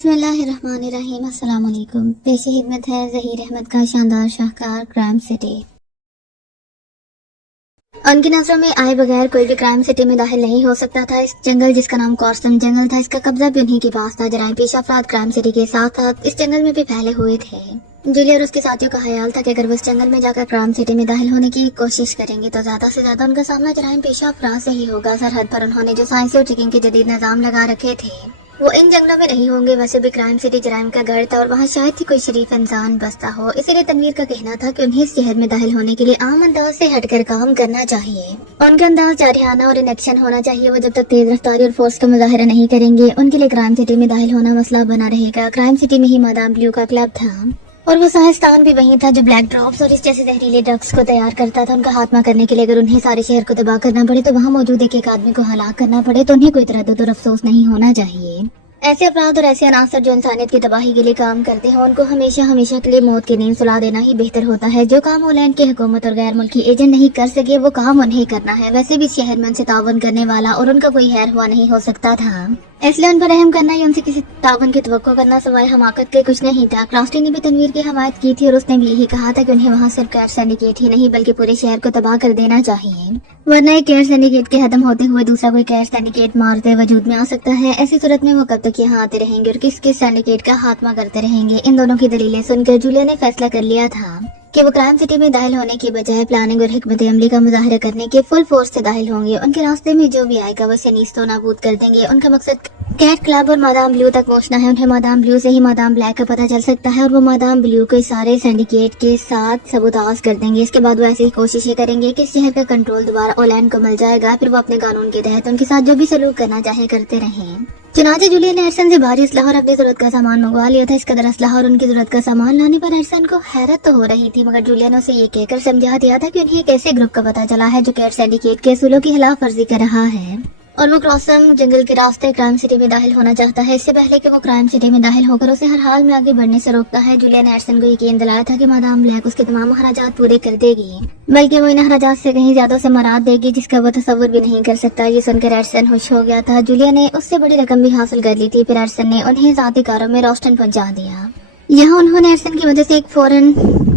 बिस्मिल्लाहिर्रहमानिर्रहीम। अस्सलाम वालेकुम। पेश खिदमत है ज़हीर अहमद का शानदार शाहकार क्राइम सिटी। उनकी नजरों में आए बगैर कोई भी क्राइम सिटी में दाखिल नहीं हो सकता था। इस जंगल जिसका नाम कॉर्सन जंगल था, इसका कब्जा भी उन्हीं के पास था। जराइम पेश अफराद क्राइम सिटी के साथ साथ इस जंगल में भी फैले हुए थे। जूलिया और उसके साथियों का ख्याल था कि अगर वो इस जंगल में जाकर क्राइम सिटी में दाखिल होने की कोशिश करेंगे तो ज्यादा से ज्यादा उनका सामना जराइम पेशा अफराद से ही होगा। सरहद पर उन्होंने जो साइंसी और चेकिंग के जदीद निजाम लगा रखे थे वो इन जंगलों में नहीं होंगे। वैसे भी क्राइम सिटी जराइम का गढ़ था और वहाँ शायद ही कोई शरीफ इंसान बसता हो। इसीलिए तनवीर का कहना था कि उन्हें इस शहर में दाखिल होने के लिए आम अंदाज से हटकर काम करना चाहिए। उनका अंदाज जारिहाना और इनेक्शन होना चाहिए। वो जब तक तेज रफ्तारी और फोर्स का मुजाहरा नहीं करेंगे उनके लिए क्राइम सिटी में दाखिल होना मसला बना रहेगा। क्राइम सिटी में ही मादाम ब्लू का क्लब था और वो साइंसदान भी वही था जो ब्लैक ड्रॉप्स और इस जैसे जहरीले ड्रग्स को तैयार करता था। उनका खात्मा करने के लिए अगर उन्हें सारे शहर को तबाह करना पड़े तो वहाँ मौजूद एक आदमी को हलाक करना पड़े तो उन्हें कोई तरद्दुद और अफसोस नहीं होना चाहिए। ऐसे अपराध और ऐसे अनासर जो इंसानियत की तबाही के लिए काम करते हैं उनको हमेशा हमेशा के लिए मौत की नींद सुला देना ही बेहतर होता है। जो काम होलैंड की हुकूमत और गैर मुल्की एजेंट नहीं कर सके वो काम उन्हें करना है। वैसे भी शहर में उनसे तावन करने वाला और उनका कोई हैर हुआ नहीं हो सकता था, इसलिए उन पर रहम करना या उनसे किसी तावन की तवक्को करना सवाए हमाकत के कुछ नहीं था। क्रास्टी ने भी तनवीर की हमायत की थी और उसने भी यही कहा था कि उन्हें वहाँ सिर्फ कैट सिंडिकेट ही नहीं बल्कि पूरे शहर को तबाह कर देना चाहिए, वरना एक कैट सिंडिकेट के खत्म होते हुए दूसरा कोई कैट सिंडिकेट मारते वजूद में आ सकता है। ऐसी सूरत में वो कब तक यहाँ आते रहेंगे और किस किस सिंडिकेट का खात्मा करते रहेंगे। इन दोनों की दलीलें सुनकर जूलिया ने फैसला कर लिया था कि वो क्राइम सिटी में दाखिल होने की बजाय प्लानिंग और हिकमत अमली का मुजाहरा करने के फुल फोर्स से दाखिल होंगे। उनके रास्ते में जो भी आएगा वो उसे नीस्तो नाबूद कर देंगे। उनका मकसद कैट क्लब और मादाम ब्लू तक पहुंचना है। उन्हें मादाम ब्लू से ही मादाम ब्लैक का पता चल सकता है और वो मादाम ब्लू के सारे सिंडिकेट के साथ सबूताज कर देंगे। इसके बाद वो ऐसी ही कोशिशें करेंगे कि शहर का कंट्रोल दोबारा ओलैंड को मिल जाएगा। फिर वो अपने कानून के तहत उनके साथ जो भी सलूक करना चाहे करते रहें। चुनाचे जूलिया ने एडसन से भारी असलहा और अपनी जरूरत का सामान मंगवा लिया था। इस कदर असलहा और उनकी जरूरत का सामान लाने पर एडसन को हैरत तो हो रही थी, मगर जूलिया ने उसे ये कहकर समझा दिया था कि उन्हें एक ऐसे ग्रुप का पता चला है जो कैट सिंडिकेट के असूलों की खिलाफ वर्जी कर रहा है और वो क्रॉसन जंगल के रास्ते क्राइम सिटी में दाखिल होना चाहता है। इससे पहले कि वो क्राइम सिटी में दाखिल होकर उसे हर हाल में आगे बढ़ने से रोकता है, जूलिया ने एडसन को यकीन दिलाया था कि मादाम ब्लैक उसके तमाम अखराजात पूरे कर देगी, बल्कि वो इन अखराजात से कहीं ज्यादा से मराद देगी जिसका वो तसव्वुर भी नहीं कर सकता। ये सुनकर एडसन खुश हो गया था। जूलिया ने उससे बड़ी रकम भी हासिल कर ली थी। फिर एडसन ने उन्हें ज़ाती कारों में रोस्टन पहुंचा दिया। यहाँ उन्होंने एडसन की मदद से एक फॉरेन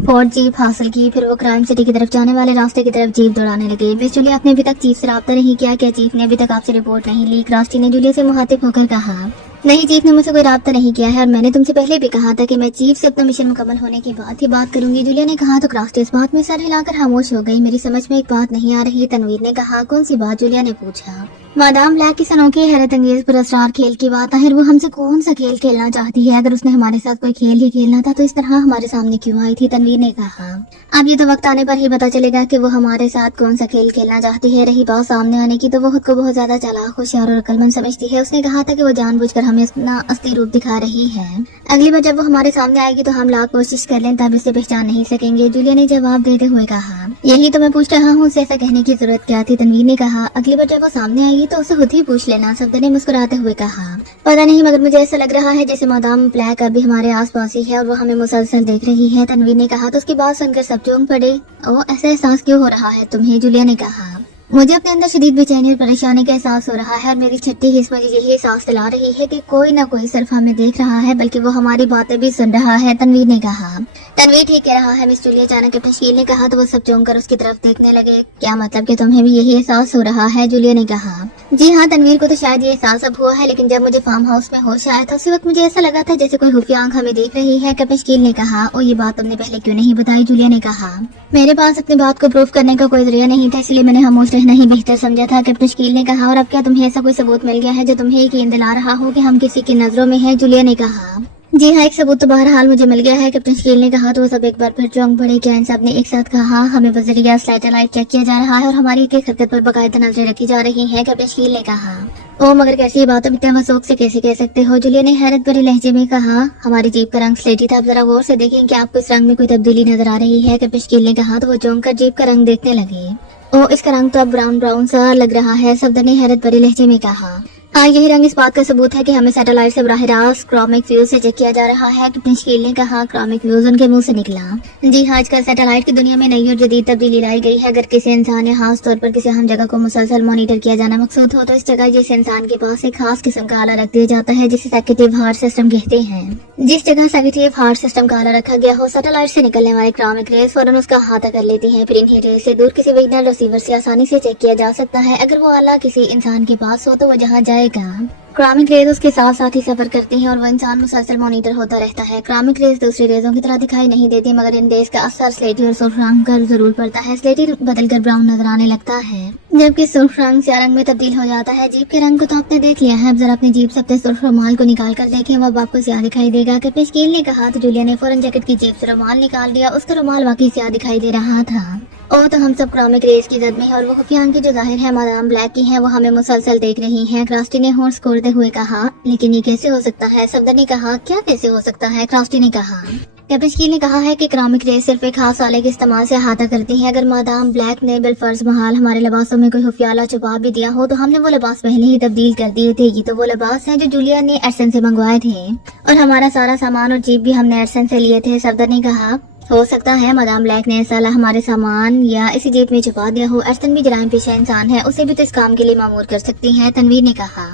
फोर्ड जीप हासिल की। फिर वो क्राइम सिटी की तरफ जाने वाले रास्ते की तरफ जीप दौड़ाने लगे। मिस जूलिया, आपने अभी तक चीफ से राब्ता नहीं किया क्या? चीफ ने अभी तक आपसे रिपोर्ट नहीं ली। क्रास्टी ने जूलिया से मुखातिब होकर कहा, नहीं, चीफ ने मुझसे कोई राब्ता नहीं किया है और मैंने तुमसे पहले भी कहा था कि मैं चीफ से अपना मिशन मुकम्मल होने के बाद ही बात करूंगी। जूलिया ने कहा तो क्रास्टी इस बात में सर हिलाकर खामोश हो गई। मेरी समझ में एक बात नहीं आ रही। तनवीर ने कहा, कौन सी बात? जूलिया ने पूछा। मादाम ब्लैक की अनोखी हैरत अंगेज पुरस्कार खेल की बात। आखिर वो हमसे कौन सा खेल खेलना चाहती है? अगर उसने हमारे साथ कोई खेल ही खेलना था तो इस तरह हमारे सामने क्यों आई थी? तनवीर ने कहा, अब ये तो वक्त आने पर ही पता चलेगा कि वो हमारे साथ कौन सा खेल खेलना चाहती है। रही बात सामने आने की तो वो खुद को बहुत ज्यादा चालाक, होशियार और अक्लमंद समझती है। उसने कहा था कि वो जानबूझकर हमें अपना असली रूप दिखा रही है। अगली बार जब वो हमारे सामने आएगी तो हम लाख कोशिश कर लें तब इसे पहचान नहीं सकेंगे। जूलिया ने जवाब देते हुए कहा, यही तो मैं पूछ रहा हूँ, उसे ऐसा कहने की जरूरत क्या थी? तनवीर ने कहा, अगली बार जब वो सामने आएगी तो उसे खुद ही पूछ लेना। सफदर ने मुस्कुराते हुए कहा, पता नहीं, मगर मुझे ऐसा लग रहा है जैसे मादाम ब्लैक अभी हमारे आस पास ही है और वो हमें मुसलसल देख रही है। तनवीर ने कहा तो उसकी बात सुनकर सब चौंक पड़े। ओ, ऐसा एहसास क्यों हो रहा है तुम्हें? जूलिया ने कहा, मुझे अपने अंदर शदीद बेचैनी और परेशानी का एहसास हो रहा है और मेरी छठी हिस्स मुझे यही एहसास दिला रही है कि कोई न कोई सिर्फ हमें देख रहा है बल्कि वो हमारी बातें भी सुन रहा है। तनवीर ने कहा, तनवीर ठीक कह रहा है मिस जूलिया। अचानक अपनी शकील ने कहा तो वो सब चौंक कर उसकी तरफ देखने लगे। क्या मतलब कि तुम्हें भी यही एहसास हो रहा है? जूलिया ने कहा, जी हाँ, तनवीर को तो शायद ये एहसास अब हुआ है, लेकिन जब मुझे फार्म हाउस में होश आया था उसी वक्त मुझे ऐसा लगा था जैसे कोई खुफिया आंख हमें देख रही है। कपिल शकील ने कहा, ओ, ये बात तुमने पहले क्यों नहीं बताई? जूलिया ने कहा, मेरे पास अपनी बात को प्रूफ करने का कोई जरिया नहीं था, इसलिए मैंने खामोश रहना ही बेहतर समझा था। कैप्टन शकील ने कहा, और अब क्या तुम्हें ऐसा कोई सबूत मिल गया है जो तुम्हें यकीन दिला रहा हो कि हम किसी की नजरों में हैं? जूलिया ने कहा, जी हाँ, एक सबूत तो बहरहाल मुझे मिल गया है। कैप्टन शकील ने कहा तो वो सब एक बार फिर चौंक पड़े। क्या इन सब ने एक साथ कहा, हमें बजरिया सैटेलाइट चेक किया जा रहा है और हमारी एक हरकत पर बाकायदा नजरें रखी जा रही हैं? कैप्टन शकील ने कहा, ओ, मगर कैसी बात अब इतने वसूख से कैसे कह सकते हो? जूलिया ने हैरत भरे लहजे में कहा, हमारी जीप का रंग स्लेटी था, अब जरा गौर से देखें कि आपको इस रंग में कोई तब्दीली नजर आ रही है? कैप्टन शकील ने कहा तो वो चौंक कर जीप का रंग देखने लगे। ओ, इसका रंग तो अब ब्राउन ब्राउन सा लग रहा है, सफदर ने हैरत भरे लहजे में कहा। यही रंग इस बात का सबूत है कि हमें सैटेलाइट से बराह रास्त क्रॉमिक व्यूज से चेक किया जा रहा है। कैप्टन शकील ने कहा। क्रॉमिक व्यूज उनके मुंह से निकला। जी हाँ, आजकल सैटेलाइट की दुनिया में नई और जदीद तब्दीली लाई गई है। अगर किसी इंसान या खास तौर पर किसी अहम जगह को मुसलसल मॉनिटर किया जाना मकसूद हो तो इस जगह जिस इंसान के पास एक खास किस्म का आला रख दिया जाता है जिसे सेक्रेटिव हार्ट सिस्टम कहते हैं। जिस जगह सेक्रेटिव हार्ट सिस्टम का आला रखा गया हो, सैटेलाइट से निकलने वाले क्रॉमिक रेज फौरन उसका अहाता कर लेती हैं। फिर इन्हीं रेज से दूर किसी विग्नल रिसीवर से आसानी से चेक किया जा सकता है। अगर वो आला किसी इंसान के पास हो तो वो जहाँ जाएगा, क्रॉमिक रेज उसके साथ साथ ही सफर करती हैं और वो इंसान मुसलसल मॉनिटर होता रहता है। क्रॉमिक रेज दूसरी रेजों की तरह दिखाई नहीं देती, मगर इन रेज का असर स्लेटी और सुर्ख रंग का जरूर पड़ता है। स्लेटी बदलकर ब्राउन नजर आने लगता है, जबकि सुर्ख रंग स्याह रंग में तब्दील हो जाता है। जीप के रंग को तो आपने देख लिया है, अब जरा अपनी जीप से अपने सुर्ख रुमाल को निकाल कर देखें, वो अब आपको स्याह दिखाई देगा। कैप्टन शकील ने कहा तो जूलिया ने फौरन जैकेट की जीप से रुमाल निकाल लिया। उसका रुमाल वाकई स्याह दिखाई दे रहा था। ओ तो हम सब क्रॉमिक रेज की जद में है और वो खुफिया की जो जाहिर है मादाम ब्लैक की है, वो हमें मुसलसल देख रही हैं। क्रास्टी ने होंठ खोलते हुए कहा। लेकिन ये कैसे हो सकता है? सफदर ने कहा। क्या कैसे हो सकता है? क्रास्टी ने कहा। कैप्टन शकील ने कहा है कि क्रॉमिक रेज सिर्फ एक खास आले के इस्तेमाल से अहाता करती है। अगर मादाम ब्लैक ने बिलफर्ज महाल हमारे लिबासों में कोई खुफियाला छुपा भी दिया हो तो हमने वो लिबास पहले ही तब्दील कर दिए थे। ये तो वो लिबास हैं जो जूलिया ने एडसन से मंगवाए थे और हमारा सारा सामान और जीप भी हमने एडसन से लिए थे। सफदर ने कहा। हो सकता है मादाम ब्लैक ने साला हमारे सामान या इसी जेब में छुपा दिया हो। एडसन भी जराइम पेशा इंसान है, उसे भी तो इस काम के लिए मामूर कर सकती है। तनवीर ने कहा।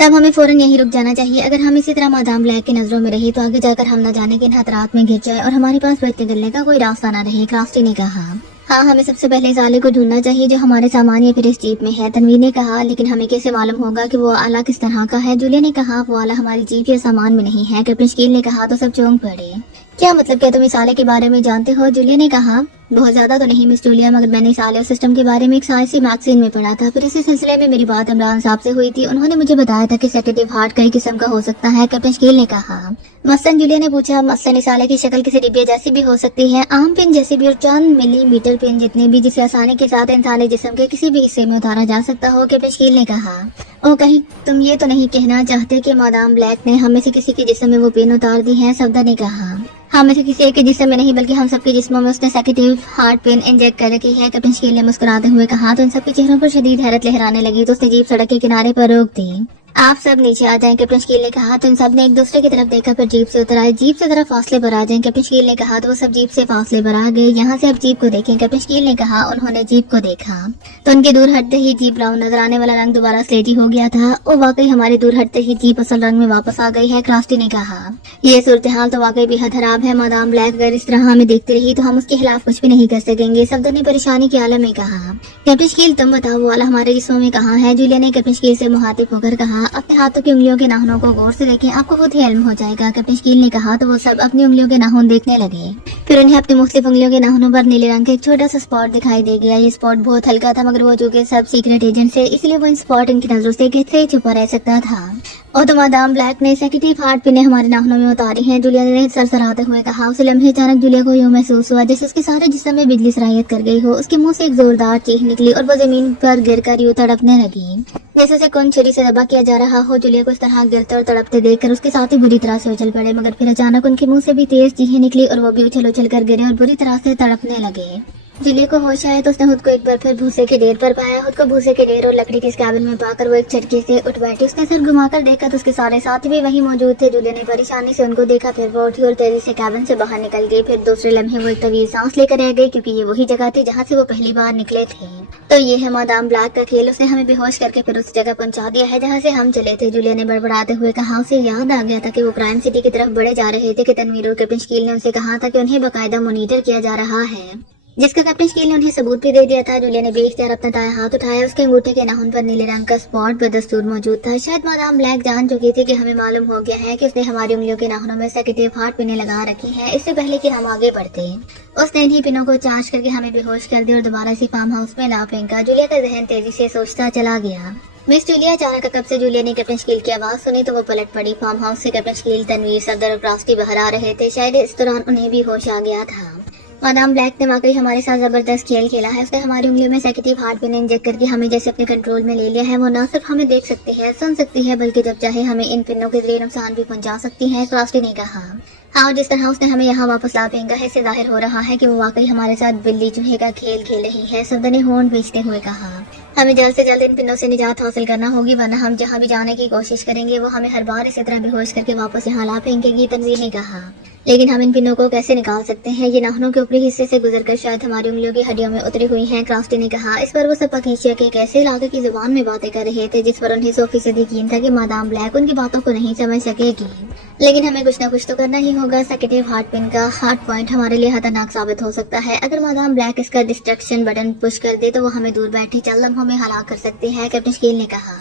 तब हमें फौरन यहीं रुक जाना चाहिए। अगर हम इसी तरह मादाम ब्लैक की नजरों में रही तो आगे जाकर हम न जाने किन खतरात में घिर जाए और हमारे पास बचने निकलने का कोई रास्ता न रहे। क्रास्टी ने कहा। हाँ, हमें सबसे पहले इस आले को ढूंढना चाहिए जो हमारे सामान या फिर इस जीप में है। तनवीर ने कहा। लेकिन हमें कैसे मालूम होगा कि वो आला किस तरह का है? जूलिया ने कहा। वो आला हमारी जीप या सामान में नहीं है। कैप्टन शकील ने कहा तो सब चौंक पड़े। क्या मतलब? क्या तुम इस आले के बारे में जानते हो? जूलिया ने कहा। बहुत ज्यादा तो नहीं मिस जूलिया, मगर मैंने इस आले सिस्टम के बारे में एक साइंसी मैगजीन में पढ़ा था। फिर इसी सिलसिले में मेरी बात इमरान साहब से हुई थी। उन्होंने मुझे बताया था कि सेक्रेटिव हार्ट कई किस्म का हो सकता है। कैप्टन शकील ने कहा। मसलन जूलिया ने पूछा। मसलन इस आले की शक्ल किसी डिब्बे जैसी भी हो सकती है, आम पिन जैसी भी और चंद मिलीमीटर पिन जितने भी, जिसे आसानी के साथ इंसानी जिस्म के किसी भी हिस्से में उतारा जा सकता हो। कैप्टन शकील ने कहा। ओ कहीं तुम ये तो नहीं कहना चाहते कि मादाम ब्लैक ने हम में से किसी के जिस्म में वो पिन उतार दी है? सफदर ने कहा। हम में से किसी एक के जिस्म में नहीं बल्कि हम सबके जिस्मों में उसने सेक्रेटिव हार्ट पिन इंजेक्ट कर रखी है। कैप्टन शकील ने मुस्कुराते हुए कहा। तो इन सबके चेहरों पर शदीद हैरत लहराने लगी तो उसने जीप सड़क के किनारे पर रोक दी। आप सब नीचे आ जाएं। कैप्टन शकील ने कहा। तो इन सब ने एक दूसरे की तरफ देखा, फिर जीप से उतर आए। जीप से जरा फासले पर आ जाएं। कैप्टन शकील ने कहा। तो वो सब जीप से फासले पर आ गए। यहाँ से अब जीप को देखें। कैप्टन शकील ने कहा। उन्होंने जीप को देखा तो उनके दूर हटते ही जीप ब्राउन नजर आने वाला रंग दोबारा स्लेटी हो गया था। और वाकई हमारी दूर हटते ही जीप असल रंग में वापस आ गई है। क्रास्टी ने कहा। ये सूरत हाल तो वाकई बेहद खराब है। मादाम ब्लैक अगर इस तरह हमें देखती रही तो हम उसके खिलाफ कुछ भी नहीं कर सकेंगे। सफदर ने परेशानी के आलम में कहा। कैप्टन शकील तुम बताओ वो वाला हमारे जिस्मों में कहाँ है? जूलिया ने कैप्टन शकील से मुखातिब होकर कहा। अपने हाथों की उंगलियों के नाखूनों को गौर से देखें, आपको खुद ही इल्म हो जाएगा। कैप्टन शकील ने कहा। तो वो सब अपनी उंगलियों के नाखून देखने लगे। फिर उन्हें अपनी मुख्तलिफ उंगलियों के नाखूनों पर नीले रंग का एक छोटा सा स्पॉट दिखाई दे गया। ये स्पॉट बहुत हल्का था, मगर वो चूंकि सब सीक्रेट एजेंट थे इसलिए वो इन स्पॉट इनकी नजरों से कितने ही छुपा रह सकता था। और तो मादाम ब्लैक ने सेक्रेटिव हार्ट पिने हमारे नाखूनों में उतारी हैं। जूलिया ने सरसराते हुए कहा। उस लम्हे अचानक जूलिया को यूं महसूस हुआ जैसे उसके सारे जिस्म में बिजली सरायत कर गई हो। उसके मुंह से एक जोरदार चीख निकली और वो जमीन पर गिरकर यूं तड़पने लगी जैसे उसे कौन छुरी से दबा किया जा रहा हो। जूलिया को इस तरह गिरते और तड़पते देखकर उसके साथ ही बुरी तरह से उछल पड़े, मगर फिर अचानक उनके मुंह से भी तेज चीखें निकली और वो भी उछल उछल कर गिरे और बुरी तरह से तड़पने लगे। जूलिया को होश आया तो उसने खुद को एक बार फिर भूसे के ढेर पर पाया। खुद को भूसे के ढेर और लकड़ी के कैबिन में पाकर वो एक झटके से उठ बैठी। उसने सर घुमाकर देखा तो उसके सारे साथी भी वहीं मौजूद थे। जूलिया ने परेशानी से उनको देखा, फिर वो उठी और तेजी से कैबिन से बाहर निकल गई। फिर दूसरे लम्हे वो एक तवील सांस लेकर रह गई, क्योंकि ये वही जगह थी जहाँ से वो पहली बार निकले थे। तो ये है मादाम ब्लैक का खेल। उसने हमें बेहोश करके फिर उस जगह पहुंचा दिया है जहाँ से हम चले थे। जूलिया ने बड़बड़ाते हुए कहा। उसे याद आ गया था कि वो क्राइम सिटी की तरफ बढ़े जा रहे थे कि तनवीर और कैप्टन शकील ने उनसे कहा था कि उन्हें बाकायदा मॉनिटर किया जा रहा है, जिसका कैप्टन शकील ने उन्हें सबूत भी दे दिया था। जूलिया ने बेख्तियार अपना दायां हाथ उठाया। उसके अंगूठे के नाखून पर नीले रंग का स्पॉट बदस्तूर मौजूद था। शायद मादाम ब्लैक जान चुकी थी कि हमें मालूम हो गया है कि उसने हमारी उंगलियों के नाखूनों में सेक्रेटिव हार्ट पिने लगा रखी है। इससे पहले कि हम आगे बढ़ते उसने इन्हीं पिनों को चार्ज करके हमें बेहोश कर दिया और दोबारा इसी फार्म हाउस में ला फेंका। जूलिया का जहन तेजी से सोचता चला गया। मिस जूलिया अचानक कब से जूलिया ने कैप्टन शकील की आवाज सुनी तो वो पलट पड़ी। फार्म हाउस से कैप्टन शकील, तनवीर, सफदर और क्रास्टी बाहर आ रहे थे। शायद इस दौरान उन्हें भी होश आ गया था। मादाम ब्लैक ने वाकई हमारे साथ जबरदस्त खेल खेला है। उसने हमारी उंगलियों में सेक्रेटिव हार्ट पिन इंजेक्ट करके हमें जैसे अपने कंट्रोल में ले लिया है। वो न सिर्फ हमें देख सकती है, सुन सकती है, बल्कि जब चाहे हमें इन पिनों के जरिए नुकसान भी पहुंचा सकती है। क्रास्टी ने कहा। हाँ, और जिस तरह उसने हमें यहाँ वापस ला फेंका है, इससे जाहिर हो रहा है कि वो वाकई हमारे साथ बिल्ली चूहे का खेल खेल रही है। सफदर ने होंठ बेचते हुए कहा। हमें जल्द से जल्द इन पिनों से निजात हासिल करना होगी, वरना हम जहाँ भी जाने की कोशिश करेंगे वो हमें हर बार इसी तरह बेहोश करके वापस यहाँ ला फेंकेगी, तनवीर ने कहा। लेकिन हम इन पिनों को कैसे निकाल सकते हैं? ये नाखूनों के ऊपरी हिस्से से गुजरकर शायद हमारी उंगलियों की हड्डियों में उतरी हुई हैं, क्रास्टी ने कहा। इस पर वो सब पखेशिया के एक ऐसे इलाके की जुबान में बातें कर रहे थे जिस पर उन्हें 100% यकीन था कि मादाम ब्लैक उनकी बातों को नहीं समझ सकेगी। लेकिन हमें कुछ न कुछ तो करना ही होगा। सेकेटिव हार्ट पिन का हार्ट पॉइंट हमारे लिए खतरनाक साबित हो सकता है। अगर मादाम ब्लैक इसका डिस्ट्रक्शन बटन पुश कर दे तो वो हमें दूर बैठे चंद लम्हों में हलाक कर सकती है, कैप्टन शकील ने कहा।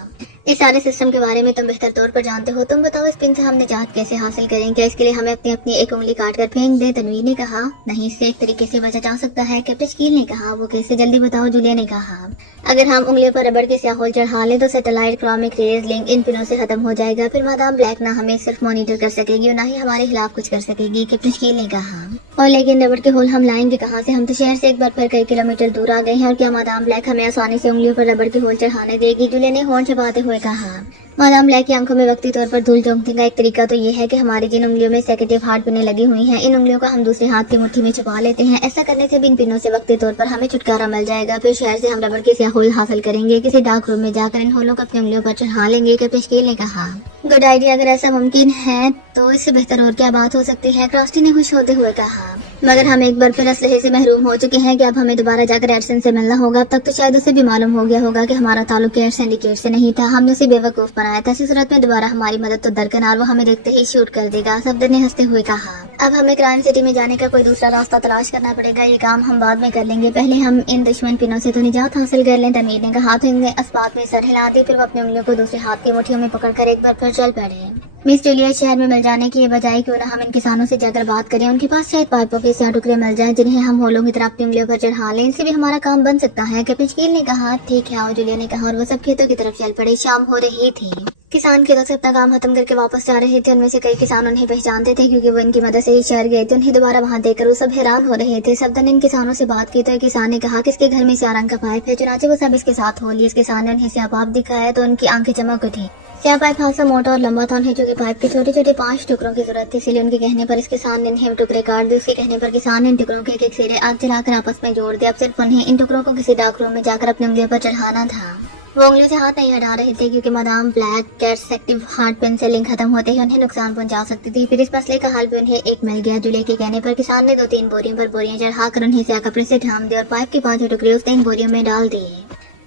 इस सारे सिस्टम के बारे में तुम बेहतर तौर पर जानते हो, तुम बताओ इस पिन से हम निजात कैसे हासिल करें? क्या इसके लिए हमें अपनी अपनी एक उंगली काट कर फेंक दे? तनवीर ने कहा। नहीं, इससे एक तरीके से बचा जा सकता है, कैप्टन शकील ने कहा। वो कैसे? जल्दी बताओ, जूलिया ने कहा। अगर हम उंगलियों पर रबड़ के स्याहोल चढ़ा लें तो सैटेलाइट क्रोमिक रेज लिंक इन पिनों से खत्म हो जाएगा। फिर मादाम ब्लैक ना हमें सिर्फ मॉनिटर कर सकेगी और ना ही हमारे खिलाफ कुछ कर सकेगी, कैप्टन शकील ने कहा। और लेकिन रबड़ के होल हम लाएंगे कहाँ से? हम तो शहर से एक बार फिर कई किलोमीटर दूर आ गए हैं, और क्या मादाम ब्लैक हमें आसानी से उंगलियों पर रबड़ के होल चढ़ाने देगी? जूलिया ने होंठ छुपाते हुए कहा। मादाम ब्लैक की आंखों में वक्ती तौर पर धूल झोंकने का एक तरीका तो ये है कि हमारी जिन उंगलियों में सेकेटिव हार्ट पिनें लगी हुई हैं, इन उंगलियों को हम दूसरे हाथ की मुट्ठी में छुपा लेते हैं। ऐसा करने से भी इन पिनों से वक्ती तौर पर हमें छुटकारा मिल जाएगा। फिर शहर से हम रबड़ के स्याह होल हासिल करेंगे, किसी डार्क रूम में जाकर इन होलों को अपनी उंगलियों पर चढ़ा लेंगे, कैप्टन शकील ने कहा। गुड आइडिया, अगर ऐसा मुमकिन है तो इससे बेहतर और क्या बात हो सकती है, क्रास्टी ने खुश होते हुए कहा। मगर हम एक बार फिर असलहे से महरूम हो चुके हैं कि अब हमें दोबारा जाकर एडसन से मिलना होगा। अब तक तो शायद उसे भी मालूम हो गया होगा कि हमारा ताल्लुक एयर सिंडिकेट से नहीं था, हमने उसे बेवकूफ बनाया था। इसी सूरत में दोबारा हमारी मदद तो दरकिनार, वो हमें देखते ही शूट कर देगा, सफदर ने हंसते हुए कहा। अब हमें क्राइम सिटी में जाने का कोई दूसरा रास्ता तलाश करना पड़ेगा, ये काम हम बाद में कर लेंगे, पहले हम इन दुश्मन पिनों से तो निजात हासिल कर लें, तनवीर ने कहा। हाथ में अस्पात में सर हिला दी, फिर वो अपनी उंगलियों को दूसरे हाथ की मुट्ठियों में पकड़कर एक बार फिर चल पड़े। मिस जूलिया, शहर में मिल जाने की बजाय क्यों ना हम इन किसानों से जाकर बात करें, उनके पास शायद पाइपों के स्याह टुकड़े मिल जाएं जिन्हें हम होलों की तरह अपनी उंगलियों पर चढ़ा लें, इनसे भी हमारा काम बन सकता है, कैप्टन शकील ने कहा। ठीक है आओ, जूलिया ने कहा, और वो सब खेतों की तरफ चल पड़े। शाम हो रही थी, किसान खेतों से अपना काम खत्म करके वापस जा रहे थे। उनमें से कई किसान उन्हें पहचानते थे क्योंकि वो इनकी मदद से ही शहर गए थे। उन्हें दोबारा वहां देखकर वो सब हैरान हो रहे थे। सफदर ने इन किसानों से बात की तो एक किसान ने कहा कि इसके घर में स्याह रंग का पाइप है, चुनाचे वो सब इसके साथ हो लिए। इस किसान ने उन्हें स्याह पाइप दिखाया तो उनकी आंखें चमक उठी। स्याह पाइप खासा मोटा और लंबा था, उन्हें चूंकि पाइप के छोटे छोटे 5 टुकड़ों की जरूरत थी, इसलिए उनके कहने पर इस किसान ने इन्हें टुकड़े काट दिए। उसके कहने पर किसान ने इन टुकड़ों के एक एक सिरे आग जलाकर आपस में जोड़ दिया। अब सिर्फ उन्हें इन टुकड़ों को किसी डाक रूम में जाकर अपनी उंगलियों पर चढ़ाना था। वो उंगलियों से हाथ नहीं हटा रहे थे क्योंकि madam black cats active heart pin से लिंक खत्म होते ही उन्हें नुकसान पहुंचा सकती थी। फिर इस मसले का हल भी उन्हें एक मिल गया। जूलिया के कहने पर किसान ने 2-3 बोरियों पर बोरियां चढ़ाकर उन्हें स्याह कपड़े से ढांप दिया और पाइप के 5 टुकड़े उसने इन बोरियों में डाल दिए।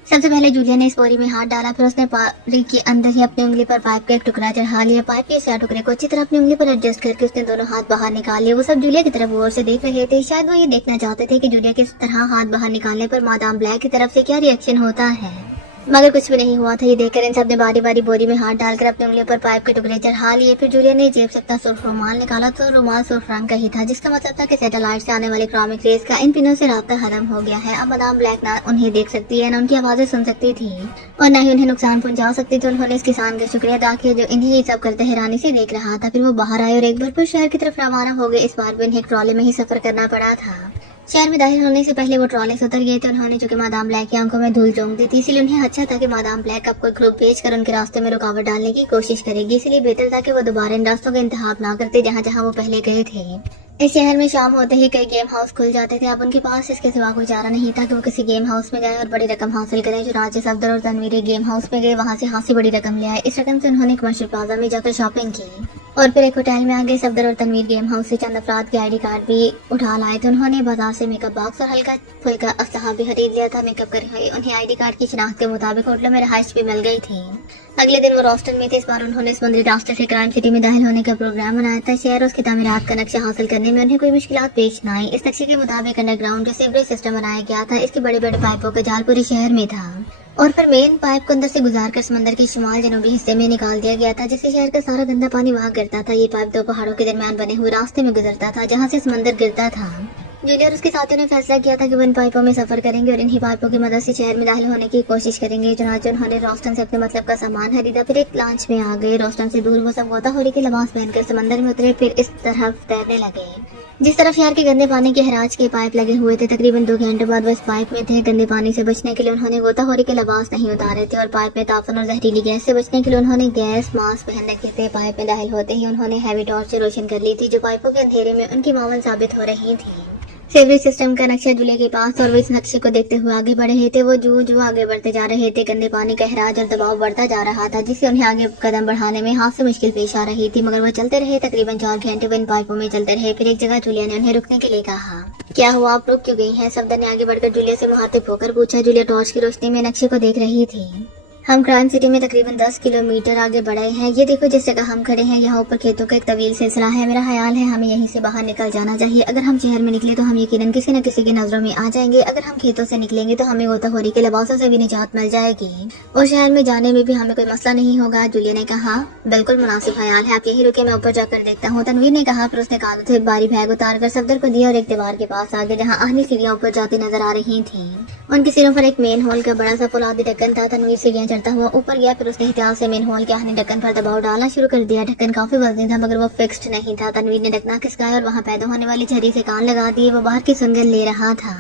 सबसे पहले जूलिया ने इस बोरी में हाथ डाला, फिर उसने पारी के अंदर ही अपनी उंगली पर पाइप का एक टुकड़ा चढ़ा लिया। पाइप के स्याह टुकड़े को अच्छी तरह अपनी उंगली पर एडजस्ट करके उसने दोनों हाथ बाहर निकाल लिए। वो सब जूलिया की तरफ गौर से देख रहे थे, शायद वो ये देखना चाहते थे कि जूलिया किस तरह हाथ बाहर निकालने पर मादाम ब्लैक की तरफ से क्या रिएक्शन होता है। मगर कुछ भी नहीं हुआ था। ये देखकर इन सब ने बारी बारी बोरी में हाथ डालकर अपनी उंगलियों पर पाइप के टुकड़े चढ़ा लिए। फिर जूलिया ने जेब से अपना सुर्ख रुमाल निकाला तो रुमाल सुर्ख रंग का ही था, जिसका मतलब था कि सैटेलाइट से आने वाले क्रोमिक रेज का इन पिनों से राब्ता खत्म हो गया है। अब मादाम ब्लैक ना उन्हें देख सकती है, न उनकी आवाजें सुन सकती थी और न ही उन्हें नुकसान पहुंचा सकती थी। उन्होंने इस किसान का शुक्रिया अदा किया जो इन्हें ये सब करते हैरानी से देख रहा था। फिर वो बाहर आए और एक बार फिर शहर की तरफ रवाना हो गए। इस बार भी उन्हें ट्रॉले में ही सफर करना पड़ा था। शहर में दाखिल होने से पहले वो ट्रॉले से उतर गए थे। उन्होंने चूंकि मादाम ब्लैक की आंखों में धूल झोंक दी थी, इसलिए उन्हें अच्छा था कि मादाम ब्लैक अब कोई ग्रुप भेजकर उनके रास्ते में रुकावट डालने की कोशिश करेगी। इसलिए बेहतर था कि वो दोबारा इन रास्तों का इंतखाब ना करते जहाँ जहाँ वो पहले गए थे। इस शहर में शाम होते ही कई गेम हाउस खुल जाते थे। अब उनके पास इसके सिवा कोई चारा नहीं था कि वो किसी गेम हाउस में जाए और बड़ी रकम हासिल करें। चुनाचे सफदर और तनवीर गेम हाउस में गए, वहाँ से खासी बड़ी रकम ले आए। इस रकम से उन्होंने कमर्शियल प्लाजा में जाकर शॉपिंग की और फिर एक होटल में आ गए। सफदर और तनवीर गेम हाउस से चंद अफराद के ID कार्ड भी उठा लाए थे। उन्होंने बाजार से मेकअप बॉक्स और हल्का फुल्का असलहा भी खरीद लिया था। मेकअप करके उन्हें ID कार्ड की शिनाख्त के मुताबिक होटलों में रहायश भी मिल गई थी। अगले दिन वो रोस्टन में थे। इस बार उन्होंने समुद्री रास्ते से क्राइम सिटी में दाखिल होने का प्रोग्राम बनाया था। शहर और उसकी तामीरात का नक्शा हासिल करने में उन्हें कोई मुश्किलात पेश न आई। इस नक्शे के मुताबिक अंडरग्राउंड जो सीवरेज सिस्टम बनाया गया था, इसके बड़े बड़े पाइपों का जाल पूरे शहर में था और फिर मेन पाइप को अंदर से गुजारकर समंदर के शुमाल जनूबी हिस्से में निकाल दिया गया था, जिससे शहर का सारा गंदा पानी वहाँ गिरता था। ये पाइप 2 पहाड़ों के दरमियान बने हुए रास्ते में गुजरता था जहाँ से समंदर गिरता था। जूलिया और उसके साथियों ने फैसला किया था कि वो इन पाइपों में सफर करेंगे और इन्हीं पाइपों की मदद से शहर में दाखिल होने की कोशिश करेंगे। चुनाचे उन्होंने रोस्टन से अपने मतलब का सामान खरीदा, फिर एक लॉन्च में आ गए। रोस्टन से दूर वो सब गोताखोरी के लिबास पहनकर समंदर में उतरे, फिर इस तरफ तैरने लगे जिस तरफ शहर के गंदे पानी के हराज के पाइप लगे हुए थे। तकरीबन 2 घंटे बाद वो इस पाइप में थे। गंदे पानी से बचने के लिए उन्होंने गोताखोरी के लिबास नहीं उतारे थे और पाइप में तापन और जहरीली गैस से बचने के लिए उन्होंने गैस मास्क पहन रखे थे। पाइप में दाखिल होते ही उन्होंने हैवी टॉर्च से रोशन कर ली थी जो पाइपों के अंधेरे में उनकी मावन साबित हो रही थी। सेवरेज सिस्टम का नक्शा जूलिया के पास और वो इस नक्शे को देखते हुए आगे बढ़ रहे थे। वो जो आगे बढ़ते जा रहे थे, गंदे पानी का हराज और दबाव बढ़ता जा रहा था, जिससे उन्हें आगे कदम बढ़ाने में हाथ से मुश्किल पेश आ रही थी। मगर वो चलते रहे, तकरीबन 4 घंटे वो इन पाइपों में चलते रहे। फिर एक जगह जूलिया ने उन्हें रुकने के लिए कहा। क्या हुआ, आप रुक क्यों गई हैं? सफदर ने आगे बढ़कर जूलिया से मुखातिब होकर पूछा। जूलिया टॉर्च की रोशनी में नक्शे को देख रही थी। हम क्राइम सिटी में तकरीबन 10 किलोमीटर आगे बढ़े हैं। ये देखो जिस जगह हम खड़े हैं, यहाँ ऊपर खेतों का एक तवील सिलसिला है। मेरा ख्याल है हमें यहीं से बाहर निकल जाना चाहिए। अगर हम शहर में निकले तो हम यकीनन किसी न किसी की नजरों में आ जाएंगे। अगर हम खेतों से निकलेंगे तो हमें गोताखोरी के लिबासों से भी निजात मिल जाएगी और शहर में जाने में भी हमें कोई मसला नहीं होगा। जूलिया ने कहा, बिल्कुल मुनासिब ख्याल है, आप यही रुके, मैं ऊपर जाकर देखता हूँ। तनवीर ने कहा। फिर उसने कागज से भारी बैग उतार कर सफदर को दिया और एक दीवार के पास आ गए, जहाँ आहनी सीढ़ियां ऊपर जाती नजर आ रही थी। उनके सिरों पर एक मेन हॉल का बड़ा सा फौलादी ढक्कन था। तनवीर सीढ़ियां चढ़ता हुआ ऊपर गया। फिर उसने एहतियात से मेन हॉल के आहनी ढक्कन पर दबाव डालना शुरू कर दिया। ढक्कन काफी वजनी था मगर वो फिक्स्ड नहीं था। तनवीर ने ढकना खिसकाया और वहाँ पैदा होने वाली झरी से कान लगा दिए। वो बाहर की सुनगंध ले रहा था।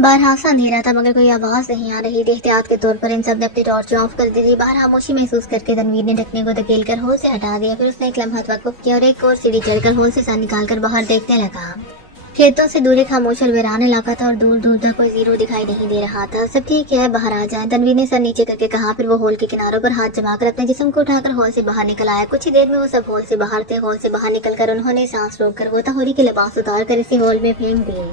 बाहर हादसा अंधेरा था मगर कोई आवाज नहीं आ रही थी। एहतियात के तौर पर इन सब ने अपनी टॉर्च ऑफ कर दी थी। बाहर खामोशी महसूस करके तनवीर ने ढकने को धकेल कर हॉल से हटा दिया। फिर उसने एक लम्हा वक़्फ़ किया और एक और सीढ़ी चढ़कर हॉल से सर निकाल कर बाहर देखने लगा। खेतों से दूर एक खामोश और वीरान इलाका था और दूर दूर तक कोई जीरो दिखाई नहीं दे रहा था। सब ठीक है, बाहर आ जाएं, तनवीर ने सर नीचे करके कहा। फिर वो हॉल के किनारों पर हाथ जमाकर अपने जिस्म को उठाकर हॉल से बाहर निकल आया। कुछ ही देर में वो सब हॉल से बाहर थे। हॉल से बाहर निकलकर उन्होंने सांस रोककर गोताखोरी के लिबास उतार कर इसी हॉल में फेंक दिए।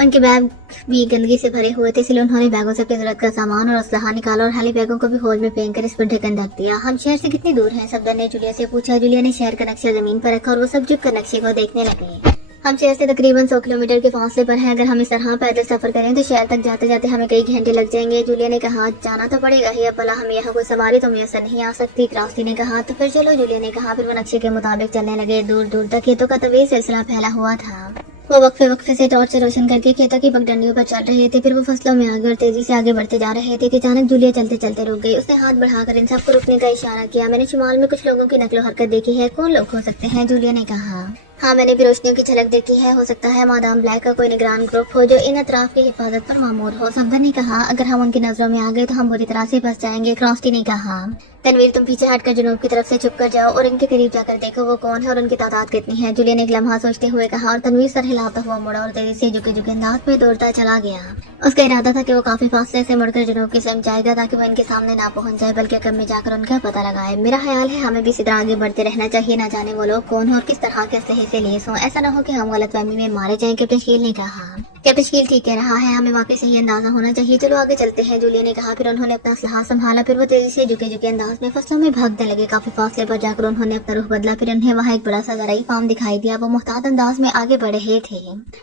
उनके बैग भी गंदगी से भरे हुए थे, इसलिए उन्होंने बैगों से अपनी जरूरत का सामान और असलहा निकाला और खाली बैगों को भी हॉल में फेंक कर इस पर ढक्कन ढक दिया। हम शहर से कितनी दूर हैं? सफदर ने जूलिया से पूछा। जूलिया ने शहर का नक्शा जमीन पर रखा और वो सब झुक कर नक्शे को देखने लगे। हम शहर से तकरीबन 100 किलोमीटर के फासले पर हैं। अगर हम इस तरह पैदल सफर करें तो शहर तक जाते जाते हमें कई घंटे लग जाएंगे। जूलिया ने कहा, जाना तो पड़ेगा ही, अब भला हम यहाँ कोई सवारी तो मैसर नहीं आ सकती। क्रास्टी ने कहा, तो फिर चलो, जूलिया ने कहा। फिर वो नक्शे के मुताबिक चलने लगे। दूर दूर तक खेतों का तवील सिलसिला फैला हुआ था। वो वक्फे वक्फे से टॉर्च से रोशन करके खेतों की पगडंडियों पर चल रहे थे। फिर वो फसलों में आगे और तेजी से आगे बढ़ते जा रहे थे कि अचानक जूलिया चलते चलते रुक गई। उसने हाथ बढ़ाकर इन सबको रुकने का इशारा किया। मैंने शुमाल में कुछ लोगों की नकलो हरकत देखी है। कौन लोग हो सकते हैं? जूलिया ने कहा। हाँ, मैंने भी रोशनियों की झलक देखी है। हो सकता है मादाम ब्लैक का कोई निगरान ग्रुप हो जो इन अतराफ की हिफाजत पर मामूर हो। सफदर ने कहा, अगर हम उनकी नजरों में आ गए तो हम बुरी तरह से फंस जाएंगे। क्रॉस्टी ने कहा। तनवीर, तुम पीछे हटकर जुनूब की तरफ से छुप कर जाओ और इनके करीब जाकर देखो वो कौन है और उनकी तादाद कितनी है। जूलिया ने एक लम्हा सोचते हुए कहा और तनवीर सर हिलाता हुआ मुड़ा और तेजी से झुके झुके अंदाज में दौड़ता चला गया। उसका इरादा था कि वो काफी फासले से मुड़कर जुनूब की तरफ जाएगा ताकि वो इनके सामने ना पहुंच जाए, बल्कि कम में जाकर उनका पता लगाए। मेरा ख्याल है हमें भी इसी तरह आगे बढ़ते रहना चाहिए। ना जाने वो लोग कौन हो और किस तरह के असलहे से लेस हो। ऐसा न हो कि हम गलतफहमी में मारे जाएं। कैप्टन शकील ने कहा। कैप्टन शकील ठीक कह रहा है, हमें वाकई सही अंदाजा होना चाहिए। चलो आगे चलते हैं, जूलिया ने कहा। फिर उन्होंने अपना असलहा संभाला। फिर वो तेजी से झुके झुके अंदाज में फसलों में भागने लगे। काफी फासले पर जाकर उन्होंने अपना रुख बदला। फिर उन्हें वहाँ एक बड़ा सा ज़राई फार्म दिखाई दिया। वो मुहतात अंदाज में आगे बढ़ रहे थे।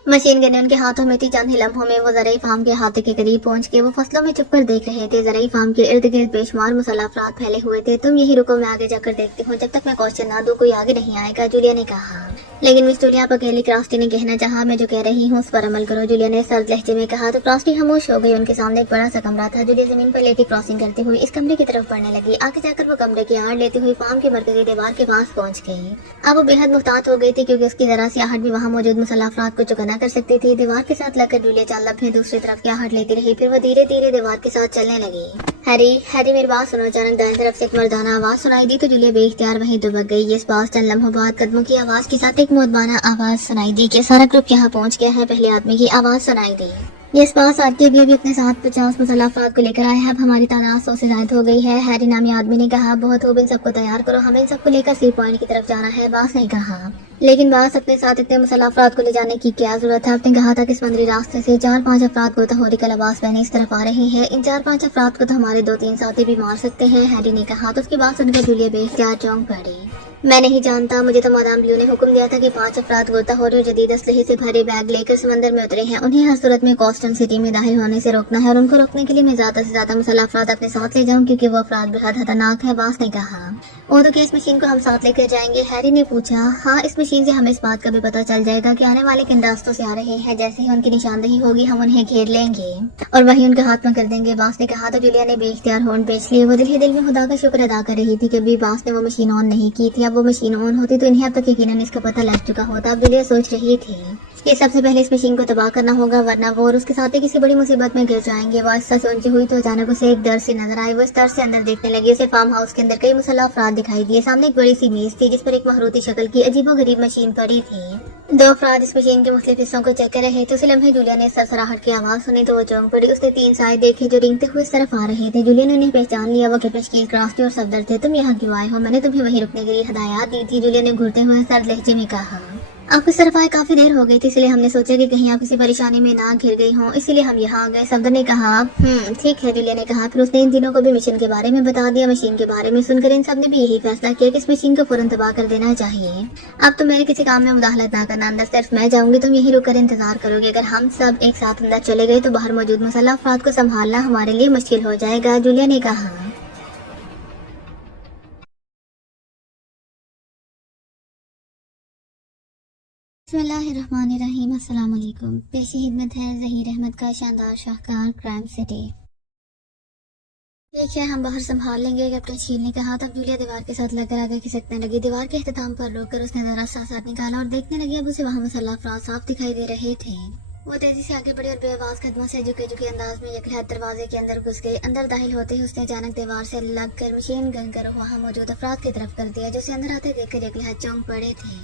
मशीन गने उनके हाथों में थी। चंद ही लम्हों में वो ज़राई फार्म के हाथे के करीब पहुंच के वो फसलों में छुपकर देख रहे थे। ज़राई फार्म के इर्द गिर्द बेशुमार मुसल्लह अफराद फैले हुए थे। तुम यही रुको, मैं आगे जाकर देखती हूँ। जब तक मैं क्वेश्चन ना दूं कोई आगे नहीं आएगा, जूलिया ने कहा। लेकिन मिस जूलिया, आप अकेली क्रास्टी ने कहना चाहा, मैं जो कह रही हूँ उस पर अमल करो, जूलिया ने सर्द लहजे में कहा। तो क्रास्टी खामोश हो गई। उनके सामने एक बड़ा सा कमरा था। जूलिया जमीन पर लेटी क्रॉसिंग करती हुई इस कमरे की तरफ बढ़ने लगी। आगे जाकर वो कमरे की आड़ लेती हुई फार्म के मरकजी दीवार के पास पहुंच गई। अब वो बेहद मुहतात हो गई थी क्योंकि उसकी जरा सी आहट भी वहाँ मौजूद मुसल्लह अफराद को चुकना कर सकती थी। दीवार के साथ लगकर जूलिया चाल लम्हे दूसरी तरफ की आहट लेती रही। फिर वो धीरे धीरे दीवार के साथ चलने लगी। हैरी, मेरी बात सुनो। अचानक दाएं तरफ से एक मर्दाना आवाज सुनाई दी तो जूलिया बेइख्तियार वहीं दुबक गई। इस बात चंद लम्हों बाद कदमों की आवाज के साथ एक मुअद्दबाना आवाज सुनाई दी कि सारा ग्रुप यहाँ पहुंच गया है। पहले आदमी की आवाज सुनाई दी। यस पास आके अभी अपने साथ 50 मुसल्लह अफराद को लेकर आए हैं। अब हमारी तादाद 100 से ज्यादा हो गई है। हैरी नामी आदमी ने कहा। बहुत खूब, इन सबको तैयार करो, हमें इन सबको लेकर सी पॉइंट की तरफ जाना है। बास ने कहा। लेकिन बास, अपने साथ इतने मुसल्लह अफराद को ले जाने की क्या जरूरत है? आपने कहा था कि समुद्री रास्ते से 4-5 अफराद गोताखोरी का लिबास पहने इस तरफ आ रहे हैं। इन 4-5 अफराद को तो हमारे 2-3 साथी भी मार सकते हैं, हैरी ने कहा। तो उसकी बात सुनकर जूलिया बेइख्तियार चौंक पड़ी। मैं नहीं जानता, मुझे तो मादाम ब्लू ने हुक्म दिया था कि 5 अफराद गोताखोरी और जदीद असलहे से भरे बैग लेकर समंदर में उतरे हैं। उन्हें हर सूरत में कॉस्टन सिटी में दाखिल होने से रोकना है और उनको रोकने के लिए मैं ज्यादा से ज्यादा मुसल्लह अफराद अपने साथ ले जाऊं क्योंकि वो अफराद बेहद खतरनाक है, बास ने कहा। वो तो क्या इस मशीन को हम साथ लेकर जाएंगे? हैरी ने पूछा। हाँ, इस मशीन से हमें इस बात का भी पता चल जाएगा कि आने वाले किन रास्तों से आ रहे हैं। जैसे ही उनकी निशानदेही होगी हम उन्हें घेर लेंगे और वही उनके हाथ में कर देंगे, बास ने कहा। तो जूलिया ने बेइख्तियार होंठ बेच लिए। वो दिल ही दिल में खुदा का शुक्र अदा कर रही थी कि अभी बास ने वो मशीन ऑन नहीं की थी। अब वो मशीन ऑन होती तो इन्हें अब तक यकीनन इसका पता लग चुका होता। अब जूलिया सोच रही थी कि सबसे पहले इस मशीन को तबाह करना होगा, वरना वो और उसके साथ ही किसी बड़ी मुसीबत में गिर जाएंगे। वो आहिस्ता से ऊंची हुई तो अचानक उसे एक दर से नजर आई। वो इस दर से अंदर देखने लगी। उसे फार्म हाउस के अंदर कई मुसल्लह अफराद दिखाई दिए। सामने एक बड़ी सी मेज थी जिस पर एक मारूति शक्ल की अजीबोगरीब मशीन पड़ी थी। दो अफराद इस मशीन के मुख्तलिफ हिस्सों को चेक कर रहे थे। उसी लम्हे जूलिया ने सरसराहट की आवाज सुनी तो वो चौंक पड़ी। उसने 3 साए देखे जो रेंगते हुए इस तरफ आ रहे थे। जूलिया ने उन्हें पहचान लिया। वो कैप्टन शकील क्रास्टी और सफदर थे। तुम यहाँ क्यों आए हो? मैंने तुम्हें वहीं रुकने के लिए हदायत दी थी, जूलिया ने घूरते हुए सर्द लहजे में कहा। आप इस तरफ आए काफी देर हो गई थी, इसलिए हमने सोचा कि कहीं आप किसी परेशानी में ना घिर गई हों, इसीलिए हम यहाँ आ गए, सफदर ने कहा। ठीक है, जूलिया ने कहा। फिर उसने इन तीनों को भी मिशन के बारे में बता दिया। मशीन के बारे में सुनकर इन सब ने भी यही फैसला किया कि इस मशीन को फौरन तबाह कर देना चाहिए। अब तो मेरे किसी काम में मुदाखलत ना करना, अंदर सिर्फ मैं जाऊंगी, तुम यहीं रुककर इंतजार करोगे। अगर हम सब एक साथ अंदर चले गए तो बाहर मौजूद मुसल्लह अफराद को संभालना हमारे लिए मुश्किल हो जाएगा, जूलिया ने कहा। बिस्मिल्लाहिर्रहमानिर्रहीम। अस्सलाम वालेकुम। पेश खिदमत है ज़हीर अहमद का शानदार शाहकार क्राइम सिटी। ठीक है, हम बाहर संभाल लेंगे, कैप्टन शील ने कहा। तब जूलिया दीवार के साथ लगकर आगे खिसकने लगी। दीवार के अख्ताम पर रोककर उसने जरा सा हाथ निकाला और देखने लगी। अब उसे वहाँ मुसल्लह अफराद साफ दिखाई दे रहे थे। वो तेजी से आगे बढ़ी और बेआवाज कदमों से झुके झुके अंदाज में यकलहत दरवाजे के अंदर घुस गई। अंदर दाखिल होते ही उसने अचानक दीवार से लगकर मशीन गन कर वहाँ मौजूद अफराद की तरफ कर दिया जो उसे अंदर आते देखकर यकलहत चौंक पड़े थे।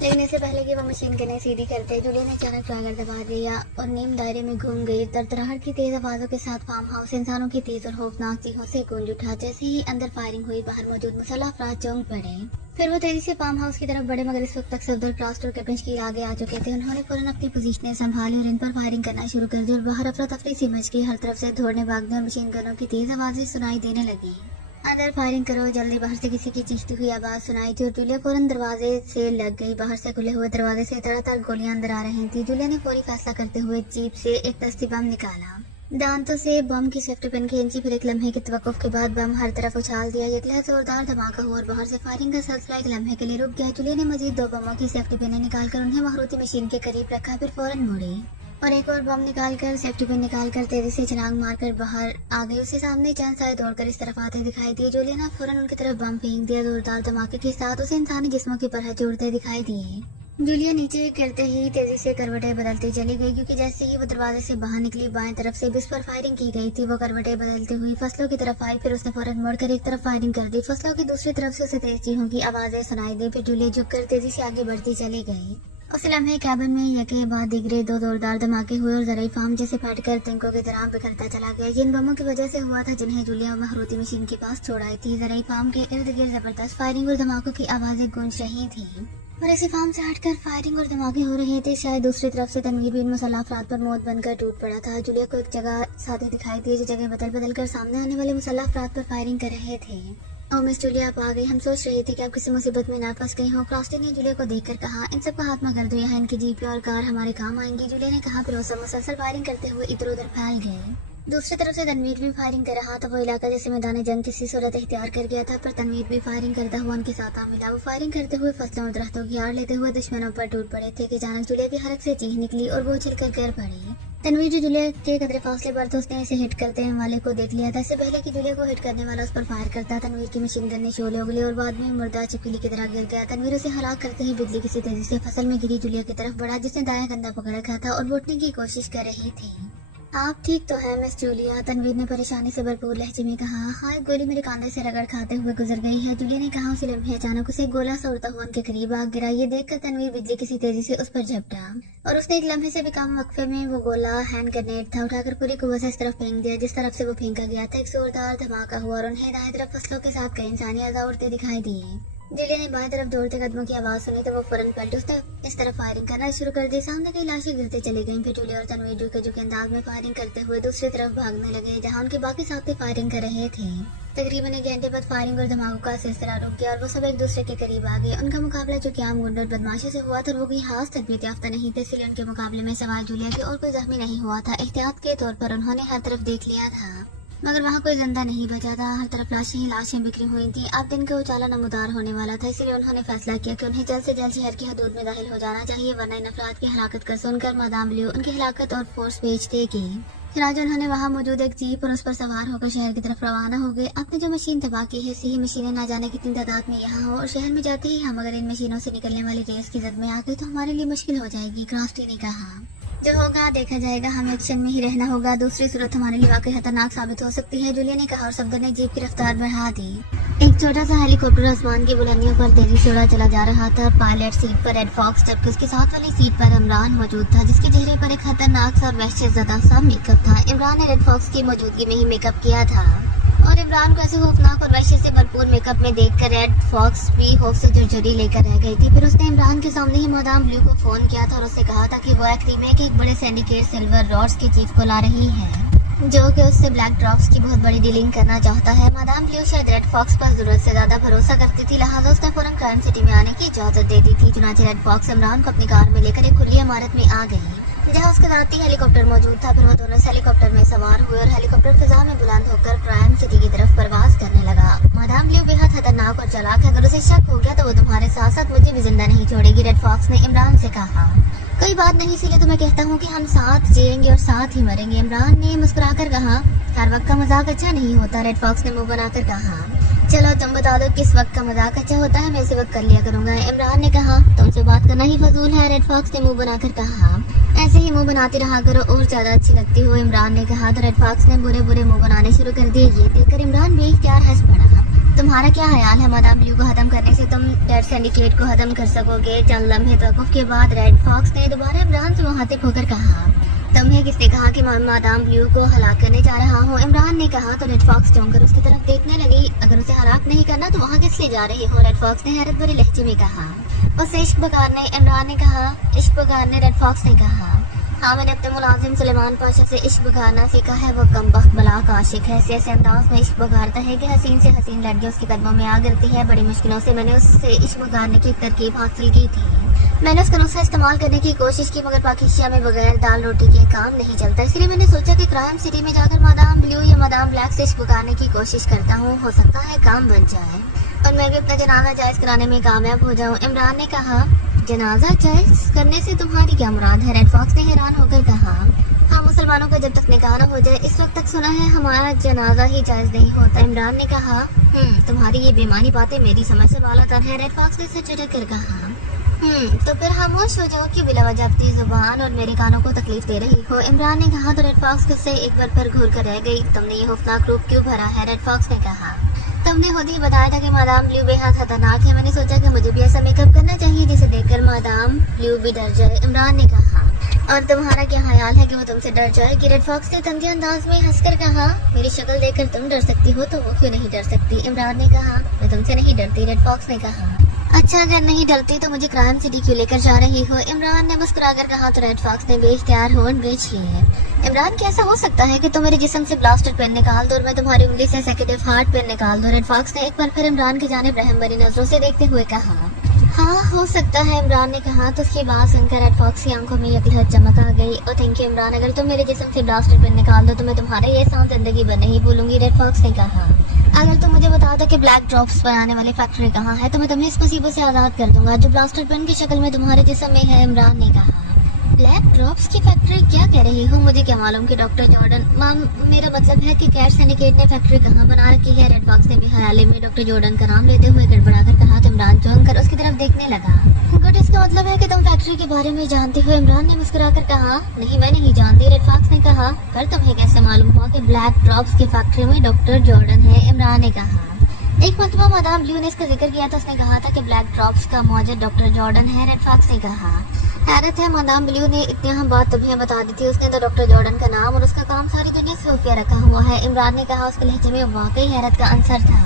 लेकिन इससे पहले कि वो मशीन गने सीधी करते, जूलिया ने अचानक ट्राइगर दबा दिया और नीम दायरे में घूम गई। तरतराहट की तेज आवाजों के साथ फार्म हाउस इंसानों की तेज और खौफनाक चीखों से गूंज उठा। जैसे ही अंदर फायरिंग हुई, बाहर मौजूद मुसल्लह अफराद चौंक पड़े। फिर वो तेजी से फार्म हाउस की तरफ बढ़े, मगर इस वक्त तक सफदर क्रास्ट और कैप्टन शकील आगे आ चुके थे। उन्होंने फौरन अपनी पोजीशनें संभाली और इन पर फायरिंग करना शुरू कर दी और बाहर अफरा तफरी सी मच गई। हर तरफ से दौड़ने भागने और मशीन गनों की तेज आवाजें सुनाई देने लगी। अंदर फायरिंग करो जल्दी, बाहर से किसी की चीखती हुई आवाज सुनाई थी और जूलिया फौरन दरवाजे से लग गई। बाहर से खुले हुए दरवाजे से तड़ातड़ गोलियां अंदर आ रही थी। जूलिया ने फौरी फैसला करते हुए जीप से एक दस्ती बम निकाला। दांतों से बम की सेफ्टी पिन खींची। फिर एक लम्हे के तवक्कुफ के बाद बम हर तरफ उछाल दिया। एक जोरदार धमाका हुआ और बाहर से फायरिंग का सिलसिला एक लम्हे के लिए रुक गया। जूलिया ने मजीद 2 बमों की सेफ्टी पिन निकालकर उन्हें मारूति मशीन के करीब रखा। फिर फौरन मुड़ी और एक और बम निकालकर सेफ्टी पिन निकालकर तेजी से छलांग मारकर बाहर आ गई। उसके सामने चंद साए दौड़कर इस तरफ आते दिखाई दिए। जूलिया ने फौरन उनकी तरफ बम फेंक दिया। जोरदार धमाके के साथ उसे इंसानी जिस्मों की परत जोड़ते दिखाई दिए। जूलिया नीचे गिरते ही तेजी से करवटें बदलती चली गई, क्योंकि जैसे ही वो दरवाजे से बाहर निकली, बाएं तरफ से जिस पर फायरिंग की गई थी वो करवटें बदलती हुई फसलों की तरफ आई। फिर उसने फौरन मुड़कर एक तरफ फायरिंग कर दी। फसलों की दूसरी तरफ से उसे तेज चीखों की आवाजें सुनाई दी। फिर जूलिया झुककर तेजी से आगे बढ़ती चली गई। उस लम्हे कैबिन में यके बाद दिगरे 2 जोरदार धमाके हुए और जराई फार्म जैसे फटकर तिनकों की तरह बिखरता चला गया। जिन बमों की वजह से हुआ था जिन्हें जूलिया मारूति मशीन के पास छोड़ आई थी। जराई फार्म के इर्द गिर्द जबरदस्त फायरिंग और धमाकों की आवाजें गूंज रही थी और ऐसे फार्म से हटकर फायरिंग और धमाके हो रहे थे। शायद दूसरी तरफ से तनवीर भी इन मुसल्लह अफराद पर मौत बनकर टूट पड़ा था। जूलिया को एक जगह साथी दिखाई दी जो जगह बदल बदल कर सामने आने वाले मुसल्लह अफराद पर फायरिंग कर रहे थे। और मिस जूलिया आप आ गई, हम सोच रहे थे कि आप किसी मुसीबत में ना फंस गई हो, क्रास्टी ने जूलिया को देखकर कहा। इन सबका हाथ में कर दो, यहाँ इनकी जीप और कार हमारे काम आएंगी, जूलिया ने कहा। फिर वो सब मुसलसल फायरिंग करते हुए इधर उधर फैल गए। दूसरी तरफ से तनवीर भी फायरिंग कर रहा था। वो इलाका जैसे मैदान जंग किसी सूरत इख्तियार कर गया था, पर तनवीर भी फायरिंग करता हुआ उनके साथ आ मिला। वो फायरिंग करते हुए फसलों और दरख्तों की आड़ लेते हुए दुश्मनों पर टूट पड़े थे कि अचानक जूलिया की हरक से चीख निकली और वो उछलकर गिर पड़ी। तनवीर जो जूलिया के कदरे फासले पर था, उसने इसे हिट करते वाले को देख लिया था। इससे पहले कि जूलिया को हिट करने वाला उस पर फायर करता, तनवीर की मशीन गन ने शोले उगले और बाद में मुर्दा छिपकली की तरह गिर गया। तनवीर उसे हलाक करते ही बिजली किसी तेजी से फसल में गिरी जूलिया की तरफ बढ़ा, जिसने दायां कंधा पकड़ रखा था और वो उठने की कोशिश कर रही थी। आप ठीक तो हैं मिस जूलिया, तनवीर ने परेशानी से भरपूर लहजे में कहा। हाँ, एक गोली मेरे कांधे से रगड़ खाते हुए गुजर गई है, जूलिया ने कहा। उसी लम्हे अचानक उसे गोला सा उड़ता हुआ उनके करीब आ गिरा। ये देखकर तनवीर बिजली किसी तेजी से उस पर झपटा और उसने एक लम्हे से भी कम वक्फे में वो गोला हैंड ग्रेनेड था उठाकर पूरी कुव्वत से इस तरफ फेंक दिया जिस तरफ से वो फेंका गया था। एक जोरदार धमाका हुआ और उन्हें दाएं तरफ फसलों के साथ कई इंसानी अज़ा उड़ते दिखाई दिए। जूलिया ने बाएं तरफ दौड़ते कदमों की आवाज सुनी तो वो फौरन पलट उसने इस तरफ फायरिंग करना शुरू कर दी। सामने कई लाशें गिरते चली गईं। फिर जूलिया और तनवीर झुके अंदाज में फायरिंग करते हुए दूसरी तरफ भागने लगे, जहां उनके बाकी साथी फायरिंग कर रहे थे। तकरीबन 1 घंटे बाद फायरिंग और धमाकों का सिलसिला रुक गया और वो सब एक दूसरे के करीब आ गए। उनका मुकाबला जो कि आम गुंड और बदमाशी से हुआ था, वो कोई खास तरबियत याफ्ता नहीं थे, इसलिए उनके मुकाबले में सवाल जूलिया के और कोई जख्मी नहीं हुआ था। एहतियात के तौर पर उन्होंने हर तरफ देख लिया था, मगर वहाँ कोई जिंदा नहीं बचा था। हर तरफ लाशें ही लाशें बिखरी हुई थी। अब दिन का उजाला नमूदार होने वाला था, इसलिए उन्होंने फैसला किया कि उन्हें जल्द से जल्द शहर की हदूद में दाखिल हो जाना चाहिए, वरना इन अफराद की हलाकत का सुनकर मादाम लियो उनकी हलाकत और फोर्स भेज देगी। फिर आज उन्होंने वहाँ मौजूद एक जीप और उस पर सवार होकर शहर की तरफ रवाना हो गए। आपने जो मशीन तबाह की है, सही मशीनें ना जाने कितनी तादाद में यहाँ हो और शहर में जाते ही हम अगर इन मशीनों से निकलने वाली रेस की जद में आ गए तो हमारे लिए मुश्किल हो जाएगी, क्राफ्टी ने कहा। जो होगा देखा जाएगा, हमें एक्शन में ही रहना होगा, दूसरी सूरत हमारे लिए वाकई खतरनाक साबित हो सकती है, जूलिया ने कहा और सफदर ने जीप की रफ्तार बढ़ा दी। एक छोटा सा हेलीकॉप्टर आसमान की बुलंदियों पर तेजी से उड़ा चला जा रहा था। पायलट सीट पर रेड फॉक्स जबकि उसके साथ वाली सीट पर इमरान मौजूद था, जिसके चेहरे पर एक खतरनाक सा और वहशतज़दा सा मेकअप था। इमरान ने रेड फॉक्स की मौजूदगी में ही मेकअप किया था और इमरान को ऐसे खौफनाक और वहशत से भरपूर मेकअप में देखकर रेड फॉक्स भी खौफ से झरझरी लेकर रह गई थी। फिर उसने इमरान के सामने ही मादाम ब्लू को फोन किया था और उससे कहा था कि वो एक्रीमे के एक बड़े सिंडिकेट सिल्वर रॉड्स के चीफ को ला रही है, जो कि उससे ब्लैक ड्रॉप्स की बहुत बड़ी डीलिंग करना चाहता है। मादाम ब्लू शायद रेड फॉक्स पर जरूरत से ज्यादा भरोसा करती थी, लिहाजा उसने फौरन क्राइम सिटी में आने की इजाजत दे दी थी। चुनांचे रेड फॉक्स इमरान को अपनी कार में लेकर एक खुली इमारत में आ गई जहां उसका ذاتی हेलीकॉप्टर मौजूद था। फिर वो दोनों इस हेलीकॉप्टर में सवार हुए और हेलीकॉप्टर फिजा में बुलंद होकर क्राइम सिटी की तरफ परवाज करने लगा। मादाम ब्लू बेहद खतरनाक और चालाक है, अगर उसे शक हो गया तो वो तुम्हारे साथ साथ मुझे भी जिंदा नहीं छोड़ेगी, रेड फॉक्स ने इमरान से कहा। कोई बात नहीं, इसीलिए तो मैं कहता हूँ कि हम साथ जिएंगे और साथ ही मरेंगे, इमरान ने मुस्कुराकर कहा। हर वक्त का मजाक अच्छा नहीं होता, रेड फॉक्स ने मुंह बनाकर कहा। चलो तुम बता दो किस वक्त का मजाक अच्छा होता है, मैं इसी वक्त कर लिया करूंगा, इमरान ने कहा। तुमसे बात करना ही फजूल है, रेड फॉक्स ने मुंह बनाकर कहा। ऐसे ही मुंह बनाती रहा करो और ज्यादा अच्छी लगती हो, इमरान ने कहा। तो रेड फॉक्स ने बुरे बुरे मुंह बनाने शुरू कर दिए। ये देखकर इमरान बेइख्तियार हंस पड़ा। तुम्हारा क्या ख्याल है, मादाम ब्लू को खत्म करने से तुम डेड सिंडिकेट को खत्म कर सकोगे? चंद लम्हे तवक्कुफ के बाद रेड फॉक्स ने दोबारा इमरान से मुखातिब होकर कहा। तुम्हें किसने कहा कि मैं मादाम ब्लू को हलाक करने जा रहा हूँ, इमरान ने कहा। तो रेड फॉक्स चौंक कर उसकी तरफ देखने लगी। अगर उसे हलाक नहीं करना तो वहाँ किस लिए जा रही हो, रेड फॉक्स ने हैरत भरे लहजे में कहा। उसे इश्क बकारने, इमरान ने कहा। इश्क बकारने, रेड फॉक्स ने कहा। हाँ, मैंने अपने मुलाजिम सुलेमान पाशा से इश्क बघारना सीखा है, वो कमबख्त बलाक आशिक है, ऐसे अंदाज में इश्क बघारता है कि हसीन से हसीन लड़की उसके कदमों में आ गिरती है। बड़ी मुश्किलों से मैंने उससे इश्क बघारने की तरकीब हासिल की थी। मैंने उसका नुस्खा इस्तेमाल करने की कोशिश की, मगर पाकिस्तान में बगैर दाल रोटी के काम नहीं चलता। इसलिए मैंने सोचा कि क्राइम सिटी में जाकर मादाम ब्लू या मादाम ब्लैक से इश्क बघारने की कोशिश करता हूँ, हो सकता है काम बन जाए और मैं भी अपना जनाजा जायज कराने में कामयाब हो जाऊँ, इमरान ने कहा। जनाजा जायज करने से तुम्हारी क्या मुराद है, रेड फॉक्स ने हैरान होकर कहा। हाँ, मुसलमानों का जब तक निकाह न हो जाए, इस वक्त तक सुना है हमारा जनाजा ही जायज नहीं होता, इमरान ने कहा। तुम्हारी ये बेमानी बातें मेरी समझ से बालातर है, रेड फॉक्स ने सिर झटक कर कहा। तो फिर खामोश हो जाओ, क्यों बिला वजह अपनी जुबान और मेरे कानों को तकलीफ दे रही हो, इमरान ने कहा। तो रेड फॉक्स से एक बार फिर घूर कर रह गई। तुमने ये खौफनाक रूप क्यों भरा है, रेड फॉक्स ने कहा। तुमने खुद ही बताया था कि मादाम ब्लू बेहद खतरनाक है, मैंने सोचा कि मुझे भी ऐसा मेकअप करना चाहिए जिसे देखकर मादाम ब्लू भी डर जाए, इमरान ने कहा। और तुम्हारा क्या ख्याल है कि वो तुमसे डर जाएगी, रेड फॉक्स ने तंजी अंदाज में हंसकर कहा। मेरी शक्ल देखकर तुम डर सकती हो तो वो क्यों नहीं डर सकती, इमरान ने कहा। मैं तुमसे नहीं डरती, रेड फॉक्स ने कहा। अच्छा, अगर नहीं डरती तो मुझे क्राइम सिटी क्यों लेकर जा रही हो, इमरान ने मुस्कुराकर कहा। तो रेड फॉक्स ने बेइख्तियार होंठ खींच लिए। इमरान, कैसा हो सकता है कि तुम मेरे जिस्म से ब्लास्टर पेन निकाल दो और मैं तुम्हारी उंगली से सेकेटिव हार्ट पेन निकाल दो, रेड फॉक्स ने एक बार फिर इमरान की जानिब रहम भरी नजरों से देखते हुए कहा। हाँ, हो सकता है, इमरान ने कहा। तो उसकी बात सुनकर रेड फॉक्स की आंखों में यकीनत चमक आ गई। ओ थैंक यू इमरान, अगर तुम मेरे जिस्म से ब्लास्टर पेन निकाल दो तो मैं तुम्हारे ये एहसान जिंदगी भर नहीं भूलूंगी, रेड फॉक्स ने कहा। अगर तुम मुझे बता दो कि ब्लैक ड्रॉप्स बनाने वाली फैक्ट्री कहाँ है तो मैं तुम्हें इस मुसीबत से आजाद कर दूंगा जो ब्लास्टर पेन की शक्ल में तुम्हारे जिस्म में है, इमरान ने कहा। ब्लैक ड्रॉप्स की फैक्ट्री, क्या कह रही हो, मुझे क्या मालूम कि डॉक्टर जॉर्डन। माम, मेरा मतलब है कि कैट सिंडिकेट ने फैक्ट्री कहाँ बना रखी है, रेड फॉक्स ने भी ख्याल में डॉक्टर जॉर्डन का नाम लेते हुए गड़बड़ाकर कहा। तो इमरान चौंक कर उसकी तरफ देखने लगा। गुड, इसका मतलब है कि तुम फैक्ट्री के बारे में जानते हो, इमरान ने मुस्कुराकर कहा। नहीं, मैं नहीं जानती, रेड फॉक्स ने कहा। पर तुम्हें कैसे मालूम हुआ कि ब्लैक ड्रॉप्स की फैक्ट्री में डॉक्टर जॉर्डन है, इमरान ने कहा। एक मरतबा मादाम ब्लू ने इसका जिक्र किया तो उसने कहा था कि ब्लैक ड्रॉप्स का मौजूद डॉक्टर जॉर्डन है, रेड फॉक्स ने कहा। हैरत है, मादाम ब्लू ने इतनी अहम बात तुम्हें बता दी थी, उसने तो डॉक्टर जॉर्डन का नाम और उसका काम सारी दुनिया से खुफिया रखा हुआ है, इमरान ने कहा। उसके लहजे में वाकई हैरत का अंसर था।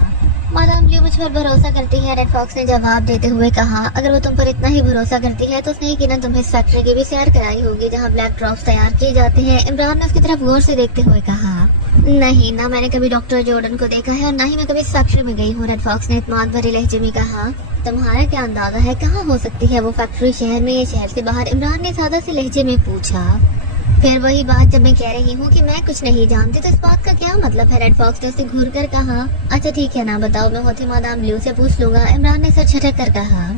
मादाम ब्लू मुझ पर भरोसा करती है, रेड फॉक्स ने जवाब देते हुए कहा। अगर वो तुम पर इतना ही भरोसा करती है तो उसने यकीनन तुम्हें इस फैक्ट्री की भी सैर कराई होगी जहाँ ब्लैक ड्रॉप्स तैयार किए जाते हैं, इमरान ने उसकी तरफ गौर से देखते हुए कहा। नहीं, ना मैंने कभी डॉक्टर जॉर्डन को देखा है और ना ही मैं कभी इस फैक्ट्री में गई हूँ, रेड फॉक्स ने इत्मीनान भरे लहजे में कहा। तुम्हारा क्या अंदाजा है कहाँ हो सकती है वो फैक्ट्री, शहर में या शहर से बाहर, इमरान ने सादा से लहजे में पूछा। फिर वही बात, जब मैं कह रही हूँ कि मैं कुछ नहीं जानती तो इस बात का क्या मतलब है, रेड फॉक्स ने उसे घूर कर कहा। अच्छा ठीक है ना, बताओ, मैं होती मादाम ब्लू से पूछ लूंगा, इमरान ने सर झटक कर कहा।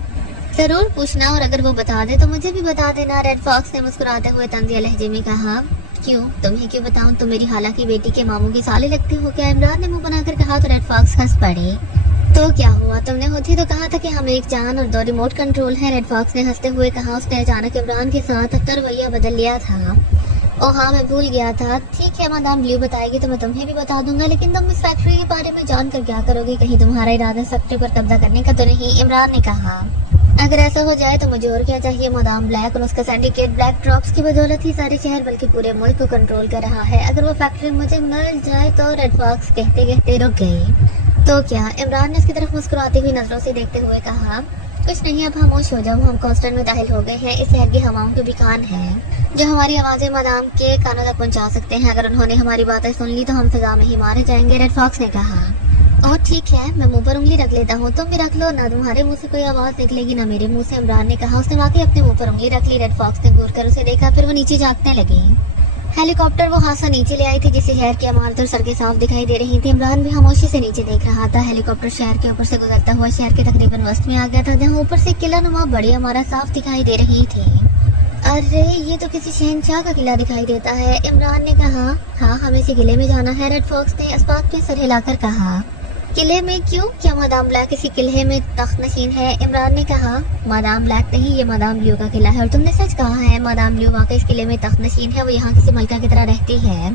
जरूर पूछना और अगर वो बता दे तो मुझे भी बता देना, रेड फॉक्स ने मुस्कुराते हुए तंजिया लहजे में कहा। क्यों, तुम्हें क्यों बताऊं, तुम मेरी खाला की बेटी के मामू की साले लगती हो क्या, इमरान ने मुंह बनाकर कहा। तो रेड फॉक्स हंस पड़े। तो क्या हुआ, तुमने होती तो कहा था कि हम एक जान और 2 रिमोट कंट्रोल हैं। रेड फॉक्स ने हंसते हुए कहा। उसने अचानक इमरान के साथ अपना रवैया बदल लिया था। ओह हाँ, मैं भूल गया था। ठीक है, मादाम ब्लू बताएगी तो मैं तुम्हें भी बता दूंगा, लेकिन तुम इस फैक्ट्री के बारे में जानकर क्या करोगे? कहीं तुम्हारा इरादा फैक्ट्री पर कब्जा करने का तो नहीं? इमरान ने कहा। अगर ऐसा हो जाए तो मुझे और क्या चाहिए? मादाम ब्लैक और उसका सिंडिकेट ब्लैक ड्रॉप्स की बदौलत ही सारे शहर बल्कि पूरे मुल्क को कंट्रोल कर रहा है। अगर वो फैक्ट्री मुझे मिल जाए तो रेड फॉक्स कहते कहते रुक गई। तो क्या? इमरान ने उसकी तरफ मुस्कुराती हुई नजरों से देखते हुए कहा। कुछ नहीं, अब खामोश हो जाओ। हम कॉस्टन में दाखिल हो गए हैं। इस शहर की हवाओं के भी कान हैं जो हमारी आवाजें मादाम के कानों तक पहुंचा सकते हैं। अगर उन्होंने हमारी बातें सुन ली तो हम फिजा में ही मारे जाएंगे, रेड फॉक्स ने कहा। और ठीक है, मैं मुंह पर उंगली रख लेता हूँ, तुम भी रख लो ना। तुम्हारे मुंह से कोई आवाज निकलेगी ना मेरे मुंह से, इमरान ने कहा। उसने वाकई अपने मुंह पर उंगली रख ली। रेड फॉक्स ने घूर कर उसे देखा, फिर वो नीचे झांकने लगी। हेलीकॉप्टर वो हादसा नीचे ले आई थी जिससे शहर की इमारत और सड़कें साफ दिखाई दे रही थी। इमरान भी खामोशी से नीचे देख रहा था। हेलीकॉप्टर शहर के ऊपर से गुजरता हुआ शहर के तकरीबन वस्त में आ गया था, जहाँ ऊपर से किला नुमा बड़ी इमारत साफ दिखाई दे रही थी। अरे ये तो किसी शहंशाह का किला दिखाई देता है, इमरान ने कहा। हाँ, हमें इसी किले में जाना है, रेड फॉक्स ने इस बात पे सर हिलाकर कहा। किले में क्यों? क्या मादाम ब्लैक किसी किले में तख्त नशीन है? इमरान ने कहा। मादाम ब्लैक नहीं, ये मादाम ब्लू का किला है। और तुमने सच कहा है, मादाम ब्लू वाकई इस किले में तख्त नशीन है। वो यहाँ किसी मलका की तरह रहती है।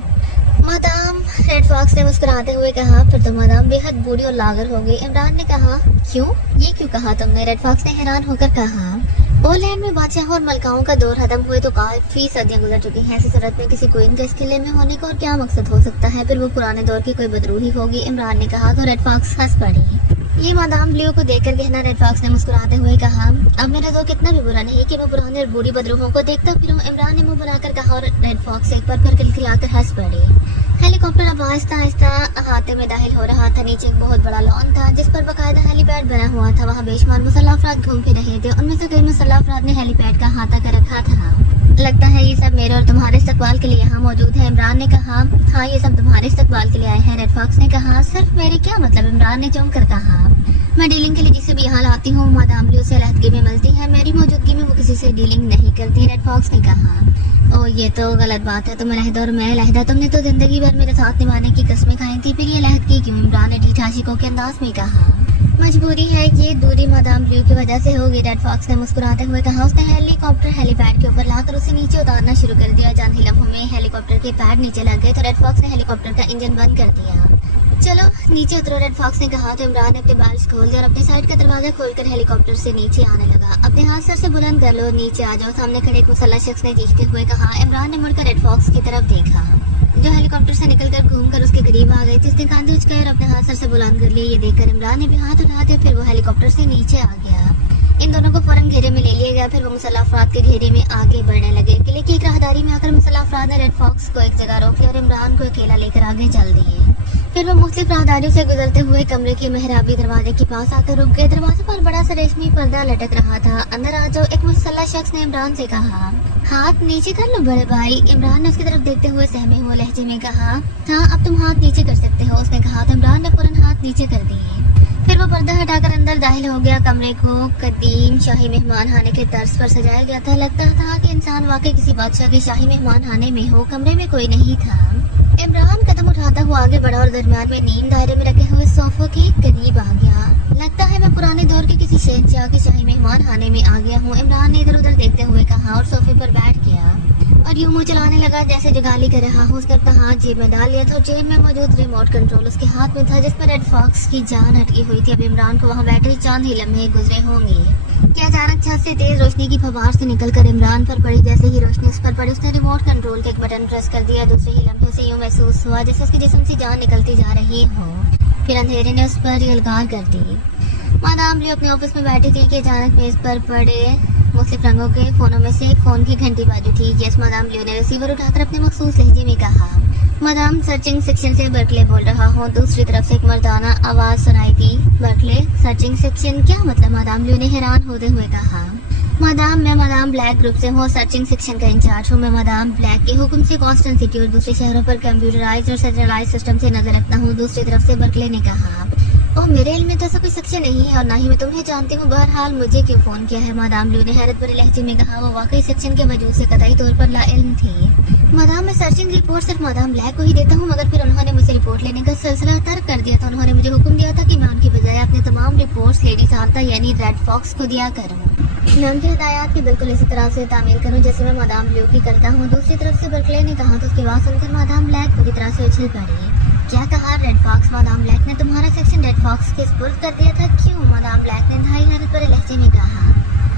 मादाम, रेड फॉक्स ने मुस्कुराते हुए कहा। फिर तो मादाम बेहद बूढ़ी और लागर हो गई, इमरान ने कहा। क्यों? ये क्यों कहा तुमने? रेड फॉक्स ने हैरान होकर कहा। पोलैंड में बादशाहों और मलकाओं का दौर खत्म हुए तो काफी सदियां गुजर चुकी हैं। ऐसी सूरत में किसी क्वीन के इस किले में होने का और क्या मकसद हो सकता है? फिर वो पुराने दौर की कोई बदरूही होगी, इमरान ने कहा। तो रेड फॉक्स हंस पड़ी। ये मादाम ब्लू को देखकर कहना, रेड फॉक्स ने मुस्कुराते हुए कहा। अब मेरा दौर कितना भी बुरा नहीं कि मैं पुराने और बूढ़ी बदरूहों को देखता फिरूं, इमरान ने मुंह बनाकर कहा। और रेड फॉक्स एक बार फिर खिलखिलाकर हंस पड़ी। हेलीकॉप्टर अब आहिस्ता आहिस्ता अहाते में दाखिल हो रहा था। नीचे एक बहुत बड़ा लॉन था जिस पर बाकायदा हेलीपैड बना हुआ था। वहाँ बेशुमार मुसल्लह अफराद घूम फिर रहे थे। उनमें से कई मुसल्लह अफराद ने हेलीपैड का अहाता कर रखा था। लगता है ये सब मेरे और तुम्हारे इस्तकबाल के लिए यहाँ मौजूद है, इमरान ने कहा। हाँ, ये सब तुम्हारे इस्तकबाल के लिए आए हैं, रेड फॉक्स ने कहा। सिर्फ मेरे क्या मतलब? इमरान ने चौंक कर कहा। मैं डीलिंग के लिए जिसे भी यहाँ लाती हूँ मादाम ब्लू से अलहदगी में मिलती है, मेरी मौजूदगी में वो किसी से डीलिंग नहीं करती, रेड फॉक्स ने कहा। ओ ये तो गलत बात है, तुम अलहदा और मैं अलहदा। तुमने तो जिंदगी भर मेरे साथ निभाने की कस्में खाई थी, फिर ये अलहदगी क्यों? इमरान ने ढीठ आशिकों के अंदाज में कहा। मजबूरी है, ये दूरी मादाम ब्लू की वजह से होगी, रेड फॉक्स ने मुस्कुराते हुए कहा। उसने हेलीकॉप्टर हेलीपैड के ऊपर लाकर उसे नीचे उतारना शुरू कर दिया। चंद ही लम्हों में हेलीकॉप्टर के पैड नीचे लग गए तो रेड फॉक्स ने हेलीकॉप्टर का इंजन बंद कर दिया। चलो नीचे उतरो, रेड फॉक्स ने कहा। तो इमरान ने अपने बारिश खोल दिया और अपने साइड का दरवाजा खोलकर हेलीकॉप्टर से नीचे आने लगा। अपने हाथ सर से बुलंद कर लो, नीचे आ जाओ, सामने खड़े एक मुसल्लह शख्स ने चीखते हुए कहा। इमरान ने मुड़कर रेड फॉक्स की तरफ देखा जो हेलीकॉप्टर से निकलकर घूमकर उसके करीब आ गई थी। उसने कांधे उचकाए और अपने हाथ सर से बुलंद कर लिए। ये देखकर इमरान ने भी हाथ उठा दिया, फिर वो हेलीकॉप्टर से नीचे आ गया। इन दोनों को फौरन घेरे में ले लिया गया। फिर वो मुसल्लह अफराद के घेरे में आगे बढ़ने लगे। किले की एक राहदारी में आकर मुसल्लह अफराद ने रेड फॉक्स को एक जगह रोक लिया और इमरान को अकेला लेकर आगे चल दिए। फिर वो मुख्तलिफ राहदारियों से गुजरते हुए कमरे के मेहराबी दरवाजे के पास आकर रुक गए। दरवाजे पर बड़ा सा रेशमी पर्दा लटक रहा था। अंदर आ जाओ, एक मुसल्लह शख्स ने इमरान से कहा। हाथ नीचे कर लो बड़े भाई, इमरान ने उसकी तरफ देखते हुए सहमे हुए लहजे में कहा। हाँ, अब तुम हाथ नीचे कर सकते हो, उसने कहा। तो इमरान ने फौरन हाथ नीचे कर दिए। फिर वो पर्दा हटाकर अंदर दाखिल हो गया। कमरे को कदीम शाही मेहमान खाने के तर्ज पर सजाया गया था। लगता था कि इंसान वाकई किसी बादशाह के शाही मेहमान खाने में हो। कमरे में कोई नहीं था। इमरान कदम उठाता हुआ आगे बढ़ा और दरमियान में नीम दायरे में रखे हुए सोफे के करीब आ गया। लगता है मैं पुराने दौर के किसी शहंशाह के शाही मेहमान खाने में आ गया हूँ, इमरान ने इधर उधर देखते हुए कहा और सोफे पर बैठ गया और यूं मुंह चलाने लगा जैसे जगाली कर रहा हो। उसने अपना हाथ जेब में डाल लिया था। जेब में मौजूद रिमोट कंट्रोल उसके हाथ में था जिसमें रेड फॉक्स की जान अटकी हुई थी। अब इमरान को वहाँ बैठे चांद ही लम्हे गुजरे होंगे कि अचानक छत से तेज रोशनी की फवार से निकलकर इमरान पर पड़ी। जैसे ही रोशनी उस पर पड़ी उसने रिमोट कंट्रोल के एक बटन प्रेस कर दिया। दूसरे ही लम्हे से यूं महसूस हुआ जैसे उसके जिस्म से जान निकलती जा रही हो। फिर अंधेरे ने उस पर यलगार कर दी। मादाम ब्लू अपने ऑफिस में बैठी थी कि अचानक मेज पर पड़े मुख्तलिफ रंगों के फोनों में से एक फोन की घंटी बाजी थी। यस, मादाम ब्लू ने रिसीवर उठाकर अपने मखसूस लहजे में कहा। मादाम, सर्चिंग सेक्शन से बर्कले बोल रहा हूँ। दूसरी तरफ से एक मर्दाना आवाज सुनाई थी। बर्कले सर्चिंग सेक्शन, क्या मतलब? मादाम ब्लू ने हैरान होते हुए कहा। मादाम, मैं मादाम ब्लैक ग्रुप से हूँ, सर्चिंग सेक्शन का इंचार्ज हूँ। मैं मादाम ब्लैक के हुक्म से कॉन्स्टेंट सिटी और दूसरे शहरों पर कंप्यूटराइज और सेंट्रलाइज सिस्टम से नजर रखता हूँ। दूसरी तरफ से बर्कले ने कहा। और मेरे इल्म में तो ऐसा कोई शख्स नहीं है और ना ही मैं तुम्हें जानती हूँ। बहरहाल मुझे क्यों फोन किया है? मादाम ब्लू ने हैरत भरे लहजे में कहा। वो वाकई सेक्शन के वजूद से कतई तौर पर लाइल्म थी। मादाम, मैं सर्चिंग रिपोर्ट सिर्फ मादाम ब्लैक को ही देता हूँ, मगर फिर उन्होंने मुझे रिपोर्ट लेने का सिलसिला तर्क कर दिया था। उन्होंने मुझे हुक्म दिया था कि मैं उनकी बजाय अपने तमाम रिपोर्ट्स लेडी सारता यानी रेड फॉक्स को दिया करूँ। मैं उनकी हिदायत की बिल्कुल इसी तरह से तामील करूँ जैसे मैं मादाम ब्लू की करता हूँ। दूसरी तरफ से बर्कले ने कहा तो उसकी बात सुनकर मादाम ब्लैक पूरी तरह से उछल पड़ी। क्या कहा? Red fox? मादाम ब्लैक ने तुम्हारा सेक्शन रेड फॉक्स के स्पुर्द कर दिया था? क्यों? मादाम ब्लैक ने इंतहाई हैरत भरे लहजे में कहा।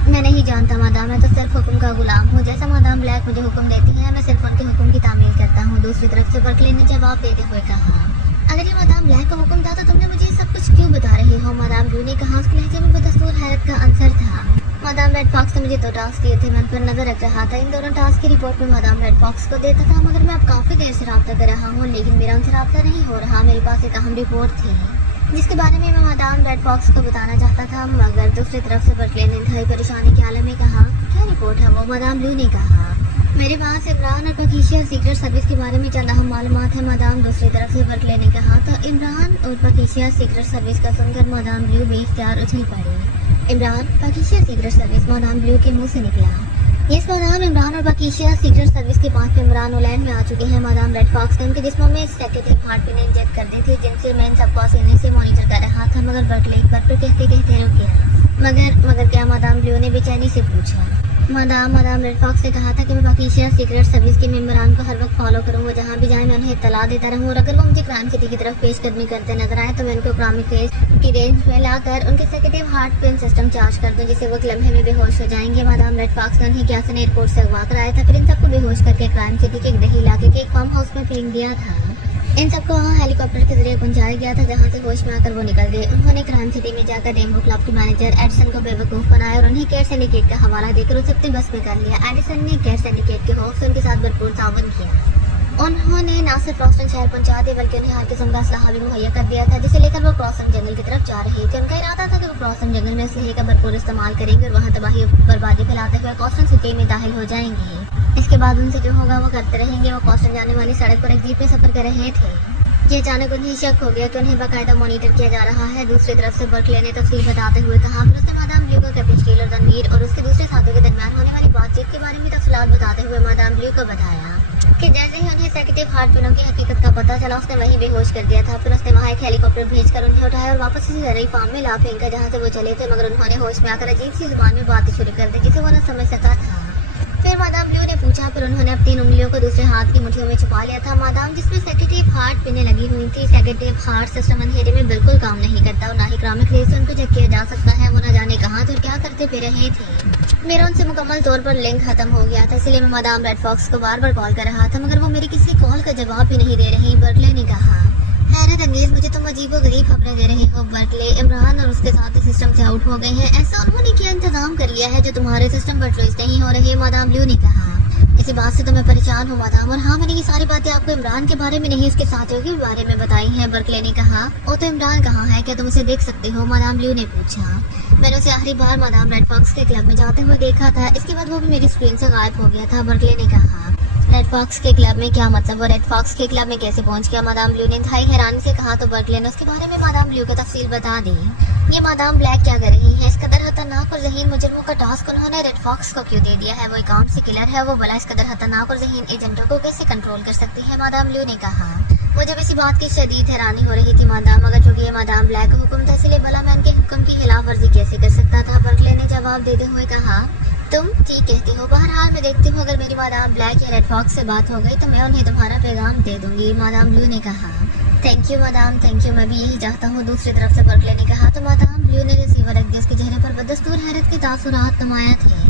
मैं नहीं जानता मादाम, मैं तो सिर्फ हुक्म का गुलाम हूँ। जैसा मादाम ब्लैक मुझे हुक्म देती है मैं सिर्फ उनके हुक्म की तामील करता हूँ। दूसरी तरफ से बर्कले ने जवाब देते हुए कहा, अगर ये मादाम ब्लैक का हुक्म था तो तुमने मुझे सब कुछ क्यों बता रही हो? मादाम ब्लू ने कहा। उसके लहजे में बदस्तूर हैरत का अंसर था। मादाम रेड फॉक्स ने मुझे 2 टास्क दिए थे, मैं उन पर नजर रख रहा था। इन दोनों टास्क की रिपोर्ट में मादाम रेड फॉक्स को देता था, मगर मैं अब काफी देर से राब्ता कर रहा हूँ लेकिन मेरा उनसे राब्ता नहीं हो रहा। मेरे पास एक अहम रिपोर्ट थी जिसके बारे में मैं मादाम रेड फॉक्स को बताना चाहता था, मगर दूसरी तरफ से बर्कले ने इंतहाई परेशानी के आलम में कहा, क्या रिपोर्ट है वो? मादाम ब्लू ने कहा, मेरे पास इमरान और पकीशिया सीक्रेट सर्विस के बारे में चंद अहम मालूमात है मादाम। दूसरी तरफ से बर्कले ने कहा। तो इमरान और पकीशिया सीक्रेट सर्विस का सुनकर मादाम ब्लू बेख्तियार उछल पड़ी। इमरान, पकीशिया सीक्रेट सर्विस? मादाम ब्लू के मुंह से निकला। यस मादाम, इमरान और पकीशिया सीक्रेट सर्विस के 5 मेंबरान ओलैंड में आ चुके हैं। मादाम रेड फॉक्स ने उनके जिस्मों में सेकेटिव हार्ट पिन इंजेक्ट कर दी थी जिनसे मैं इन सबको आसानी से मॉनिटर कर रहा था, मगर बर्कले एक बार फिर कहते रुक गया। मगर क्या? मादाम ब्लू ने बेचैनी से पूछा। मादाम रेड फॉक्स ने कहा था कि मैं पकीशिया सीक्रेट सर्विस के मेंबरान को हर वक्त फॉलो करूँ। वो जहाँ भी जाए मैं उन्हें इत्तला देता रहूँ और अगर वो मुझे क्राइम सिटी की तरफ पेशकदमी करते नजर आए तो मैं उनको क्राइम फेस की रेंज में लाकर उनके सेकेटिव हार्ट पिन सिस्टम चार्ज कर दूँ जिससे वो लम्हे में बेहोश हो जाएंगे। मादाम रेड फॉक्स ने उन्हें ग्यासन एयरपोर्ट से अगवा कराया था, फिर इन सबको बेहोश करके क्राइम सिटी के एक दही इलाके के एक फार्म हाउस में फेंक दिया था। इन सबको वहाँ हेलीकॉप्टर के जरिए पहुंचाया गया था जहाँ से होश में आकर वो निकल गए। उन्होंने क्राइम सिटी में जाकर रेनबो क्लब के मैनेजर एडिसन को बेवकूफ बनाया और उन्हें केयर सिंडिकेट का हवाला देकर उसे अपनी बस में कर लिया। एडिसन ने केयर सिंडिकेट के खौफ से उनके साथ भरपूर ताउन किया। उन्होंने न सिर्फ क्रॉसन शहर पहुंचा दिया बल्कि उन्हें हर किस्म का असलहा भी मुहैया कर दिया था जिसे लेकर वो क्रॉसन जंगल की तरफ जा रहे थे। उनका इरादा था कि वो क्रॉसन जंगल में असलहे का भरपूर इस्तेमाल करेंगे और वहाँ तबाही बर्बादी फैलाते हुए क्रॉसन सिटी में दाखिल हो जाएंगे। इसके बाद उनसे जो होगा वो करते रहेंगे। वो क्रॉसन जाने वाली सड़क पर एक जीप में सफर कर रहे थे कि अचानक उन्हें शक हो गया कि उन्हें बाकायदा मॉनिटर किया जा रहा है। दूसरी तरफ से बर्कले ने तफसील बताते हुए कहा। फिर उसने मादाम ब्लू को कैपिस्टील और रणवीर और उसके दूसरे साथियों के दरमियान होने वाली बातचीत के बारे में तफसीलात बताते हुए मादाम ब्लू को बताया कि जैसे ही उन्हें सेकेटिव हार्ट पिनों की हकीकत का पता चला उसने वहीं बेहोश कर दिया था। फिर उसने वहाँ एक हेलीकॉप्टर भेजकर उन्हें उठाया और वापस इसी जरिए फार्म में ला फेंका जहाँ से वो चले थे, मगर उन्होंने होश में आकर अजीब सी जुबान में बातें शुरू कर दी जिसे वो न समझ सका था। फिर मादाम ब्लू ने पूछा, फिर उन्होंने अपनी 3 उंगलियों को दूसरे हाथ की मुट्ठियों में छुपा लिया था मादाम, जिसमें सेकेटिव हार्ट पिनें लगी हुई थी। सेकेटिव हार्ट सिस्टम अंधेरे में बिल्कुल काम नहीं करता और ना ही क्रामिक रेस से उनको चेक किया जा सकता है। वो न जाने कहाँ तो क्या करते फिर रहे थे। मेरा उनसे मुकम्मल तौर पर लिंक खत्म हो गया था, इसलिए मैं मादाम रेड फॉक्स को बार बार कॉल कर रहा था, मगर वो मेरी किसी कॉल का जवाब भी नहीं दे रही। बर्कले ने कहा, हैरत अंगेज, मुझे तुम अजीबो गरीब खबरें दे रहे हो। बर्कले, इमरान और उसके साथ सिस्टम से आउट हो गए हैं, ऐसा उन्होंने क्या इंतजाम कर लिया है जो तुम्हारे सिस्टम पर ट्रेस नहीं हो रहे। मादाम ब्लू ने कहा, इसी बात से तो मैं परेशान हूँ मादाम, और हाँ मैंने ये सारी बातें आपको इमरान के बारे में नहीं उसके साथियों के बारे में बताई हैं। बर्कले ने कहा, ओ तो इमरान कहाँ है, क्या तुम उसे देख सकते हो? मादाम ब्लू ने पूछा। मैंने उसे आखिरी बार मादाम रेड फॉक्स के क्लब में जाते हुए देखा था, इसके बाद वो भी मेरी स्क्रीन से गायब हो गया था। बर्कले ने कहा, रेड फॉक्स के क्लब में? क्या मतलब? वो रेड फॉक्स के क्लब में कैसे पहुंच गया? मादाम ब्लू ने इंतहाई हैरानी से कहा। तो बर्कले ने उसके बारे में मादाम ब्लू को तफसील बता दी। ये मादाम ब्लैक क्या कर रही है? इस कदर खतरनाक और ज़हीन मुजरिमों का टास्क उन्होंने रेड फॉक्स को क्यों दे दिया है? वो एक आम सी किलर है, वो भला इस कदर खतरनाक और ज़हीन एजेंटों को कैसे कंट्रोल कर सकती है? मादाम ब्लू ने कहा। मुझे इसी बात की शदीद हैरानी हो रही थी मादाम, मगर चूंकि ये मादाम ब्लैक का हुक्म था इसलिए भला मैं उनके हुक्म की खिलाफ वर्जी कैसे कर सकता था? बर्कले ने जवाब देते हुए कहा, तुम ठीक कहती हो, बहरहाल मैं देखती हूँ अगर मेरी मादाम ब्लैक या रेड फॉक्स से बात हो गई तो मैं उन्हें तुम्हारा पैगाम दे दूंगी। मादाम ब्लू ने कहा, thank you madam, thank you, मैं भी यही चाहता हूँ। दूसरी तरफ से बर्कले ने कहा। तो मादाम ब्लू ने रिसीवर रख दिया, उसके चेहरे पर बदस्तूर हैरत के तासुरात नुमाया थे।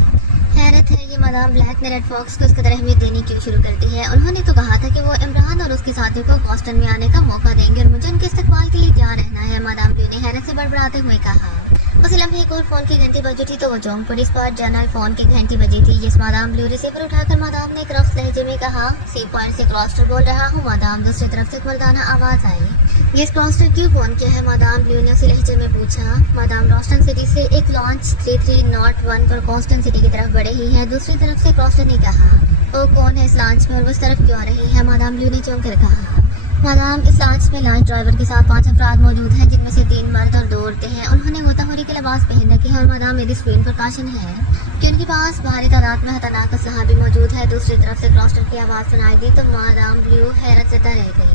हैरत है, ये मादाम ब्लैक ने रेड फॉक्स को इस कदर अहमियत देनी क्यों शुरू कर दी है? उन्होंने तो कहा था कि वो इमरान और उसके साथियों को बॉस्टन में आने का मौका देंगे और मुझे उनके इस्तकबाल के लिए तैयार रहना है। मादाम ब्लू ने हैरत से बड़बड़ाते हुए कहा। उस लम्हे एक और फोन की घंटी बज उठी तो वो चौंक पड़ी। इस बार जनरल फोन की घंटी बजी थी। जिस मादाम ब्लू रिसीवर उठाकर मादाम ने एक रफ्त लहजे में कहा, सी पॉइंट से क्रॉस्टर बोल रहा हूँ मादाम। दूसरी तरफ से एक मर्दाना आवाज आई। ये क्रॉस्टर क्यों फोन किया है? मादाम ब्लू ने उसी लहजे में पूछा। मादाम रोस्टन सिटी से एक लॉन्च 3301 पर कॉस्टन सिटी की तरफ बढ़ रही है। दूसरी तरफ से क्रॉस्टर ने कहा, ओ कौन है इस लॉन्च में और वो इस तरफ क्यों आ रही है? मादाम ब्लू ने चौंक कर कहा, मादाम, इस लॉन्च में लॉन्च ड्राइवर के साथ 5 अफराद मौजूद हैं, जिनमें से 3 मर्द और 2 औरतें हैं। उन्होंने गोताखोरी के लिबास पहन रखे हैं और मादाम मेरी स्क्रीन पर काशन है कि उनके पास भारी तादाद में खतरनाक असलहा भी मौजूद है। दूसरी तरफ से क्रॉस्टर की आवाज़ सुनाई दी तो मादाम ब्लू हैरत ज़दा रह गई।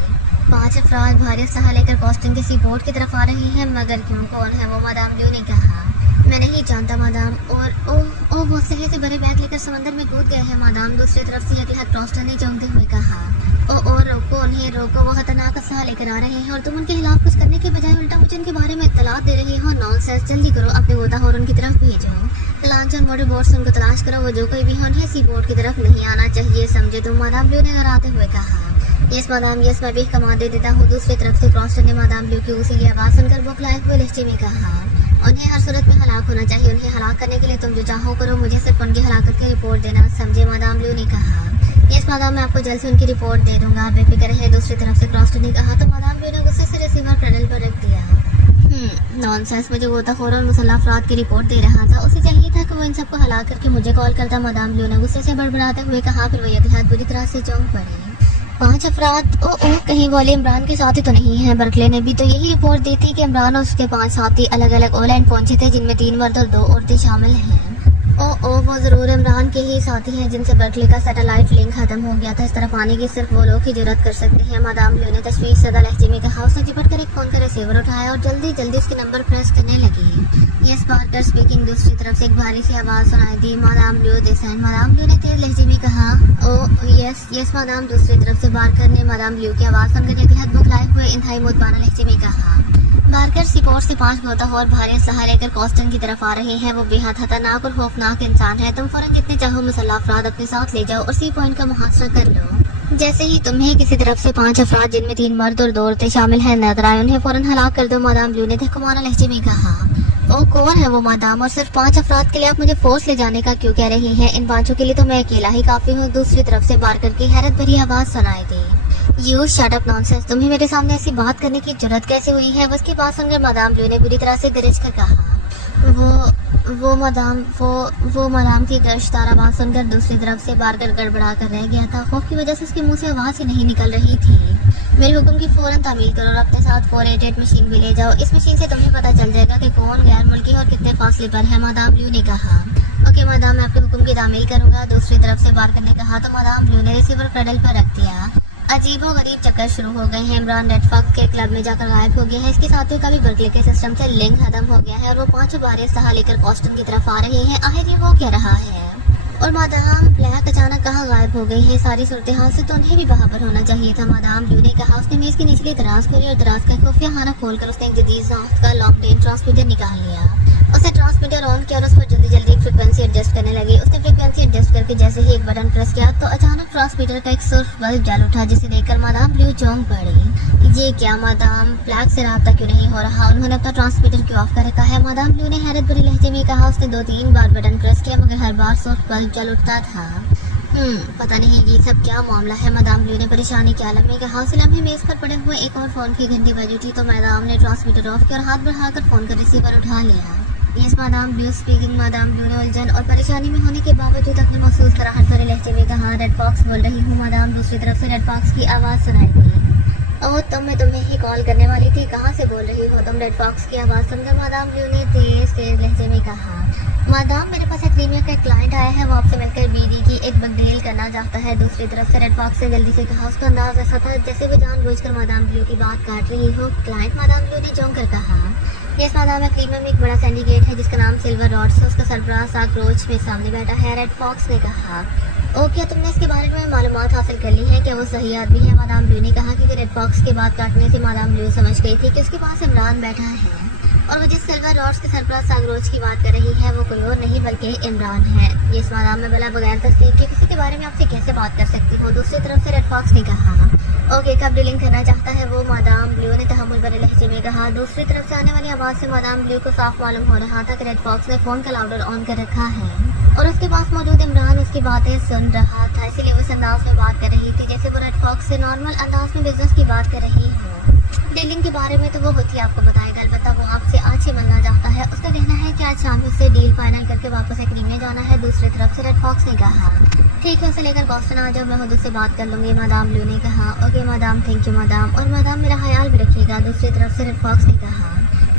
5 अफराद भारी असलहा लेकर कॉस्टन के सी बोट की तरफ आ रहे हैं, मगर क्यों, कौन है वो? मादाम ब्लू ने कहा। मैं नहीं जानता मादाम, और ओह वो असलहे से भरे बैग लेकर समंदर में कूद गए हैं मादाम। दूसरी तरफ से अगला क्रॉस्टर ने चौंकते हुए कहा। ओ रोको उन्हें, रोको, वो खतरनाक असलहा लेकर आ रहे हैं और तुम उनके खिलाफ कुछ करने के बजाय उल्टा मुझे उनके बारे में इत्तलात दे रही हो। नॉनसेंस, जल्दी करो, अपने गोताखोर उनकी तरफ भेजो। लॉन्च और मोटर बोट से उनको तलाश करो, वो जो कोई भी हो उन्हें सी बोट की तरफ नहीं आना चाहिए, समझे तुम? मादाम ब्लू ने घबराते हुए कहा। यस मादाम, यस, मैं भी कमांड दे देता हूँ। दूसरी तरफ से क्रॉस्टर ने मादाम ब्लू की उसीली आवाज़ सुनकर बौखलाए हुए लहजे में कहा। उन्हें हर सूरत में हलाक होना चाहिए। उन्हें हलाक करने के लिए तुम जो चाहो करो, मुझे सिर्फ उनकी हलाकत की रिपोर्ट देना, समझे? मादाम ब्लू ने कहा। यस मादाम, मैं आपको जल्द से उनकी रिपोर्ट दे दूंगा, बेफिक्र है। दूसरी तरफ से क्रॉस्टर ने कहा तो मादाम ब्लू ने गुस्से से रिसीवर क्रैडल पर रख दिया। नॉनसेंस, मुझे गोताखोर और मुसल्लह अफराद की रिपोर्ट दे रहा था, उसे चाहिए था कि वो इन सबको हलाक करके मुझे कॉल करता। मादाम ब्लू ने गुस्से से बड़बड़ाते हुए कहा, फिर वो यकलहत बुरी तरह से चौंक पड़े। 5 अफराद, कहीं वाले इमरान के साथी तो नहीं है? बर्कले ने भी तो यही रिपोर्ट दी थी कि इमरान और उसके 5 साथी अलग अलग ओलैंड पहुंचे थे, जिनमें 3 मर्द और 2 औरतें शामिल हैं। वो जरूर इमरान के ही साथी हैं जिनसे बर्कले का सैटेलाइट लिंक खत्म हो गया था। इस तरफ आने की सिर्फ वो लोग ही जरूरत कर सकते हैं। मादाम ब्लू ने तशवीश ज़दा लहजे में कहा। उसने झपट कर एक फोन का रिसीवर उठाया और जल्दी जल्दी उसके नंबर प्रेस करने लगी। Yes Barker speaking. दूसरी तरफ से एक भारी सी आवाज़ सुनाई दी। Madam Blue this end. Madam blue ने तेज लहजे में कहा। Yes madam. दूसरी तरफ से बार्कर ने मादाम ब्लू की आवाज़ सुनकर एक हद बुखलाए हुए इंतहाई मुतबाना लहजे में कहा। बार्कर सीपोर्ट से 5 गोताखोर भारी असलहा लेकर कॉस्टन की तरफ आ रहे हैं। वो बेहद खतरनाक और खौफनाक इंसान है। तुम फौरन जितने चाहो मुसल्लह अफराद अपने साथ ले जाओ और सी पॉइंट का मुहासरा कर लो। जैसे ही तुम्हें किसी तरफ से 5 अफराद जिनमें 3 मर्द और 2 औरतें शामिल हैं नजर आए, उन्हें फौरन हलाक कर दो। मादाम ब्लू ने धक्कमारा लहजे में कहा। कौन है वो मादाम? और सिर्फ 5 अफराद के लिए आप मुझे फोर्स ले जाने का क्यों कह रही हैं? इन 5 के लिए तो मैं अकेला ही काफी हूँ। दूसरी तरफ से बार्कर की हैरत भरी आवाज सुनाई दी। You shut up nonsense. तुम्हें मेरे सामने ऐसी बात करने की जरूरत कैसे हुई है? उसकी बात सुनकर मादाम ब्लू ने बुरी तरह से गरज कर कहा। वो मादाम की गर्शदार आवाज सुनकर दूसरी तरफ से बार्कर गड़बड़ा कर रह गया था। खौफ की वजह से उसके मुंह से आवाज ही नहीं निकल रही थी। मेरे हुक्म की फौरन तामील करो और अपने साथ 488 मशीन भी ले जाओ। इस मशीन से तुम्हें पता चल जाएगा कि कौन गैर मुल्की और कितने फासले पर है। मादाम ब्लू ने कहा। ओके मादाम, मैं अपने हुक्म की तामील करूंगा। दूसरी तरफ से बार्कर ने कहा तो मादाम ब्लू ने रिसीवर क्रैडल पर रख दिया। अजीबो गरीब चक्कर शुरू हो गए हैं। इमरान रेड फॉक्स के क्लब में जाकर गायब हो गया है। इसके साथियों का भी बर्कले के सिस्टम से लिंक खत्म हो गया है और वो 5 भारी असलहा लेकर कॉस्टन की तरफ आ रहे हैं। आखिर ये हो क्या रहा है? और मादाम ब्लैक अचानक कहाँ गायब हो गई है? सारी सूरत हाल से तो उन्हें भी बहाबर होना चाहिए था। मादाम ब्लू ने कहा। उसने मेज की निचली दराज खोली और दराज का खुफिया खाना खोलकर उसने एक जदीद ज़ात का लॉन्ग रेंज ट्रांसमीटर निकाल लिया। उसने ट्रांसमीटर ऑन किया और उस पर जल्दी जल्दी फ्रीक्वेंसी एडजस्ट करने लगी। उसने फ्रीक्वेंसी एडजस्ट करके जैसे ही एक बटन प्रेस किया तो अचानक ट्रांसमीटर का एक सुर्ख बल्ब जल उठा, जिसे देखकर मादाम ब्लू चौंक पड़ी। ये क्या मादाम, ब्लैक से रब्ता क्यों नहीं हो रहा? उन्होंने अपना ट्रांसमीटर क्यों ऑफ कर रखा है? मादाम ब्लू ने हैरत भरी लहजे में कहा। उसने 2-3 बार बटन प्रेस किया मगर हर बार सुर्ख बल्ब जल उठता था। पता नहीं ये सब क्या मामला है? मादाम ब्लू ने परेशानी के आलम में कहा। उस लम्हे मेज पर पड़े हुए एक और फोन की घंटी बजी थी तो मादाम ने ट्रांसमीटर ऑफ किया और हाथ बढ़ाकर फोन का रिसीवर उठा लिया। Yes madam blue speaking. Madam blue ने उलझन और परेशानी में होने के बावजूद अपने महसूस कराहट भरे लहजे में कहा। रेड फॉक्स बोल रही हूँ मादाम। दूसरी तरफ से रेड फॉक्स की आवाज़ सुनाई दी। मैं तुम्हें ही कॉल करने वाली थी। कहाँ से बोल रही हो तुम? रेड फॉक्स की आवाज़ सुनकर मादाम ब्लू ने तेज लहजे में कहा। मादाम, मेरे पास एक्रीमिया का एक क्लाइंट आया है। वो आपसे मिलकर बीडी की एक बंदेल करना चाहता है। दूसरी तरफ से रेड फॉक्स से जल्दी से कहा। उसका अंदाज ऐसा था जैसे वो जानबूझकर मादाम ब्लू की बात काट रही हो। क्लाइंट? मादाम ब्लू ने चौंक कर कहा। यस मादाम, एक्रीमिया में एक बड़ा सिंडिकेट है जिसका नाम सिल्वर रॉड्स है। उसका सरबराह साक्रोच में सामने बैठा है। रेड फॉक्स ने कहा। क्या तुमने इसके बारे में मालूमात हासिल कर ली है? क्या वो सही आदमी है? मादाम ब्लू ने कहा। क्योंकि रेड फॉक्स की बात काटने से मादाम ब्लू समझ गई थी कि उसके पास इमरान बैठा है और वो जिस सिल्वर रॉड्स के सरबराह साक्रोच की बात कर रही है वो कोई और नहीं बल्कि इमरान है। यस मादाम, मैं भला बगैर तस्दीक के किसी के बारे में आपसे कैसे बात कर सकती हूँ? दूसरी तरफ से रेड फॉक्स ने कहा। कब डीलिंग करना चाहता है वो? मादाम ब्लू ने तहम्मुल भरे लहजे में कहा। दूसरी तरफ से आने वाली आवाज़ से मादाम ब्लू को साफ मालूम हो रहा था कि रेड फॉक्स ने फ़ोन का लाउडर ऑन कर रखा है और उसके पास मौजूद इमरान उसकी बातें सुन रहा था। इसीलिए वो इस अंदाज में बात कर रही थी जैसे वो रेड फॉक्स से नॉर्मल अंदाज में बिजनेस की बात कर रही हो। डीलिंग के बारे में तो वो खुद ही आपको बताएगा, अलबत्ता वो आपसे आज ही मिलना चाहता है। उसका कहना है कि आज शाम ही उससे डील फाइनल करके वापस एक रीम में जाना है। दूसरी तरफ से रेड फॉक्स ने कहा ठीक है, उसे लेकर बॉस्टन आ जाओ, मैं खुद उससे बात कर लूंगी। मादाम ब्लू ने कहा okay madam, thank you madam, और मादाम मेरा ख्याल भी रखिएगा। दूसरी तरफ से रेड फॉक्स ने कहा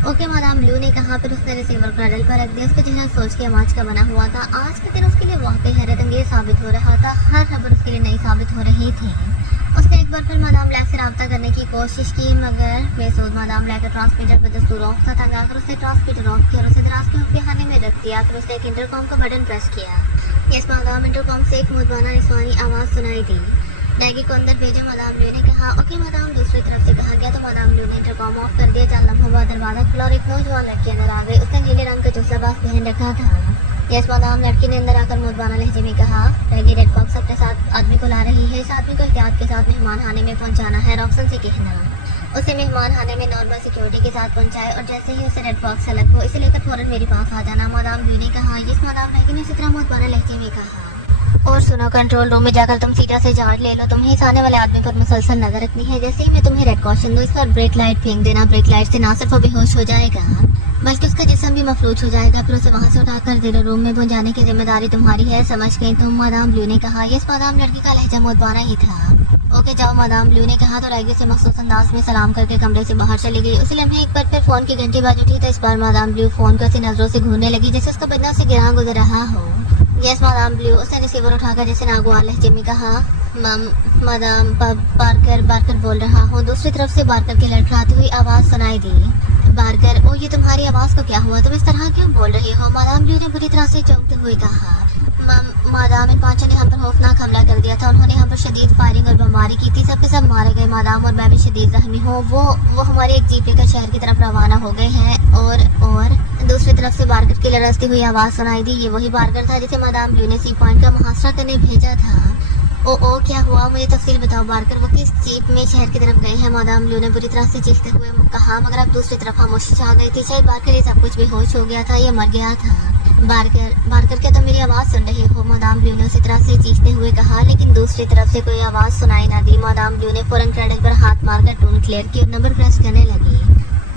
ओके मादाम ब्लू ने कहा। फिर उसने रिसीवर क्रैडल पर रख दिया। उसका चेहरा सोच के आवाज का बना हुआ था। आज का दिन उसके लिए वाकई हैरत अंगेज साबित हो रहा था। हर खबर उसके लिए नई साबित हो रही थी। उसने एक बार फिर मादाम ब्लैक से रब्ता करने की कोशिश की, मगर बेसुध मादाम ब्लैक का ट्रांसमीटर बदस्तूर ऑफ था। तंग आकर उसने ट्रांसमीटर ऑफ किया और उसे दराज के खुफिया खाने में रख दिया। फिर उसने एक इंटरकॉम का बटन प्रेस किया। यस मादाम, इंटरकॉम से एक मुदबाना निस्वानी आवाज सुनाई दी। डैगी को अंदर भेजो, मादाम ब्लू ने कहा ओके मादाम। दूसरी तरफ से कहा गया तो मादाम ब्लू ने इंटरकॉम ऑफ कर दिया। चंद लम्हों बाद दरवाजा खुला और एक नौजवान लड़की अंदर आ गई। उसने नीले रंग का चूसलाबाज पहन रखा था। यस मादाम, लड़की ने अंदर आकर मुदबाना लहजे में कहा डैगी रेड फॉक्स अपने साथ आदमी को ला रही है। इस आदमी को एहतियात के साथ मेहमान खाने में पहुंचाना है। रॉक्सन से कहना उसे मेहमान खाने में नॉर्मल सिक्योरिटी के साथ पहुंचाए और जैसे ही उसे रेड फॉक्स अलग हो इसे लेकर फौरन मेरे पास आ जाना। मादाम ब्लू ने कहा यस मादाम। डैगी ने इसी तरह मुदबाना लहजे में कहा और सुनो, कंट्रोल रूम में जाकर तुम सीधा से झाड़ ले लो। तुम्हें इस आने वाले आदमी पर मुसलसल नजर रखनी है। जैसे ही मैं तुम्हें रेड कॉशन दूं, इस पर ब्रेक लाइट फेंक देना। ब्रेक लाइट से ना सिर्फ वो बेहोश हो जाएगा बल्कि उसका जिस्म भी मफलूज हो जाएगा। फिर उसे वहां से उठाकर जीरो रूम में पहुंचाने की जिम्मेदारी तुम्हारी है, समझ गई तुम? मादाम ब्लू ने कहा यस मादाम। लड़की का लहजा मुदबाना ही था। ओके जाओ, मादाम ब्लू ने कहा तो रैगी से मखसूस अंदाज में सलाम करके कमरे से बाहर चली गई। उसी लम्हे एक बार फिर फोन की घंटी बाज उठी तो इस बार मादाम ब्लू फोन को ऐसी नजरों से घूरने लगी जैसे उसका बदना से गिरा गुजर रहा हो। यस मादाम ब्लू, उसने रिसीवर उठाकर जैसे नागवार लहजे में कहा मादाम बारकर बोल रहा हूँ। दूसरी तरफ से बारकर की लड़खड़ाती हुई आवाज सुनाई दी। बारकर, ओ ये तुम्हारी आवाज को क्या हुआ? तुम इस तरह क्यों बोल रही हो? मादाम ब्लू ने बुरी तरह से चौंकते हुए कहा मादाम, इन पांचों ने हम पर खौफनाक हमला कर दिया था। उन्होंने हम पर शदीद फायरिंग और बमबारी की थी। सबके सब मारे गए मादाम, और मैं भी शदीद जख्मी हूँ। वो हमारे एक जीप लेकर शहर की तरफ रवाना हो गए हैं। और दूसरी तरफ से बारकर की लड़खड़ाती हुई आवाज सुनाई दी। ये वही बारकर था जिसे मादाम ब्लू ने सी पॉइंट का मुहासरा करने भेजा था। ओ क्या हुआ? मुझे तफसील बताओ बारकर। वो किस जीप में शहर की तरफ गए हैं? मादाम ब्लू ने बुरी तरह से चीखते हुए कहा, मगर अब दूसरी तरफ खामोशी छा गई थी। शायद बारकर ये सब कुछ बेहोश हो गया था, ये मर गया था। बारकर क्या तुम मेरी आवाज सुन रही हो? मादाम ब्लू ने उसी तरह से चीखते हुए कहा, लेकिन दूसरी तरफ से कोई आवाज सुनाई ना दी। मादाम ब्लू ने फौरन क्रैडल पर हाथ मारकर टोन क्लियर की और नंबर प्रेस करने लगी।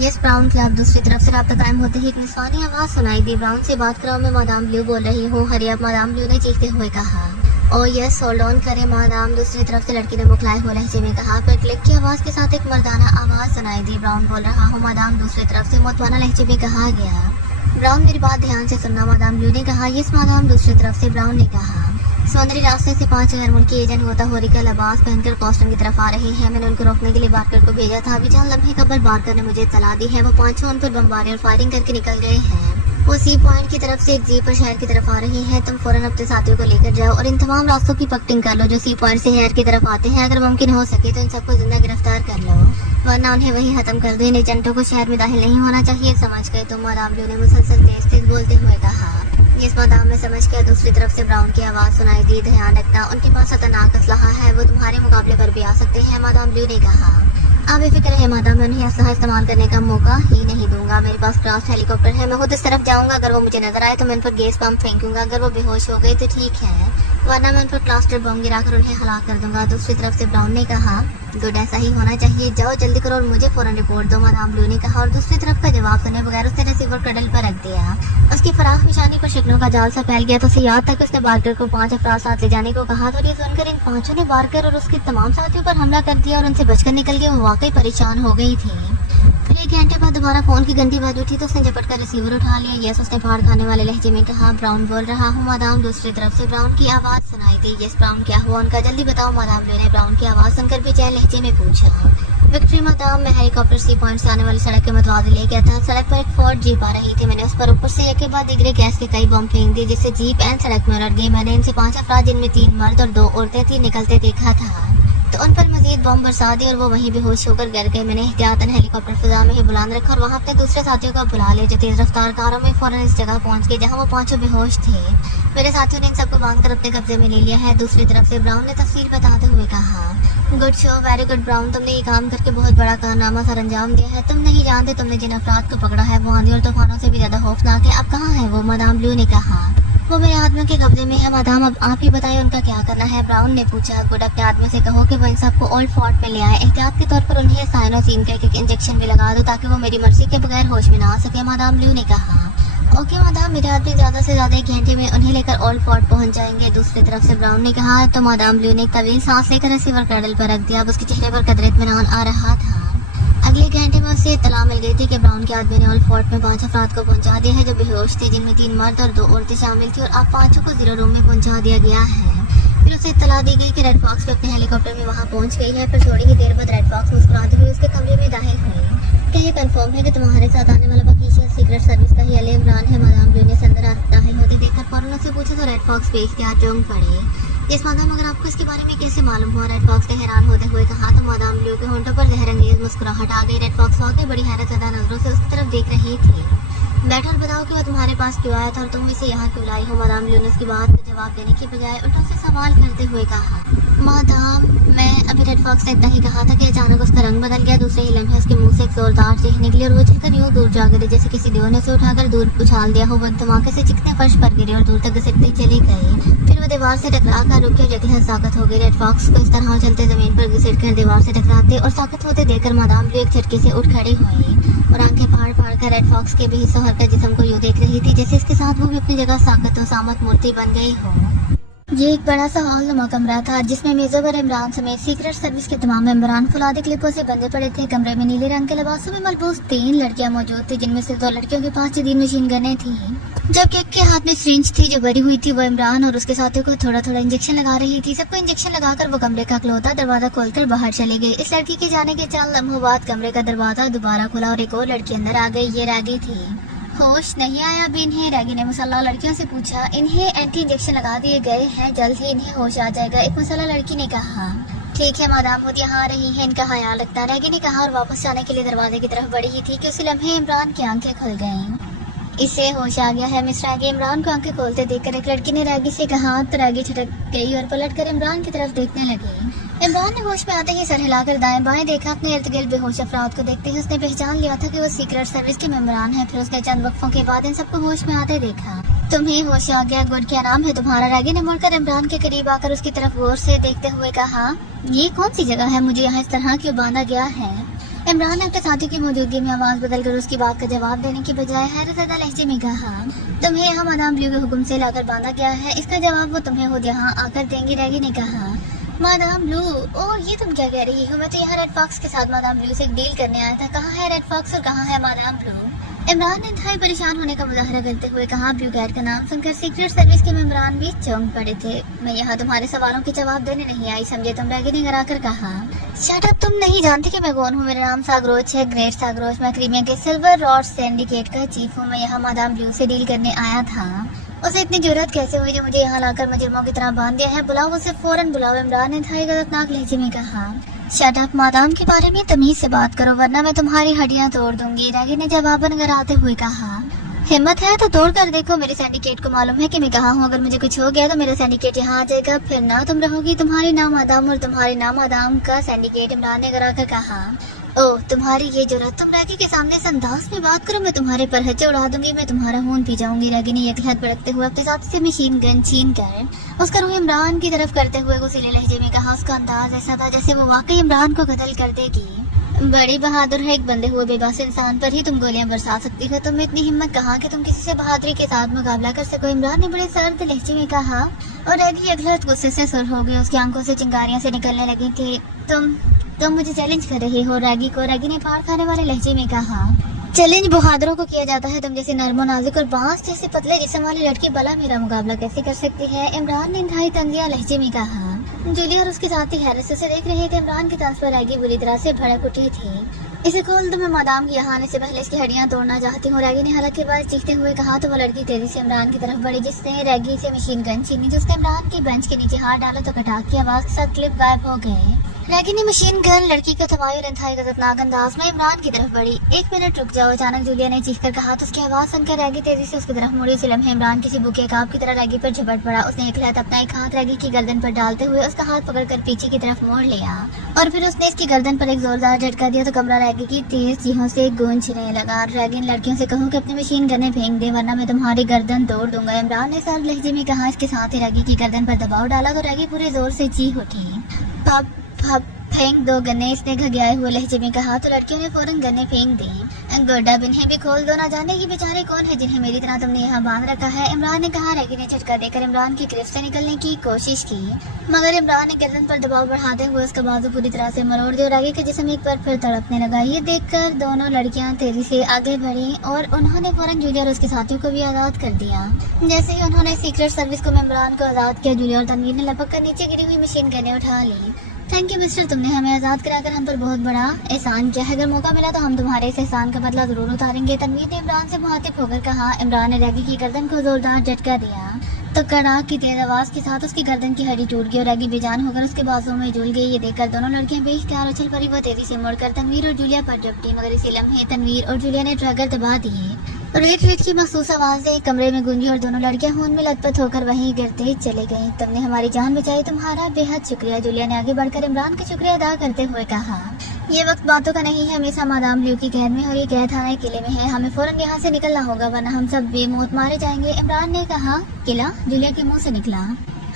Yes brown club. दूसरी तरफ से राब्ता कायम होते ही एक निस्वानी आवाज सुनाई दी। ब्राउन से बात कराओ, मैं मादाम ब्लू बोल रही हूँ। हरी अब, मादाम ब्लू ने चीखते हुए कहा। ओ यस, होल्ड ऑन करें मादाम। दूसरी तरफ से लड़की ने मुखलाए हुए लहजे में कहा। फिर क्लिक की आवाज के साथ एक मर्दाना आवाज सुनाई दी। ब्राउन बोल रहा हूँ मादाम। दूसरी तरफ से मुतवाना लहजे में कहा गया। ब्राउन मेरी बात ध्यान से सुनना, मादाम ब्लू ने कहा। Yes madam. दूसरी तरफ से ब्राउन ने कहा। सौंदर्य रास्ते से 5000 मुल्क की एजेंट होता होरिका लिबास पहनकर कॉस्टन की तरफ आ रही है। मैंने उनको रोकने के लिए बारकर को भेजा था। अभी चंद लम्हे कबल बारकर ने मुझे इत्तला दी है। वो पांचों उन पर बमबारी और फायरिंग करके निकल गए हैं। वो सी पॉइंट की तरफ से एक जीप पर शहर की तरफ आ रही है। तुम फौरन अपने साथियों को लेकर जाओ और इन तमाम रास्तों की पकटिंग कर लो जो सी पॉइंट से शहर की तरफ आते हैं। अगर मुमकिन हो सके तो इन सबको जिंदा गिरफ्तार कर लो, वरना उन्हें वही खत्म कर दो। इन एजेंटों को शहर में दाखिल नहीं होना चाहिए, समझ गए तुम? मादाम ब्लू ने मुसलसल तेज बोलते हुए कहा। इस मादाम में समझ गया। दूसरी तरफ से ब्राउन की आवाज सुनाई दी। ध्यान रखना, उनके पास खतरनाक असलहा है। वो तुम्हारे मुकाबले पर भी आ सकते हैं। मादाम ब्लू ने कहा। आप बेफिक्र है मादाम, मैं उन्हें असलहा इस्तेमाल करने का मौका ही नहीं दूंगा। मेरे पास क्राफ्ट हेलीकॉप्टर है, मैं खुद इस तरफ जाऊंगा। अगर वो मुझे नजर आए तो मैं उन पर गैस बम फेंकूंगा। अगर वो बेहोश हो गए तो ठीक है, वरना मैं उन पर क्लस्टर बम गिराकर उन्हें हलाक कर दूंगा। दूसरी तरफ से ब्राउन ने कहा। गुड, ऐसा ही होना चाहिए। जाओ जल्दी करो और मुझे फौरन रिपोर्ट दो, मादाम ब्लू ने कहा। और दूसरी तरफ का जवाब सुने बगैर उसने रिसीवर क्रैडल पर रख दिया। उसकी फराख निशानी पर शिकनों का जाल सा फैल गया तो उसे याद था कि उसने बारकर को 5 अफराद साथ ले जाने को कहा। तो ये सुनकर इन पांचों ने बारकर और उसके तमाम साथियों पर हमला कर दिया और उनसे बचकर निकल गए। वो वाकई परेशान हो गई थी। फिर एक घंटे बाद दोबारा फोन की घंटी बज उठी तो उसने झपट कर रिसीवर उठा लिया। यस, उसने फाड़ खाने वाले लहजे में कहा। ब्राउन बोल रहा हूँ मादाम। दूसरी तरफ से ब्राउन की आवाज सुनाई दी। यस ब्राउन, क्या हुआ उनका? जल्दी बताओ, मादाम ब्लू ने ब्राउन की आवाज सुनकर बेचैन लहजे में पूछा। विक्ट्री मादाम, मैं हेलीकॉप्टर सी पॉइंट से आने वाली सड़क के मतवादे ले गया था। सड़क पर एक फोर्ड जीप आ रही थी। मैंने उस पर ऊपर से एक के बाद दिगरे गैस के कई बम फेंक दिए जिससे जीप एंड सड़क में उलट गई। मैंने इनसे 5 अफराद जिनमें 3 मर्द और 2 औरतें थी निकलते देखा था तो उन पर मजीद बम बरसा दिए और वो वहीं बेहोश होकर गिर गए। मैंने एहतियातन हेलीकॉप्टर फिजा में ही बुलंद रखा और वहाँ अपने दूसरे साथियों को बुला लिया जो तेज रफ्तार कारों में फौरन इस जगह पहुँच गए जहाँ वो पांचों बेहोश थे। मेरे साथियों ने इन सबको बांध कर अपने कब्जे में ले लिया है। दूसरी तरफ से ब्राउन ने तफसील बताते हुए कहा। Good show, very good brown, तुमने ये काम करके बहुत बड़ा कारनामा सर अंजाम दिया है। तुम नहीं जानते तुमने जिन अफराद को पकड़ा है वो आंधी और तूफानों से भी ज्यादा खौफनाक है। अब कहाँ है वो? मादाम ब्लू ने कहा। वो मेरे आदमियों के कब्जे में है मादाम, अब आप ही बताइए उनका क्या करना है। ब्राउन ने पूछा। गुड, अपने आदमी से कहो कि वो इन सबको ओल्ड फोर्ट में ले आए। एहतियात के तौर पर उन्हें साइनोसिन का एक इंजेक्शन भी लगा दो ताकि वो मेरी मर्जी के बगैर होश में ना आ सके, मादाम ब्लू ने कहा। ओके मादाम, मेरे आदमी ज्यादा से ज्यादा 1 घंटे में उन्हें लेकर ओल्ड फोर्ट पहुंच जाएंगे। दूसरी तरफ से ब्राउन ने कहा। तो मादाम ब्लू ने एक तवील सांस लेकर रिसीवर क्रैडल पर रख दिया। अब उसके चेहरे पर कदर इत्मीनान आ रहा था। अगले घंटे में उसे इत्तला मिल गई थी कि ब्राउन के आदमी ने ओल्ड फोर्ट में 5 अफराद को पहुंचा दिया है जो बेहोश थे, जिनमें 3 मर्द और 2 औरतें शामिल थी, और आप 5 को 0 रूम में पहुंचा दिया गया है। फिर उसे इत्तला दी गई कि रेड फॉक्स भी अपने हेलीकॉप्टर में वहां पहुंच गई है। फिर थोड़ी ही देर बाद रेड फॉक्स मुस्कुराते हुए उसके कमरे में दाखिल हुई। क्या ये कंफर्म है कि तुम्हारे साथ आने वाला बकीशिया सीक्रेट सर्विस का ही अली इमरान है? मादाम ब्लू ने अंदर दाखिल होते देखकर फौरन उससे पूछा तो रेड फॉक्स पे इख्तियार चौंक पड़े। यस मादाम, मगर आपको इसके बारे में कैसे मालूम हुआ? रेड फॉक्स ने हैरान होते हुए कहा। तो मादाम ब्लू के होंठों पर जहरंगेज मुस्कुराहट आ गई। रेड फॉक्स वाकई बड़ी हैरत ज़दा नजरों से उसकी तरफ देख रही थी। बैठो और बताओ कि वो तुम्हारे पास क्यों आया था और तुम इसे यहाँ क्यों लाई हो? मादाम ब्लू ने उसकी बात का जवाब देने की बजाय उल्टा से सवाल करते हुए कहा। मादाम, मैं अभी रेड फॉक्स ने इतना ही कहा था कि अचानक उसका रंग बदल गया। दूसरे ही लम्हे उसके मुंह से एक जोरदार चीख निकली और वो चलकर यूं दूर जा गिरी जैसे किसी देव ने उसे उठाकर दूर उछाल दिया हो। वो धमाके से चिकने फर्श पर गिरी और दूर तक घसीटती चली गई। फिर वो दीवार से टकरा कर रुकी और जगह साकत हो गई। रेड फॉक्स को इस तरह चलते जमीन पर घसीट कर दीवार से टकराते और साकत होते देखकर मादाम ब्लू एक झटके से उठ खड़ी हुई और आंखें फाड़ फाड़ कर रेड फॉक्स के बेहिस्सा हरकत जिस्म को यूं देख रही थी जैसे इसके साथ वो भी अपनी जगह साकत और सामत मूर्ति बन गई हो। ये एक बड़ा सा हॉल नुमा कमरा था जिसमें मेजर और इमरान समेत सीक्रेट सर्विस के तमाम मेंबरान फुलादी क्लिपों से बंधे पड़े थे। कमरे में नीले रंग के लिबासों में मलबूस 3 लड़कियां मौजूद थी, जिनमें से 2 लड़कियों के पास जदीद मशीन गनें थी, जबकि एक के हाथ में सिरिंज थी जो भरी हुई थी। वो इमरान और उसके साथियों को थोड़ा थोड़ा इंजेक्शन लगा रही थी। सबको इंजेक्शन लगाकर वो कमरे का इकलौता दरवाजा खोलकर बाहर चली गई। इस लड़की के जाने के चंद लम्हों बाद कमरे का दरवाजा दोबारा खुला और एक और लड़की अंदर आ गई। ये रैगी थी। होश नहीं आया अभी इन्हें? रैगी ने मुसल्ला लड़कियों से पूछा। इन्हें एंटी इंजेक्शन लगा दिए गए हैं, जल्द ही इन्हें होश आ जाएगा, एक मुसल्ला लड़की ने कहा। ठीक है मादाम, खुद यहाँ आ रही है, इनका ख्याल रखना, रैगी ने कहा और वापस जाने के लिए दरवाजे की तरफ बढ़ी ही थी कि उसी लम्हे इमरान की आंखें खुल गईं। इसे होश आ गया है मिस रैगी। इमरान को आंखें खोलते देखकर एक लड़की ने रैगी से कहा तो रैगी छटक गई और पलटकर इमरान की तरफ देखने लगी। इमरान ने होश में आते ही सर हिलाकर दाएं बाएं देखा। अपने इर्द गिर्द बेहोश अफराद को देखते ही उसने पहचान लिया था कि वो सीक्रेट सर्विस के मेंबरान हैं। फिर उसने चंद वक्फों के बाद इन सबको होश में आते देखा। तुम्हें होश आ गया? गुड, क्या नाम है तुम्हारा? रैगी ने मुड़कर इमरान के करीब आकर उसकी तरफ गौर से देखते हुए कहा। ये कौन सी जगह है? मुझे यहाँ इस तरह क्यों बांधा गया है? इमरान ने अपने साथी की मौजूदगी में आवाज बदलकर उसकी बात का जवाब देने की बजाय हैरतज़दा लहजे में कहा। तुम्हें यहाँ मादाम ब्लू के हुक्म से लाकर बांधा गया है, इसका जवाब वो तुम्हें खुद यहाँ आकर देंगी, रैगी ने कहा। मादाम ब्लू, ओह ये तुम क्या कह रही हो? मैं तो यहाँ रेड फॉक्स के साथ मादाम ब्लू से एक डील करने आया था। कहाँ है रेड फॉक्स और कहाँ है मादाम ब्लू? इमरान ने इंतहाई परेशान होने का मुजाहरा करते हुए कहा। ब्लू कैट का नाम सुनकर सीक्रेट सर्विस के मेंबरान भी चौंक पड़े थे। मैं यहाँ तुम्हारे सवालों के जवाब देने नहीं आई, समझे तुम? रैगी ने गिरा कर कहा। शट अप, तुम नहीं जानती कि मैं कौन हूँ? मेरा नाम सागरोच है, ग्रेट सागरोच। मैं क्रीमिया के सिल्वर रॉड सिंडिकेट का चीफ हूँ। मैं यहाँ मादाम ब्लू से डील करने आया था। उसे इतनी जरूरत कैसे हुई जो मुझे यहाँ लाकर मुजरिमों की तरह बांध दिया है? बुलाओ उसे, फौरन बुलाओ, इमरान ने इंतहाई गलतनाक लहजे में कहा। शट अप, मादाम के बारे में तमीज से बात करो वरना मैं तुम्हारी हड्डियां तोड़ दूंगी, रैगी ने जवाब नगराते हुए कहा। हिम्मत है तो तोड़ कर देखो, मेरे सिंडिकेट को मालूम है कि मैं कहाँ हूँ। अगर मुझे कुछ हो गया तो मेरा सिंडिकेट यहाँ आ जाएगा, फिर ना तुम रहोगी तुम्हारी नामादाम और तुम्हारी नामादाम का सिंडिकेट, इमरान ने गिरा कर कहा। ओह तुम्हारी ये जरूरत, तुम रैगी के सामने इस अंदाज में बात करो, मैं तुम्हारे परहजे उड़ा दूंगी, मैं तुम्हारा खून पी जाऊंगी, रैगी ने यकहद भड़कते हुए अपने साथी से मशीन गन छीन कर उसका रुख इमरान की तरफ करते हुए गुस्सीले लहजे में कहा। उसका अंदाज ऐसा था जैसे वो वाकई इमरान को कत्ल कर देगी। बड़ी बहादुर है, एक बंदे हुए बेबस इंसान पर ही तुम गोलियां बरसा सकती हो, तुम में इतनी हिम्मत कहाँ कि तुम किसी से बहादुरी के साथ मुकाबला कर सको, इमरान ने बड़े सर्द लहजे में कहा। और रैगी अगलत गुस्से से सुर हो गई, उसकी आंखों से चिंगारियां से निकलने लगी थी। तुम मुझे चैलेंज कर रही हो रैगी को, रैगी ने फाड़ खाने वाले लहजे में कहा। चैलेंज बहादुरों को किया जाता है, तुम जैसे नर्म नाजुक और बांस जैसे पतले जिस्म वाली लड़की भला मेरा मुकाबला कैसे कर सकती है, इमरान ने इंतहाई तंजिया लहजे में कहा। जूलिया और उसके साथी हैरत से देख रहे थे। इमरान के तर्ज पर रैगी बुरी तरह से भड़क उठी थी। इसे खोल दो, मैं मादाम के यहाँ आने से पहले इसकी हड्डियां तोड़ना चाहती हूँ, रैगी ने हालांकि बात चीखते हुए कहा। तो वो लड़की तेजी से इमरान की तरफ बढ़ी जिसने रैगी से मशीन गन छीनी। उसने इमरान के बेंच के नीचे हाथ डाला तो खटाक की आवाज के साथ क्लिप गायब हो गए। रैगी ने मशीन गन लड़की को थमाई और इंतहाई खतरनाक अंदाज में इमरान की तरफ बढ़ी। 1 मिनट रुक जाओ, अचानक जूलिया ने चीख कर कहा तो उसकी आवाज सुनकर रैगी तेजी से उसकी तरफ मुड़ी। उस लम्हे इमरान किसी भूखे काब की तरह रैगी पर झपट पड़ा। उसने एक लहत अपना एक हाथ रैगी की गर्दन पर डालते हुए उसका हाथ पकड़कर पीछे की तरफ मोड़ लिया और फिर उसने इसकी गर्दन पर एक जोरदार झटका दिया तो कमरा रैगी की तेज चीखों से गूंजने लगा। रैगी ने लड़कियों से कहूँ कि अपनी मशीन गने फेंक दे वरना मैं तुम्हारी गर्दन तोड़ दूंगा। इमरान ने सर्द लहजे में कहा। इसके साथ ही रैगी की गर्दन पर दबाव डाला तो रैगी पूरे जोर से चीख उठी। पप पप फेंक दो गन्ने, इसने घगयाए हुए लहजे में कहा तो लड़कियों ने फौरन गन्ने फेंक दी। गोड्डा बिन्हें भी खोल दो, ना जाने की बेचारे कौन है जिन्हें मेरी तरह तुमने यहाँ बांध रखा है, इमरान ने कहा। रैगी ने झटका देकर इमरान की गिरफ्त से निकलने की कोशिश की मगर इमरान ने गर्दन पर दबाव बढ़ाते हुए उसका बाजू पूरी तरह से मरोड़ दिया। रैगी का जिस्म एक बार फिर तड़पने लगा। ये देखकर दोनों लड़कियां तेजी से आगे बढ़ी और उन्होंने फौरन जूलिया और उसके साथियों को भी आजाद कर दिया। जैसे ही उन्होंने सीक्रेट सर्विस को इमरान को आजाद किया, जूलिया और तनवीर ने लपक कर नीचे गिरी हुई मशीन गने उठा ली। थैंक यू मिस्टर, तुमने हमें आजाद कराकर हम पर बहुत बड़ा एहसान किया है। अगर मौका मिला तो हम तुम्हारे इस एहसान का बदला जरूर उतारेंगे, तनवीर ने इमरान से मुखातिब होकर कहा। इमरान ने रैगी की गर्दन को जोरदार झटका दिया तो कड़ाक की तेज आवाज के साथ उसकी गर्दन की हड्डी टूट गई और रैगी बेजान होकर उसके बाजुओं में झूल गई। ये देखकर दोनों लड़कियां बेइख्तियार उछल पड़ी। वो तेजी से मुड़कर तनवीर और जूलिया पर झपटी मगर इसी लम्हे तनवीर और जूलिया ने ट्रिगर दबा दिए। रेट रेट की महसूस आवाजें कमरे में गूंजी और दोनों लड़कियां खून में लथपथ होकर वहीं गिरते चले गईं। तुमने हमारी जान बचाई, तुम्हारा बेहद शुक्रिया, जूलिया ने आगे बढ़कर इमरान का शुक्रिया अदा करते हुए कहा। ये वक्त बातों का नहीं है, हमेशा मादाम ल्यू की कैद में और ये कैद थाना किले में है। हमें फौरन यहाँ से निकलना होगा वरना हम सब बेमौत मारे जाएंगे, इमरान ने कहा। किला जूलिया के मुंह से निकला।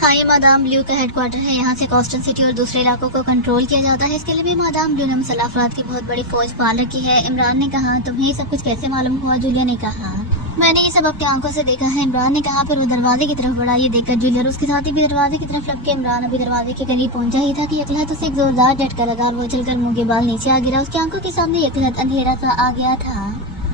हाँ, ये मादाम ब्लू का हेडक्वार्टर है। यहाँ से कॉस्टन सिटी और दूसरे इलाकों को कंट्रोल किया जाता है। इसके लिए भी मादाम ब्लू ने मुसल्लह अफराद की बहुत बड़ी फौज पाल रखी है, इमरान ने कहा। तुम्हें ये सब कुछ कैसे मालूम हुआ, जूलिया ने कहा। मैंने ये सब अपनी आंखों से देखा है, इमरान ने कहा। फिर वो दरवाजे की तरफ बढ़ा। ये देखकर जूलिया उसके साथी भी दरवाजे की तरफ लपके। इमरान अभी दरवाजे के करीब पहुंचा ही था कि यकलहत उसे एक जोरदार झटका लगा और वो चलकर मुंह के बाल नीचे आ गिरा। उसकी आंखों के सामने यकलहत अंधेरा सा आ गया था।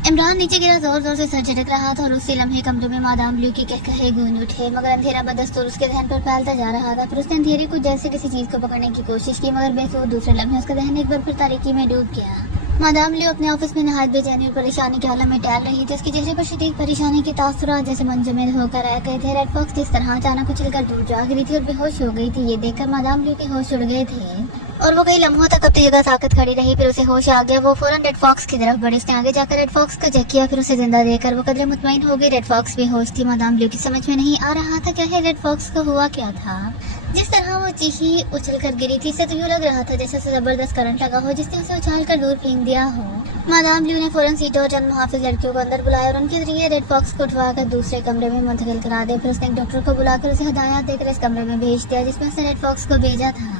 इमरान नीचे गिरा, जोर जोर से सर झटक रहा था और उसी लम्हे कमरे में मादाम ब्लू के कहकहे गूंज उठे मगर अंधेरा बदस्तूर उसके ध्यान पर फैलता जा रहा था। फिर उसने अंधेरे को जैसे किसी चीज को पकड़ने की कोशिश की मगर बेसुध दूसरे लम्हे उसका ध्यान एक बार फिर तारीकी में डूब गया। मादाम ब्लू अपने ऑफिस में नहायत बेचैनी और परेशानी के आलम में टहल रही थी। उसके चेहरे पर शदीद परेशानी के तासुरात जैसे मंजमद होकर रह गए थे। रेड फॉक्स जिस तरह अचानक उछलकर दूर जा गिरी थी और बेहोश हो गई थी। ये देखकर मादाम ब्लू के होश उड़ गए थे और वो कई लम्हों तक अपनी जगह साकत खड़ी रही। फिर उसे होश आ गया। वो फौरन रेड फॉक्स की तरफ बढ़ी। उसने आगे जाकर रेड फॉक्स को चेक किया, फिर उसे जिंदा देखकर वो कदरे मुतमईन हो गई। रेड फॉक्स भी होश थी। मादाम ब्लू की समझ में नहीं आ रहा था क्या है रेड फॉक्स को हुआ क्या था। जिस तरह वो चीखी उछल कर गिरी थी, इससे तो यूं लग रहा था जैसे उसे जबरदस्त करंट लगा हो जिसने उसे उछाल कर दूर फेंक दिया हो। मादाम ब्लू ने फौरन सीटों और चंद मुहाफिज लड़कियों को अंदर बुलाया और उनके जरिए रेड फॉक्स को उठवाकर दूसरे कमरे में मुंतकिल करा दिया। फिर उसने एक डॉक्टर को बुलाकर उसे हिदायत देकर इस कमरे में भेज दिया जिसमें उसने रेड फॉक्स को भेजा था।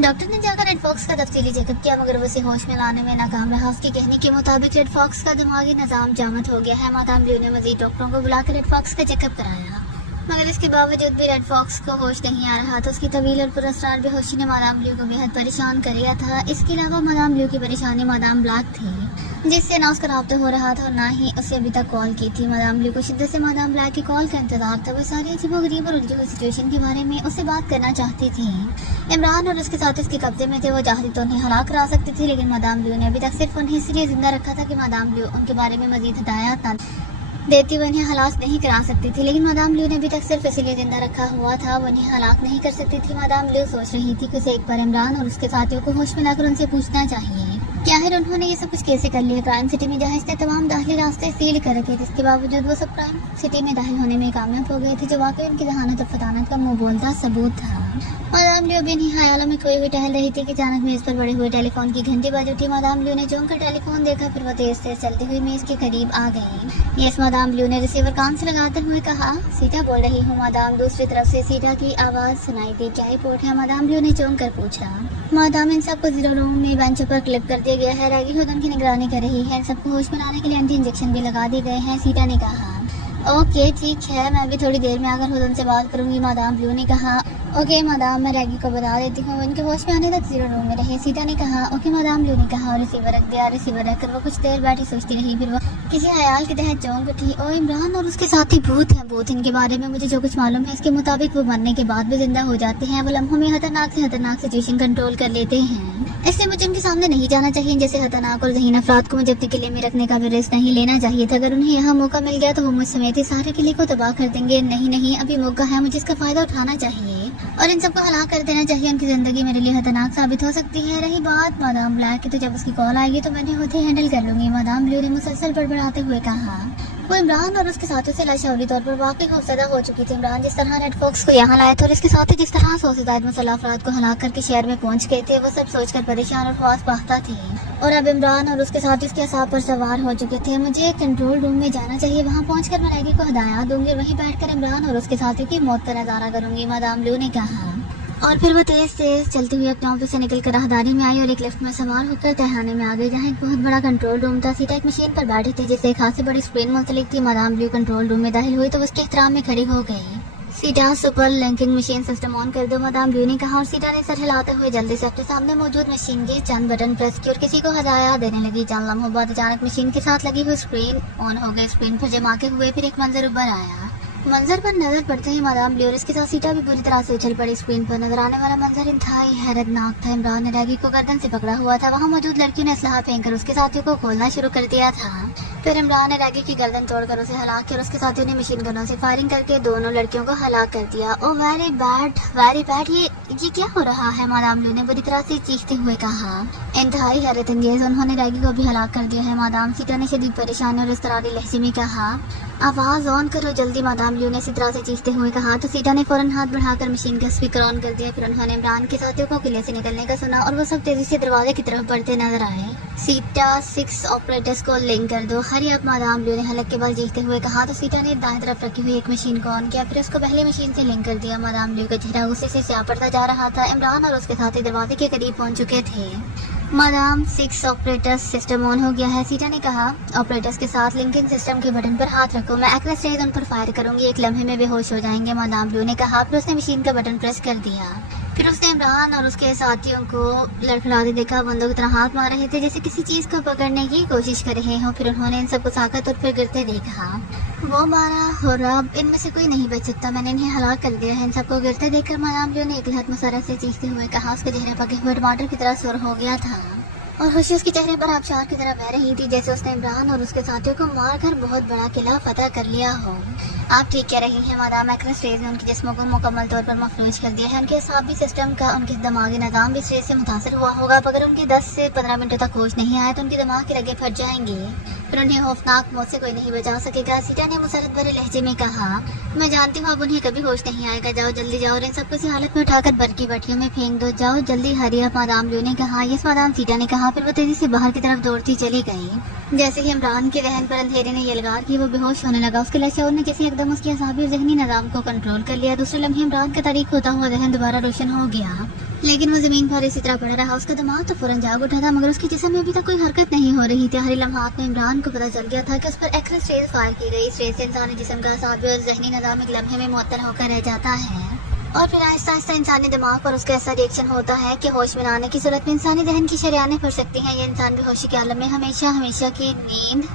डॉक्टर ने जाकर रेड फॉक्स का तफसीली चेकअप किया मगर वो उसे होश में लाने में नाकाम रहा। उसके कहने के मुताबिक रेड फॉक्स का दिमागी निजाम जामत हो गया है। मादाम ब्लू ने मजीद डॉक्टरों को बुलाकर रेड फॉक्स का चेकअप कराया मगर इसके बावजूद भी रेड फॉक्स को होश नहीं आ रहा था। उसकी तवील और पुरस्कार बेहोशी ने मादाम ब्लू को बेहद परेशान कर दिया था। इसके अलावा मादाम ब्लू की परेशानी मादाम ब्लैक थी जिससे ना उसका राब्ता हो रहा था और ना ही उसे अभी तक कॉल की थी। मादाम ब्लू को शिद्दत से मादाम ब्लैक की कॉल का इंतजार था। वो सारी अजीबोगरीब और उलझी हुई सिचुएशन के बारे में उससे बात करना चाहती थी। इमरान और उसके साथ उसके कब्जे में थे। वो चाहती तो उन्हें हलाक करा सकती थी लेकिन मादाम ब्लू ने अभी तक सिर्फ उन्हें इसलिए जिंदा रखा था कि मादाम ब्लू उनके बारे में मजीद हिदायत न देती वो इन्हें हलाक नहीं करा सकती थी। लेकिन मादाम ब्लू ने अभी तक सिर्फ इसलिए जिंदा रखा हुआ था, वो इन्हें हलाक नहीं कर सकती थी। मादाम ब्लू सोच रही थी कि उसे एक बार इमरान और उसके साथियों को होश में लाकर उनसे पूछना चाहिए कि आखिर उन्होंने ये सब कुछ कैसे कर लिया। क्राइम सिटी में जहाँ इसने तमाम दाखिली रास्ते सील कर रखे थे, इसके बावजूद वो सब क्राइम सिटी में दाखिल होने में कामयाब हो गए थे जो वाकई उनकी जहानत और फतानत का मुंह बोलता सबूत था। मादाम ब्लू अभी नहीं ख्यालों में खोई हुई टहल रही थी कि अचानक मेज पर पड़े हुए टेलीफोन की घंटी बज उठी। मादाम ब्लू ने चौंक कर टेलीफोन देखा, फिर वो तेज तेज चलती हुई मेज के करीब आ गई। यस, मादाम ब्लू ने रिसीवर कान से लगाते हुए कहा। सीटा बोल रही हूँ मादाम। दूसरी तरफ से सीटा की आवाज सुनाई दी। क्या रिपोर्ट है, मादाम ब्लू ने चौंक कर पूछा। मादाम, इन सबको जीरो रूम में बेंचों पर क्लिप कर दिया गया है। रैगी खुद उनकी निगरानी कर रही है। इन सबको होश में लाने के लिए एंटी इंजेक्शन भी लगा दिए गए हैं, सीटा ने कहा। ओके ठीक है, मैं भी थोड़ी देर में आकर खुद उनसे बात करूंगी, मादाम ब्लू ने कहा। ओके मादाम, मैं रैगी को बता देती हूँ इनके होश में आने तक जीरो रूम में रहे, सीता ने कहा। ओके मादाम ब्लू ने कहा और रिसीवर रख दिया। रिसीवर रखकर वो कुछ देर बैठी सोचती रही। फिर वो किसी ख्याल के तहत चौंक उठी। ओ इमरान और उसके साथी भूत हैं। भूत, इनके बारे में मुझे जो कुछ मालूम है इसके मुताबिक वो मरने के बाद भी जिंदा हो जाते हैं। वो लम्हों में खतरनाक से खतरनाक सिचुएशन कंट्रोल कर लेते हैं, इसलिए मुझे उनके सामने नहीं जाना चाहिए। जैसे खतरनाक और ज़हीन अफराद को मुझे अपने किले में रखने का भी रिस्क नहीं लेना चाहिए था। अगर उन्हें यहाँ मौका मिल गया तो वो मुझ समेत ही सारे किले को तबाह कर देंगे। नहीं नहीं, अभी मौका है, मुझे इसका फायदा उठाना चाहिए। और इन सबको हलाक कर देना चाहिए। उनकी जिंदगी मेरे लिए खतरनाक साबित हो सकती है। रही बात मादाम ब्लैक की, तो जब उसकी कॉल आएगी तो मैंने खुद ही हैंडल कर लूंगी, मादाम ब्लू ने मुसलसल बड़बड़ाते हुए कहा। वो इमरान और उसके साथियों से लाशौरी तौर पर वाकई खौफजदा हो चुकी थी। इमरान जिस तरह रेड फॉक्स को यहाँ लाए थे और इसके साथ ही जिस तरह 100 से ज्यादा मुसल्लह अफराद को हलाक करके शहर में पहुंच गए थे, वो सब सोचकर परेशान और ख्वास बाख्ता थे। और अब इमरान और उसके साथी उसके असाब पर सवार हो चुके थे। मुझे कंट्रोल रूम में जाना चाहिए, वहाँ पहुंचकर मैं रैगी को हदायत दूंगी, वहीं बैठकर इमरान और उसके साथियों की मौत का नजारा करूंगी, मादाम ब्लू ने कहा। और फिर वो तेज तेज चलती हुई अपने ऑफिस से निकलकर राहदारी में आई और एक लिफ्ट में सवार होकर तहखाने में आ गई, जहाँ एक बहुत बड़ा कंट्रोल रूम था। सीटा एक मशीन पर बैठी थी जिससे एक खासी बड़ी स्क्रीन मुंसलिक थी। मादाम ब्लू कंट्रोल रूम में दाखिल हुई तो उसके एहतराम में खड़ी हो गई। सीटा super linking machine system on कर दो, मादाम ब्लू ने कहा। और सीटा ने सर हिलाते हुए जल्दी से अपने सामने मौजूद मशीन के चंद बटन प्रेस किए और किसी को हदायत देने लगी। चंद लम्हों बाद अचानक मशीन के साथ लगी हुई स्क्रीन ऑन हो गई। स्क्रीन पर जमाके हुए फिर एक मंजर उभर आया। मंजर पर नजर पड़ते ही मादाम ब्लू और इसके साथ सीटा भी बुरी तरह से उछल पड़ी। स्क्रीन पर नजर आने वाला मंजर इंतहाई हैरतनाक था। इमरान ने रैगी को गर्दन से पकड़ा हुआ था। वहाँ मौजूद लड़कियों ने असलहा फेंककर उसके साथियों को खोलना शुरू कर दिया था। फिर इमरान ने रैगी की गर्दन तोड़कर उसे हलाक किया और उसके साथियों ने मशीन गनों से फायरिंग करके दोनों लड़कियों को हलाक कर दिया। ओ वेरी बैड, ये क्या हो रहा है, मादाम ब्लू ने बुरी तरह से चीखते हुए कहा। इंतहाई हैरत अंगेज, उन्होंने रैगी को भी हलाक कर दिया है, मादाम सीटा ने शदीद परेशानी और इस्तरारी लहजे में कहा। आवाज ऑन करो जल्दी, मादाम ब्लू ने इसी तरह से चीखते हुए कहा। तो सीटा ने फौरन हाथ बढ़ाकर मशीन का स्पीकर ऑन कर दिया। फिर उन्होंने इमरान के साथियों को किले से निकलने का सुना और वो सब तेजी से दरवाजे की तरफ बढ़ते नजर आए। सीटा 6 ऑपरेटर्स को लिंक कर दो, हरी अप, मादाम ब्लू ने हलक के बल चीखते हुए कहा। तो सीटा ने दाएं तरफ रखी हुई एक मशीन को ऑन किया, फिर उसको पहले मशीन से लिंक कर दिया। मादाम ब्लू का चेहरा गुस्से से स्याह पड़ता जा रहा था। इमरान और उसके साथी दरवाजे के करीब पहुंच चुके थे। मादाम 6 ऑपरेटर्स सिस्टम ऑन हो गया है, सीटा ने कहा। ऑपरेटर्स के साथ लिंकिंग सिस्टम के बटन पर हाथ रखो, मैं एक्रेस रेज उन पर फायर करूंगी, एक लम्हे में बेहोश हो जाएंगे, मादाम ब्लू ने कहा। फिर उसने मशीन का बटन प्रेस कर दिया। फिर उसने इमरान और उसके साथियों को लड़खड़ाते देखा, बंदों की तरह हाथ मार रहे थे जैसे किसी चीज को पकड़ने की कोशिश कर रहे हो। फिर उन्होंने इन सबको साकत और फिर गिरते देखा। वो मारा हो रब, इनमें से कोई नहीं बच सकता, मैंने इन्हें हलाक कर दिया है। इन सबको गिरते देखकर मादाम ब्लू ने एक लहत मुसर्रत से चीखते हुए कहा। उसके चेहरे पके हुए टमाटर की तरह सुर हो गया था और खुशी उसके चेहरे पर आबशार की तरह बह रही थी, जैसे उसने इमरान और उसके साथियों को मारकर बहुत बड़ा किला फतह कर लिया हो। आप ठीक कह रही हैं मादाम, एक्रेस रेज ने उनके जिस्मों को मुकम्मल तौर पर मफलूज कर दिया है। उनके असाबी सिस्टम का, उनके दिमागी निज़ाम भी इस रेज से मुतासर हुआ होगा। अब अगर उनके 10 से 15 मिनटों तक होश नहीं आए तो उनके दिमाग की रगें फट जाएंगी, फिर उन्हें खौफनाक मौत से कोई नहीं बचा सकेगा, सीटा ने मुसरत भरे लहजे में कहा। मैं जानती हूँ अब उन्हें कभी होश नहीं आएगा, जाओ जल्दी जाओ और इन सबको इसी हालत में उठाकर बर की भट्टियों में फेंक दो, जाओ जल्दी हरी अप, मादाम ब्लू ने कहा। यस मादाम, सीटा ने कहा। फिर वो तेजी से बाहर की तरफ दौड़ती चली गई। जैसे ही इमरान के जहन पर अंधेरे ने यलगार की, वो बेहोश होने लगा। उसके लशौर ने जैसे एकदम उसकी असाबी और जहनी निज़ाम को कंट्रोल कर लिया। दूसरे लम्हे इमरान का तारीख होता हुआ जहन दोबारा रोशन हो गया, लेकिन वो जमीन पर इसी तरह पड़ा रहा। उसका दिमाग तो फौरन जाग उठा था, मगर उसके जिस्म में अभी तक कोई हरकत नहीं हो रही थी। हरी लम्हात में इमरान को पता चल गया था कि उस पर एक्रेस रेज फायर की गई। इस रेज से इंसानी जिस्म का असाबी और जहनी निज़ाम एक लम्हे में मुअत्तल होकर रह जाता है और फिर आहिस्ता आहिस्ता इंसानी दिमाग पर उसका ऐसा रिएक्शन होता है कि होश में आने की सूरत में इंसानी जहन की शरियानें फट सकती हैं। ये इंसान बेहोशी के आलम में हमेशा की नींद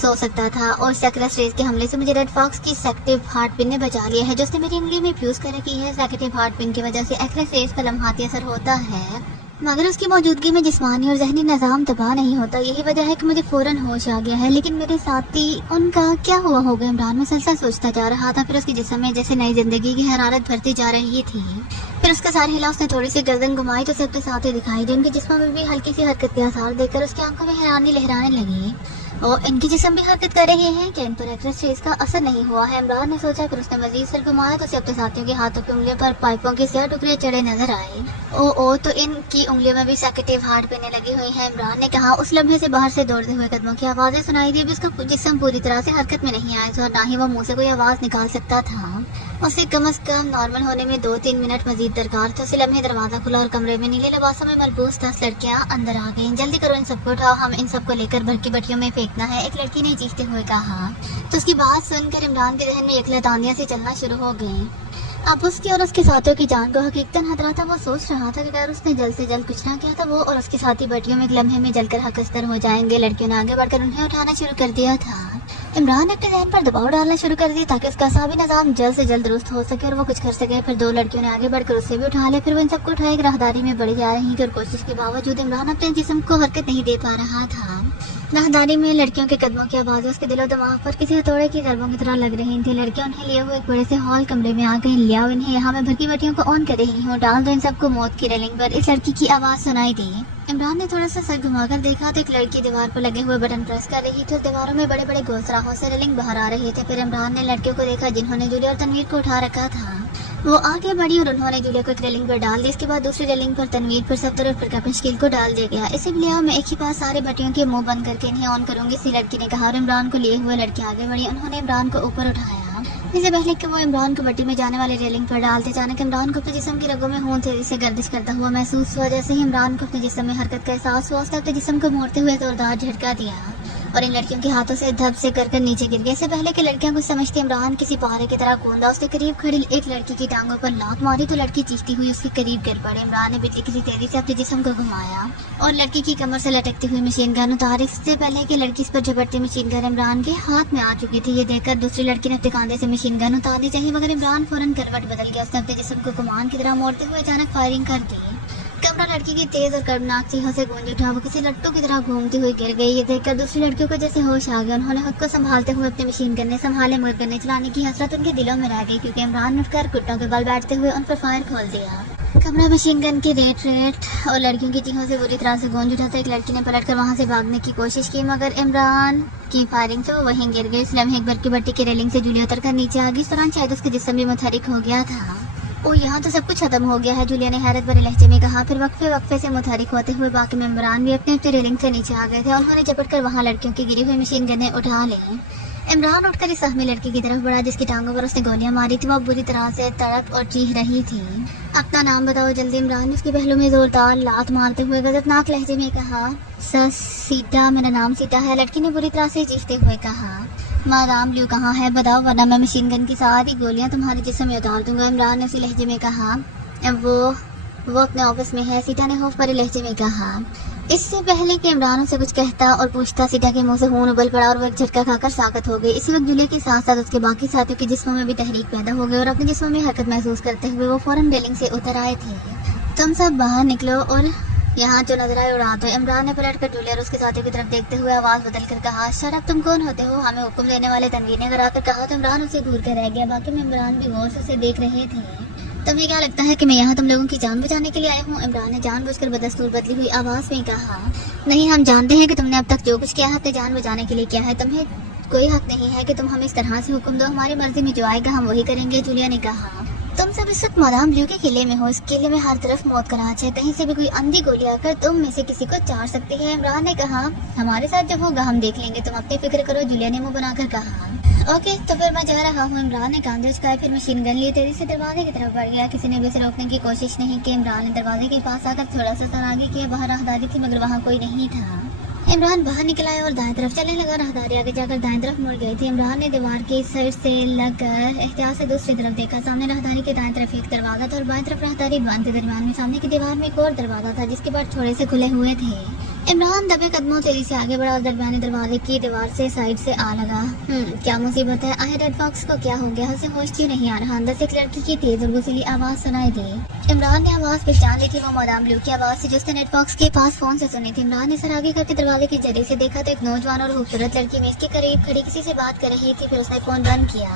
सो सकता था और एक्रेस रेज के हमले से मुझे रेड फॉक्स की सेक्टिव हार्ट पिन ने बचा लिया है, जो उसने मेरी उंगली में फ्यूज कर रखी है। सेक्टिव हार्ट पिन की वजह से एक्रेस रेज पर लम्हाती असर होता है, मगर उसकी मौजूदगी में जिस्मानी और जहनी निज़ाम तबाह नहीं होता। यही वजह है कि मुझे फौरन होश आ गया है। लेकिन मेरे साथी, उनका क्या हुआ होगा? इमरान मुसलसल सोचता जा रहा था। फिर उसके जिस्म में जैसे नई जिंदगी की हरारत भरती जा रही थी। फिर उसका सर हिला, उसने थोड़ी सी गर्दन घुमाई तो उसे अपने साथी दिखाई दी। उनके जिस्म में भी हल्की सी हरकत के आसार देखकर उसकी आंखों में हैरानी लहराने लगी। और इनकी जिस्म भी हरकत कर रहे हैं, क्या इन पर एक्रेस रेज का असर नहीं हुआ है? इमरान ने सोचा। फिर उसने मजीद सर घुमाया तो उसे अपने साथियों के हाथों की उंगलियों पर पाइपों के स्याह टुकड़े चढ़े नजर आए। ओ तो इनकी उंगलियों में भी सेक्टिव हार्ट पिनें लगी हुई हैं, इमरान ने कहा। उस लम्हे से बाहर से दौड़ते हुए कदमों की आवाजें सुनाई दी। उसका जिस्म पूरी तरह से हरकत में नहीं आया और ना ही वो मुंह से कोई आवाज निकाल सकता था। उसे कम से कम नॉर्मल होने में 2-3 मिनट मजीद दरकार थे। उसी लम्हे दरवाजा खुला और कमरे में नीले लिबासों में मलबूस 10 लड़कियां अंदर आ गईं। जल्दी करो, इन सबको उठाओ, हम इन सबको लेकर भर की भट्टियों में फेंकना है, एक लड़की ने चीखते हुए कहा। तो उसकी बात सुनकर इमरान के जहन में यकलतानियां से चलना शुरू हो गई। अब उसकी और उसके साथियों की जान को हकीकतन खतरा था। वो सोच रहा था कि अगर उसने जल्द से जल्द कुछ ना किया तो वो और उसके साथी भट्टियों में एक लम्हे में जलकर हकस्तर हो जाएंगे। लड़कियों ने आगे बढ़कर उन्हें उठाना शुरू कर दिया था। इमरान ने अपने जहन पर दबाव डालना शुरू कर दिया ताकि उसका असाबी निज़ाम जल्द से जल्द दुरुस्त हो सके और वो कुछ कर सके। फिर 2 लड़कियों ने आगे बढ़कर उसे भी उठा लिया। फिर वो इन सबको उठाए एक राहदारी में बढ़ी जा रही थी और कोशिश के बावजूद इमरान अपने जिस्म को हरकत नहीं दे पा रहा था। राहदारी में लड़कियों के कदमों की आवाज़ उसके दिलो दिमाग पर किसी हथौड़े की ज़रबों की तरह लग रही थी। लड़कियां उन्हें लिए हुए एक बड़े से हॉल कमरे में आ गई। लिया इन्हें यहाँ मैं भड़की बत्तियों को ऑन कर रही हूँ, डाल दो इन सबको मौत की रेलिंग पर। इस लड़की की आवाज़ सुनाई दी। इमरान ने थोड़ा सा सर घुमाकर देखा तो एक लड़की दीवार पर लगे हुए बटन प्रेस कर रही थी। दीवारों में बड़े बड़े गोसराहों से रेलिंग बाहर आ रहे थे। फिर इमरान ने लड़कियों को देखा जिन्होंने जूलिया और तनवीर को उठा रखा था। वो आगे बढ़ी और उन्होंने जूलिया को एक रेलिंग पर डाल दी। इसके बाद दूसरी रेलिंग पर तनवीर पर सब तरफ पर मुश्किल को डाल दिया गया। इसे लिया मैं एक ही बार सारे बटियों के मुंह बंद करके इन्हें ऑन करूंगी, इसी लड़की ने कहा और इमरान को लिए हुए लड़की आगे बढ़ी। उन्होंने इमरान को ऊपर उठाया। इससे पहले कि वो इमरान को बट्टी में जाने वाली रेलिंग पर डालते, अचानक इमरान को अपने जिस्म की रगों में खून तेजी से गर्दिश करता हुआ महसूस हुआ। जैसे ही इमरान को अपने जिस्म में हरकत का एहसास हुआ, उसने अपने जिस्म को मोड़ते हुए जोरदार झटका दिया और इन लड़कियों के हाथों से धब से कर नीचे गिर गया। इससे पहले कि लड़कियां कुछ समझती, इमरान किसी पहाड़े की तरह कूदा। उसने करीब खड़ी एक लड़की की टांगों पर लात मारी तो लड़की चीखती हुई उसके करीब गिर पड़ी। इमरान ने बिजली की तेजी से अपने जिस्म को घुमाया और लड़की की कमर से लटकती हुई मशीन गन उतारी। इससे पहले कि लड़की इस पर झपटती मशीन गन इमरान के हाथ में आ चुकी थी। ये देखकर दूसरी लड़की ने अपने कांधे से मशीन गन उतार दी चाहिए, मगर इमरान फौरन करवट बदल गया। उसने अपने जिस्म को कमान की तरह मोड़ते हुए अचानक फायरिंग कर दी। कमरा लड़की की तेज और कर्मनाक चीखों से गूंज उठा। वो किसी लट्टू की तरह घूमती हुई गिर गई। ये देखकर दूसरी लड़कियों को जैसे होश आ गया। उन्होंने खुद को संभालते हुए अपनी मशीन गन संभाले, मगर गन्ने चलाने की हसरत उनके दिलों में रह गई, क्योंकि इमरान ने उठकर कुत्तों के बल बैठते हुए उन पर फायर खोल दिया। कमरा मशीन गन की रेट और लड़कियों की चीखों से बुरी तरह से गूंज उठा था। एक लड़की ने पलटकर वहां से भागने की कोशिश की, मगर इमरान की फायरिंग से वो वहीं गिर गई। इस लम्हे एक बरकी बट्टी की रेलिंग से जूलिया उतरकर नीचे आ गई। इस दौरान शायद उसके जिस्म भी मुतहरिक हो गया था। ओ, यहाँ तो सब कुछ खत्म हो गया है, जूलिया ने हैरत भरे लहजे में कहा। फिर वक्फे से मुतहरिक होते हुए बाकी मेंबरान भी अपने अपने रेलिंग से नीचे आ गए थे। उन्होंने झपटकर वहाँ लड़कियों की गिरी हुई मशीन गनें उठा ली। इमरान उठकर इस सहमी लड़की की तरफ बढ़ा जिसकी टांगों पर उसने गोलियां मारी थी। वो बुरी तरह से तड़प और चीख रही थी। अपना नाम बताओ जल्दी, इमरान ने उसके पहलू में जोरदार लात मारते हुए गजबनाक लहजे में कहा। सीटा, मेरा नाम सीटा है, लड़की ने बुरी तरह से चीखते हुए कहा। मादाम लियो कहाँ है, बताओ, वरना मैं मशीन गन की सारी गोलियां तुम्हारे जिस्म में उतार दूंगा, इमरान ने उसी लहजे में कहा। वो अपने ऑफिस में है, सीटा ने खौफ भरे लहजे में कहा। इससे पहले कि इमरान उसे कुछ कहता और पूछता, सीटा के मुंह से खून उबल पड़ा और वो एक झटका खाकर साकत हो गई। इसी वक्त जूलिया के साथ साथ उसके बाकी साथियों के जिस्मों में भी तहरीक पैदा हो गई और अपने जिस्मों में हरकत महसूस करते हुए वो फौरन रेलिंग से उतर आए थे। तुम सब बाहर निकलो और यहाँ जो नजर आए उड़ा दो, इमरान ने पलट कर जूलिया और उसके साथियों की तरफ देखते हुए आवाज बदल कर कहा। शराब, तुम कौन होते हो, हमें हुक्म देने वाले, तनवीर ने कराकर कहा। तो इमरान उसे घूर कर रह गया। बाकी मेंबरान भी गौर से उसे देख रहे थे। तुम्हें क्या लगता है कि मैं यहाँ तुम लोगों की जान बचाने के लिए आया हूँ, इमरान ने जानबूझकर बदस्तूर बदली हुई आवाज में कहा। नहीं, हम जानते हैं कि तुमने अब तक जो कुछ किया है अपने जान बचाने के लिए किया है। तुम्हें कोई हक नहीं है कि तुम हमें इस तरह से हुक्म दो। हमारी मर्जी में जो आएगा हम वही करेंगे, जूलिया ने कहा। तुम सब इस वक्त मादाम लियो के किले में हो। इस किले में हर तरफ मौत का राज है। कहीं से भी कोई अंधी गोली आकर तुम में से किसी को चाट सकती है, इमरान ने कहा। हमारे साथ जो होगा हम देख लेंगे, तुम अपनी फिक्र करो, जूलिया ने मुंह बनाकर कहा। ओके, तो फिर मैं जा रहा हूँ, इमरान ने कांधे उचकाए। फिर मशीन गन लिए तेजी से दरवाजे की तरफ बढ़ गया। किसी ने भी उसे रोकने की कोशिश नहीं की। इमरान ने दरवाजे के पास आकर थोड़ा सा सर आगे किया। बाहर राहदारी थी मगर वहाँ कोई नहीं था। इमरान बाहर निकल आया और दाएं तरफ चलने लगा। राहदारी आगे जाकर दाएं तरफ मुड़ गई थी। इमरान ने दीवार की साइड से लगकर एहतियात से दूसरी तरफ देखा। सामने राहदारी के दाएं तरफ एक दरवाजा था और बाएं तरफ राहदारी बंद थी। दरमियान में सामने की दीवार में एक और दरवाजा था जिसके बाद थोड़े से खुले हुए थे। इमरान दबे कदमों तेजी से आगे बढ़ा और दरमियानी दरवाजे की दीवार से साइड से आ लगा। क्या मुसीबत है, आए रेड फॉक्स को क्या हो गया, उसे होश क्यों नहीं आ रहा। अंदर से एक लड़की की तेज और गुस्सैली आवाज सुनाई दी। इमरान ने आवाज पहचान ली थी। वो मादाम लियो की आवाज थी जो उसने रेड फॉक्स के पास फोन से सुनी थी। इमरान ने सर आगे करके दरवाजे के जरिए से देखा तो एक नौजवान और खूबसूरत लड़की मेज के करीब खड़ी किसी से बात कर रही थी। फिर उसने फोन बंद किया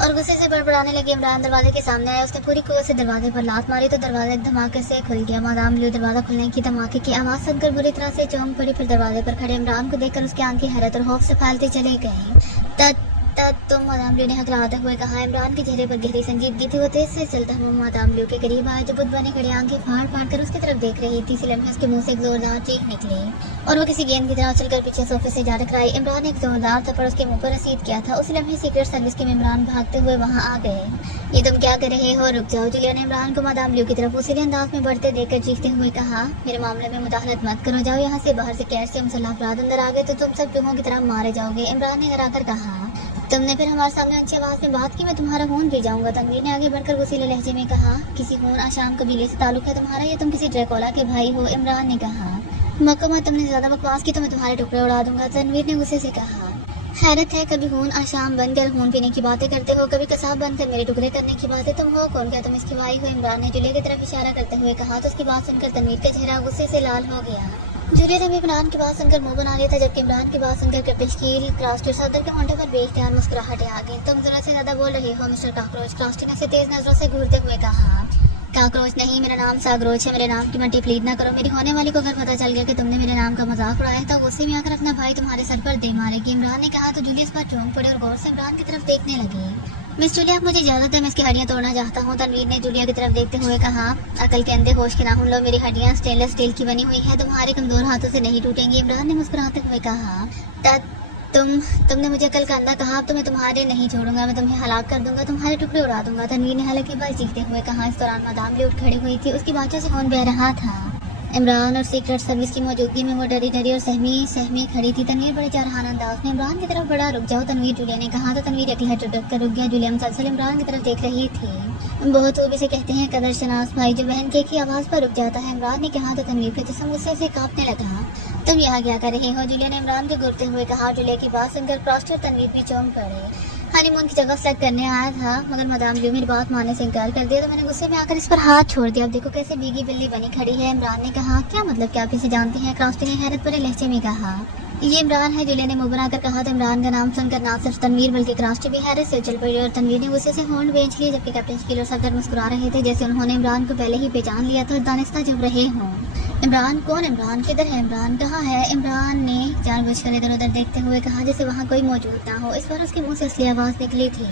और गुस्से से बड़बड़ाने लगी। इमरान दरवाजे के सामने आया। उसने पूरी कुव्वत से दरवाजे पर लात मारी तो दरवाजा एक धमाके से खुल गया। मादाम लियो दरवाजा खुलने की धमाके की आवाज सुनकर बुरी तरह से चौंक पड़ी। फिर दरवाजे पर खड़े इमरान को देखकर उसकी आंखें हैरत और खौफ से फैलते चले गए। तुम, मादाम लियो ने हकलाते हुए कहा। इमरान के चेहरे पर गहरी संजीदगी थी। वो तेज से चलता हुआ मादाम लियो के करीब आया जो बुत बने खड़े आंखें फाड़ फाड़ कर उसकी तरफ देख रही थी। इसी लम्हे उसके मुंह से एक जोरदार चीख निकली और वो किसी गेंद की तरह उछलकर पीछे सोफे से जा टकराई। इमरान ने एक जोरदार थप्पड़ उसके मुंह पर रसीद किया था। उसी लम्हे सीक्रेट सर्विस के मेंबरान भागते हुए वहाँ आ गए। ये तुम क्या कर रहे हो, रुक जाओ, जूलिया ने इमरान को मादाम लियो की तरफ उसी अंदाज में बढ़ते देखकर चीखते हुए कहा। मेरे मामले में मुदाखलत मत करो, जाओ यहाँ से। बाहर से कैद से मुसल्लह अफराद अंदर आ गए तो तुम सब चूहों की तरह मारे जाओगे, इमरान ने हराकर कहा। तुमने फिर हमारे सामने अच्छी आवाज में बात की, मैं तुम्हारा खून पी जाऊंगा, तनवीर ने आगे बढ़कर गुस्सैले लहजे में कहा। किसी खून आशाम कबीले से ताल्लुक है तुम्हारा या तुम किसी ड्रैकुला के भाई हो, इमरान ने कहा। मकमा, तुमने ज्यादा बकवास की तो मैं तुम्हारे टुकड़े उड़ा दूंगा, तनवीर ने गुस्से से कहा। हैरत है, कभी खून आशाम बनकर खून पीने की बातें करते हो, कभी कसाब बनकर मेरे टुकड़े करने की बातें। तुम हो कौन, क्या तुम इसकी भाई हो, इमरान ने जूलिया की तरफ इशारा करते हुए कहा। तो उसकी बात सुनकर तनवीर का चेहरा गुस्से से लाल हो गया। जूलिया ने भी इमरान की बात सुनकर मुंह बना लिया था, जबकि इमरान की बात सुनकर कपिल क्रास्टी सदर के होंठे पर बेख्तियार मुस्कुराहटें आ गईं। तुम जरूरत से ज्यादा बोल रही हो मिस्टर काकरोच, क्रास्टी ने उसे तेज नजरों से घूरते हुए कहा। काकरोच नहीं, मेरा नाम सागरोच है। मेरे नाम की मल्टी प्लीज ना करो। मेरी होने वाली को अगर पता चल गया कि तुमने मेरे नाम का मजाक उड़ाया तो गुस्से में आकर अपना भाई तुम्हारे सर पर दे मारेगी। इमरान ने कहा तो जूलिया इस पर चौंक पड़े और गौर से इमरान की तरफ देखने लगे। मिस जूलिया, आप मुझे इजाजत है, मैं इसकी हड्डियां तोड़ना चाहता हूँ। तनवीर ने जूलिया की तरफ देखते हुए कहा। अकल के अंधे होश के नाखून लो, मेरी हड्डियां स्टेनलेस स्टील की बनी हुई है, तुम्हारे कमजोर हाथों से नहीं टूटेंगी। इमरान ने मुस्कुराते हुए कहा। तुमने मुझे कल का अंधा कहा, अब तो मैं तुम्हारे नहीं छोड़ूंगा, मैं तुम्हें हलाक कर दूंगा, तुम्हारे टुकड़े उड़ा दूंगा। तनवीर ने हालांकि बल चीखते हुए कहा। इस दौरान मादाम भी उठ खड़ी हुई थी, उसकी बातों से खून बह रहा था। इमरान और सीक्रेट सर्विस की मौजूदगी में वो डरी डरी और सहमी खड़ी थी। तनवीर बड़े चारहाना अंदाज में इमरान की तरफ बढ़ा। रुक जाओ तनवीर, जूलिया ने कहा तो तनवीर एक लहर टुटक कर रुक गया। जूलिया मुसलसल इमरान की तरफ देख रही थी। बहुत खूबी से कहते हैं कदर शनास भाई, जो बहन के की आवाज पर रुक जाता है। इमरान ने कहा तो तनवीर के जिस्म गुस्से से कांपने लगा। तुम यहाँ क्या कर रही हो? जूलिया ने इमरान को घूरते हुए कहा। जूलिया की बात सुनकर क्रास्टी और तनवीर भी चौंक पड़े। हनीमून की जगह सेलेक्ट करने आया था, मगर मदाम लियो मेरी बात मानने से इनकार कर दिया तो मैंने गुस्से में आकर इस पर हाथ छोड़ दिया। अब देखो कैसे भीगी बिल्ली बनी खड़ी है। इमरान ने कहा। क्या मतलब, क्या आप इसे जानती हैं? क्रास्टी ने हैरत भरे लहजे में कहा। ये इमरान है, जूलिया ने मुंह बनाकर कहा। तो इमरान का नाम सुनकर ना सिर्फ तनवीर बल्कि क्रास्टी भी हैरत से उछल पड़ी और तनवीर ने गुस्से से होंठ बेच लिए, जबकि कैप्टन शकील और सफदर मुस्कुरा रहे थे जैसे उन्होंने इमरान को पहले ही पहचान लिया था और दानिस्ता जब रहे हों। इमरान कौन? इमरान किधर है? इमरान कहाँ है? इमरान ने जानबूझकर इधर उधर देखते हुए कहा जैसे वहाँ कोई मौजूद ना हो। इस बार उसके मुंह से असली आवाज निकली थी।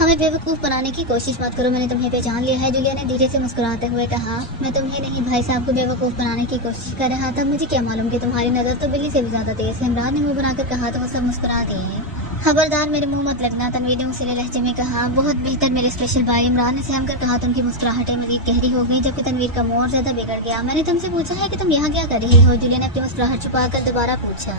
हमें बेवकूफ़ बनाने की कोशिश मत करो, मैंने तुम्हें पहचान लिया है। जूलिया ने धीरे से मुस्कुराते हुए कहा। मैं तुम्हें नहीं, भाई साहब को बेवकूफ़ बनाने की कोशिश कर रहा था। मुझे क्या मालूम कि तुम्हारी नज़र तो बिल्ली से भी ज़्यादा तेज है। इमरान ने मुंह बनाकर कहा तो वो सब मुस्कुरा दिए। खबरदार मेरे मुंह मत लगना, तनवीर ने उसीले लहजे में कहा। बहुत बेहतर मेरे स्पेशल भाई, इमरान ने सहम कर कहा। तो उनकी मुस्कुराहटें मजीद गहरी हो गई, जबकि तनवीर का मुंह और ज्यादा बिगड़ गया। मैंने तुमसे पूछा है कि तुम यहाँ क्या कर रही हो? जूलिया ने अपनी मुस्कुराहट छुपाकर दोबारा पूछा।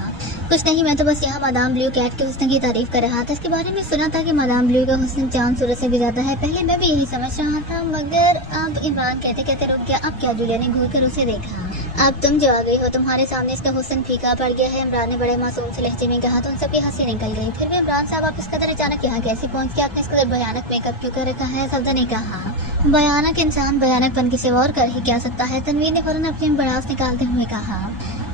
कुछ नहीं, मैं तो बस यहाँ मादाम ब्लू कैट के हुस्न की तारीफ कर रहा था। इसके बारे में सुना था कि मादाम ब्लू का हुस्न चांद सूरज से भी ज्यादा है। पहले मैं भी यही समझ रहा था, मगर अब इमरान कहते कहते रुक गया। अब क्या? जूलिया ने घूर कर उसे देखा। अब तुम जो आ गई हो, तुम्हारे सामने इसका हुस्न फीका पड़ गया है, इमरान ने बड़े मासूम से लहजे में कहा। तो उन सबकी हंसी निकल गई। फिर भी इमरान साहब, आप इस कदर अचानक यहाँ कैसे पहुँच गए? आपने इस कदर भयानक मेकअप क्यों कर रखा है? सफदर ने कहा। भयानक इंसान भयानकपन किसी और कर ही क्या सकता है? तनवीर ने फौरन अपनी भड़ास निकालते हुए कहा।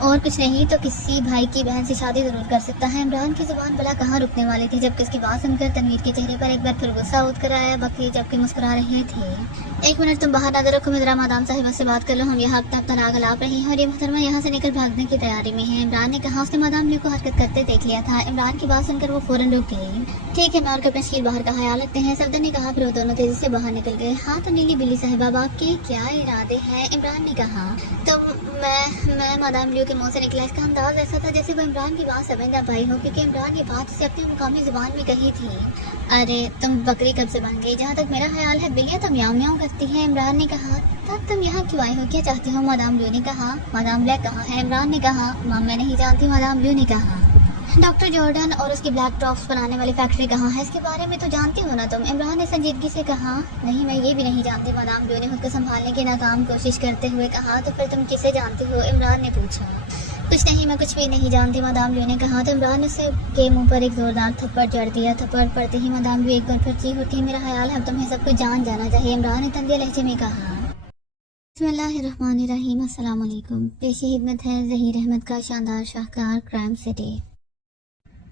और कुछ नहीं तो किसी भाई की बहन से शादी जरूर कर सकता है। इमरान की जुबान भला कहाँ रुकने वाली थी, जबकि उसकी बात सुनकर तनवीर के चेहरे पर एक बार फिर गुस्सा उतर आया, बल्कि जबकि मुस्कुरा रहे थे। एक मिनट तुम बाहर नजर रखो, मैं जरा मादाम साहिबा से बात कर लो। हम यहाँ अपना अपना नाग लाप रहे हैं और ये मोहतरमा यहाँ से निकल भागने की तैयारी में है। इमरान ने कहा। उसने मादाम ब्लू को हरकत करते देख लिया था। इमरान की बात सुनकर वो फौरन रुक गई। ठीक है, मैं और कैप्टन शकील बाहर का ख्याल रखते हैं, सफदर ने कहा। फिर वो दोनों तेजी से बाहर निकल गए। हाँ तो नीली बिल्ली साहिबा, आपके क्या इरादे हैं? इमरान ने कहा। तो मैं मादाम ब्लू के मुंह से निकला। इसका अंदाज ऐसा था जैसे वो इमरान की बात समझ ना पाई हो, क्योंकि इमरान ये बात उसे अपनी मुकामी जुबान में कही थी। अरे तुम बकरी कब से बन गई? जहाँ तक मेरा ख्याल है बिल्लियाँ तो म्याऊं म्याऊं करती हैं। इमरान ने कहा। तब तुम यहाँ क्यों आई हो? क्या चाहती हो? मादाम ब्लू ने कहा। मादाम ब्लैक कहाँ है? इमरान ने कहा। मैं नहीं जानती, मादाम ब्लू ने कहा। डॉक्टर जॉर्डन और उसकी ब्लैक ड्रॉप्स बनाने वाली फैक्ट्री कहाँ है? इसके बारे में तो जानती हो ना तुम? इमरान ने संजीदगी से कहा। नहीं, मैं ये भी नहीं जानती, मादाम ब्लू ने खुद को संभालने की नाकाम कोशिश करते हुए कहा। तो फिर तुम किसे जानती हो? इमरान ने पूछा। कुछ नहीं, मैं कुछ भी नहीं जानती, मादाम ब्लू ने कहा। तो इमरान ने उसे के मुंह पर एक जोरदार थप्पड़ जड़ दिया। थप्पड़ पड़ते ही मादाम ब्लू एक बार फिर चीख उठी। मेरा ख्याल है अब तुम्हें सब कुछ जान जाना चाहिए, इमरान ने तंदे लहजे में कहा। बिस्मिल्लाहिर्रहमानिर्रहीम, अस्सलाम वालेकुम। पेश खिदमत है ज़हीर अहमद का शानदार शाहकार क्राइम सिटी।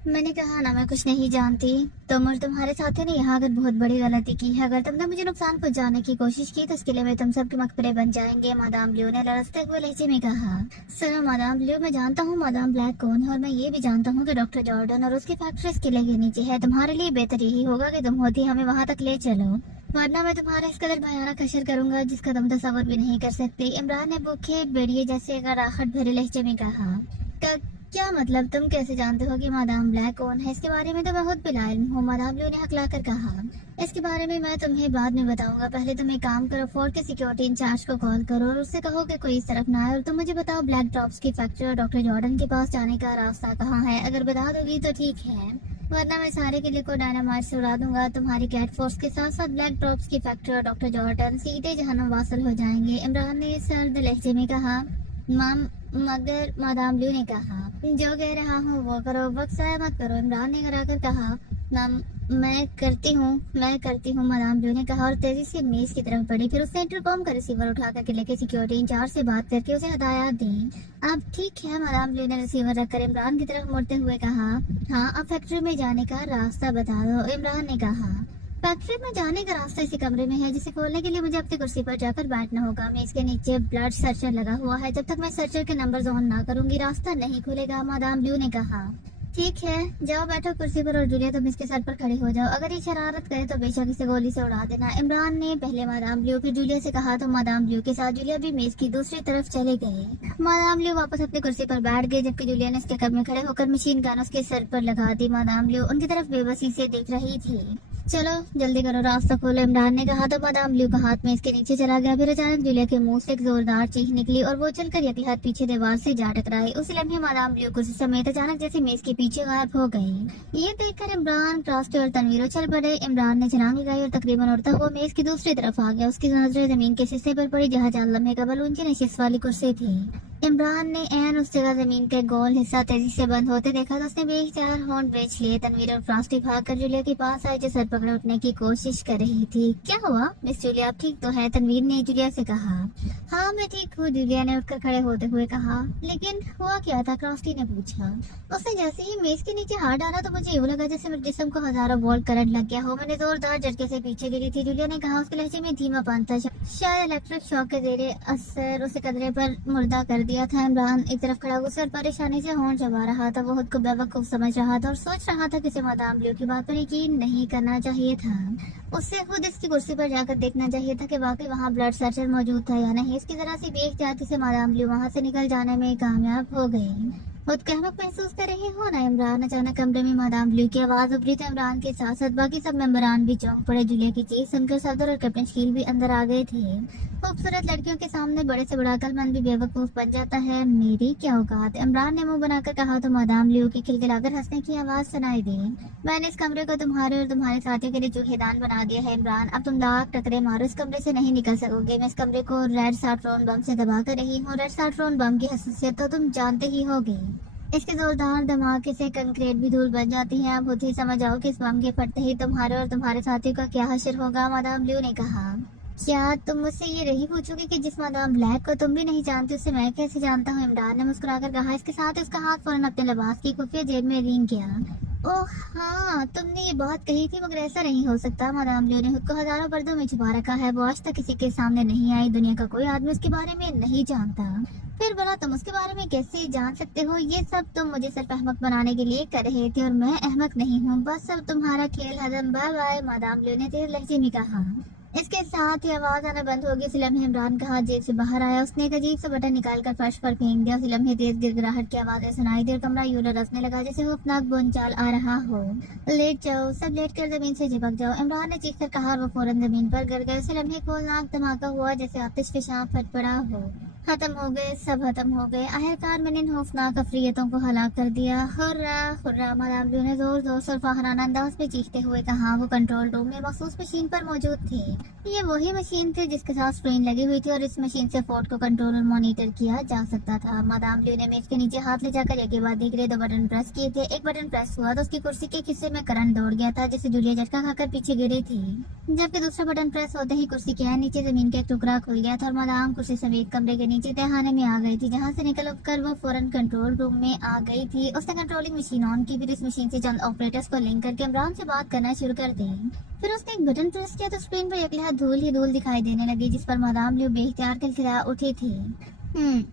मैंने कहा ना मैं कुछ नहीं जानती। तुम और तुम्हारे साथी ने यहाँ आकर बहुत बड़ी गलती की है। अगर तुमने मुझे नुकसान पहुँचाने की कोशिश की तो इसके लिए मैं तुम सबके मकबरे बन जाएंगे, मादाम ब्लू ने लड़ते हुए लहजे में कहा। सुनो मादाम ब्लू, मैं जानता हूँ मादाम ब्लैक कौन है और मैं ये भी जानता हूँ कि डॉक्टर जॉर्डन और उसकी फैक्ट्री इसके लिए नीचे है। तुम्हारे लिए बेहतर यही होगा कि तुम होती हमें वहाँ तक ले चलो, वरना मैं तुम्हारा इस कदर भयानक हशर करूंगा जिसका तुम तस्वर भी नहीं कर सकते। इमरान ने भूखे बेड़िए जैसे राहत भरे लहजे में कहा। क्या मतलब? तुम कैसे जानते हो कि मादाम ब्लैक कौन है? इसके बारे में तो मैं खुद बिलाइल हूँ, मादाम ब्लू ने हकला कर कहा। इसके बारे में मैं तुम्हें बाद में बताऊंगा, पहले तुम एक काम करो, फोर्ट के सिक्योरिटी इंचार्ज को कॉल करो और उससे कहो कि कोई इस तरफ ना आए और तुम मुझे बताओ ब्लैक ड्रॉप्स की फैक्ट्री और डॉक्टर जॉर्डन के पास जाने का रास्ता कहाँ है। अगर बता दोगी तो ठीक है, वरना मैं सारे किले को डायनामाइट से उड़ा दूंगा। तुम्हारी कैट फोर्स के साथ साथ ब्लैक ड्रॉप्स की फैक्ट्री और डॉक्टर जॉर्डन सीधे जहन्नुम वासल हो जाएंगे, इमरान ने सर्द लहजे में कहा। मगर मादाम ब्लू ने कहा। जो कह रहा हूँ वो करो, वक्त ज़ाया मत करो, इमरान ने कराकर कहा। मैं करती हूँ मदाम ब्लू ने कहा और तेजी से मेज की तरफ बढ़ी। फिर उसने इंटरकॉम का रिसीवर उठाकर किले के सिक्योरिटी इंचार्ज से बात करके उसे हदायत दी। अब ठीक है, मदाम ब्लू ने रिसीवर रखकर इमरान की तरफ मुड़ते हुए कहा। हाँ, अब फैक्ट्री में जाने का रास्ता बता दो, इमरान ने कहा। फैक्ट्री में जाने का रास्ता इसी कमरे में है, जिसे खोलने के लिए मुझे अपनी कुर्सी पर जाकर बैठना होगा। मेज के नीचे ब्लड सर्चर लगा हुआ है, जब तक मैं सर्चर के नंबर ऑन ना करूंगी रास्ता नहीं खुलेगा, मदाम ब्लू ने कहा। ठीक है, जाओ बैठो कुर्सी पर और जूलिया तुम इसके सर पर खड़े हो जाओ। अगर ये शरारत करे तो बेशक इसे गोली से उड़ा देना। इमरान ने पहले मदाम ब्लू फिर जूलिया से कहा तो मदाम ब्लू के साथ जूलिया भी मेज की दूसरी तरफ चले गए। मदाम ब्लू वापस अपनी कुर्सी पर बैठ गई, जबकि जूलिया ने उसके कब में खड़े होकर मशीन गन उसके सर पर लगा दी। मदाम ब्लू उनकी तरफ बेबसी से देख रही थी। चलो जल्दी करो, रास्ता खोलो, इमरान ने कहा तो मदाम ब्लू का हाथ में इसके नीचे चला गया। फिर अचानक जूलिया के मुंह से एक जोरदार चीख निकली और वो चलकर यकी हाथ पीछे दीवार से जा टकराई। उसी लम्हे मदाम ब्लू कुर्सी समेत अचानक जैसे मेज के पीछे गायब हो गई। ये देखकर इमरान, क्रास्टी और तनवीर चल पड़े। इमरान ने छलांग लगाई और तकरीबन उड़ता हुआ मेज की दूसरी तरफ आ गया। उसकी नजरें जमीन के शीशे पर पड़ी जहाँ 4 लम्हे कबल ऊंची नशिस्त वाली कुर्सी थी। इमरान ने ऐन उस जगह जमीन का गोल हिस्सा तेजी से बंद होते देखा तो उसने बेचार होंठ बेच लिए। तनवीर और फ्रास्टी भागकर जूलिया के पास आए जो सर पकड़े उठने की कोशिश कर रही थी। क्या हुआ मिस जूलिया, आप ठीक तो है? तनवीर ने जूलिया से कहा। हाँ मैं ठीक हूँ, जूलिया ने उठकर खड़े होते हुए कहा। लेकिन हुआ क्या था? क्रास्टी ने पूछा। उसने जैसे ही मेज के नीचे हाथ डाला तो मुझे यूँ लगा जैसे मेरे जिस्म को हजारों वोल्ट करंट लग गया हो। मैंने जोरदार झटके से पीछे गिरी थी, जूलिया ने कहा। उसके लहजे में धीमापन था, शायद इलेक्ट्रिक शॉक के जेरे असर उसे कदरे पर मुर्दा कर दिया था। इमरान एक तरफ खड़ा गुस्से और परेशानी से होंठ चबा रहा था। वो खुद को बेवकूफ समझ रहा था और सोच रहा था कि उसे मदाम ब्लू की बात पर यकीन नहीं करना चाहिए था। उससे खुद इसकी कुर्सी पर जाकर देखना चाहिए था कि वाकई वहाँ ब्लड सर्चर मौजूद था या नहीं। इसकी जरा सी बेइख्तियारी से मदाम ब्लू वहाँ से निकल जाने में कामयाब हो गई। खुद कहमक महसूस कर रहे हो ना इमरान? अचानक कमरे में मदाम ब्लू की आवाज उभरी तो इमरान के साथ साथ बाकी सब मेंबरान भी चौंक पड़े। जूलिया की चीख सुनकर सदर और कैप्टन शकील भी अंदर आ गए थे। खूबसूरत लड़कियों के सामने बड़े से बड़ा अक्लमंद भी बेवकूफ बन जाता है। मेरी क्या औकात? इमरान ने मुंह बनाकर कहा तो मदाम ब्लू की खिलखिलाकर हंसने की आवाज सुनाई दी। मैंने इस कमरे को तुम्हारे और तुम्हारे साथियों के लिए चूहेदान बना दिया है इमरान। अब तुम लाख टकरे मारो, इस कमरे से नहीं निकल सकोगे। मैं इस कमरे को रेड साफ्रॉन बम से दबा कर रही हूँ। रेड साफ्रॉन बम की खसूसियत तो तुम जानते ही होगे। इसके जोरदार धमाके से कंक्रीट भी धूल बन जाती है। अब खुद ही समझ जाओ कि इस बम के फटते ही तुम्हारे और तुम्हारे साथियों का क्या हश्र होगा, मदाम ब्लू ने कहा। क्या तुम मुझसे ये नहीं पूछोगे कि जिस मदाम ब्लैक को तुम भी नहीं जानती उससे मैं कैसे जानता हूँ? इमरान ने मुस्कुराकर कहा। इसके साथ ही उसका हाथ फौरन अपने लिबास की खुफिया जेब में रेंग गया। ओह हाँ, तुमने ये बात कही थी मगर ऐसा नहीं हो सकता। मदाम ब्लू ने खुद को हजारों पर्दों में छुपा रखा है। वो आज तक किसी के सामने नहीं आई। दुनिया का कोई आदमी उसके बारे में नहीं जानता। फिर भला तुम उसके बारे में कैसे जान सकते हो? ये सब तुम मुझे सिर्फ अहमक बनाने के लिए कर रहे थे और मैं अहमक नहीं हूँ। बस सब तुम्हारा खेल हजम। बाय बाय, मदाम ब्लू ने तेज लहजे में कहा। इसके साथ ही आवाज आना बंद हो गई। उस लम्हे इमरान का हाथ जेब से बाहर आया। उसने एक अजीब सा बटन निकालकर फर्श पर फेंक दिया। उस लम्हे तेज गिड़गिड़ाहट की आवाजें सुनाई दी और कमरा यूं लरसने लगा जैसे खौफनाक बोलचाल आ रहा हो। लेट जाओ, सब लेट कर जमीन से चिपक जाओ, इमरान ने चीख कर कहा और वो फौरन जमीन पर गिर गए। उस लम्हे खोलनाक धमाका हुआ जैसे आतिश फिशां फट पड़ा हो। खत्म हो गए, सब खत्म हो गए। आखिरकार मैंने इन खौफनाक अफरियतों को हलाक कर दिया। हुर्रा हुर्रा, मदाम ब्लू ने जोर जोर से फाहराना अंदाज में चीखते हुए कहा। वो कंट्रोल रूम में मखसूस मशीन पर मौजूद थी। ये वही मशीन थी जिसके साथ स्क्रीन लगी हुई थी और इस मशीन से फोर्ट को कंट्रोल और मॉनिटर किया जा सकता था। मदाम ब्लू ने मेज के नीचे हाथ ले जाकर एक के बाद एक 2 बटन प्रेस किए थे। एक बटन प्रेस हुआ तो उसकी कुर्सी के हिस्से में करंट दौड़ गया था जिससे जूलिया झटका खाकर पीछे गिरी थी, जबकि दूसरा बटन प्रेस होते ही कुर्सी के नीचे जमीन का एक टुकड़ा खुल गया था और मदाम कुर्सी समेत कमरे के नीचे तहखाने में आ गई थी, जहाँ से निकल कर वो फौरन कंट्रोल रूम में आ गई थी। उसने कंट्रोलिंग मशीन ऑन की, फिर इस मशीन से चंद ऑपरेटर्स को लिंक करके इमरान से बात करना शुरू कर दी। फिर उसने एक बटन प्रेस किया तो स्क्रीन पर एक धूल ही धूल दिखाई देने लगी जिस पर मदाम ब्लू बेइख्तियार खिलखिला उठी थी।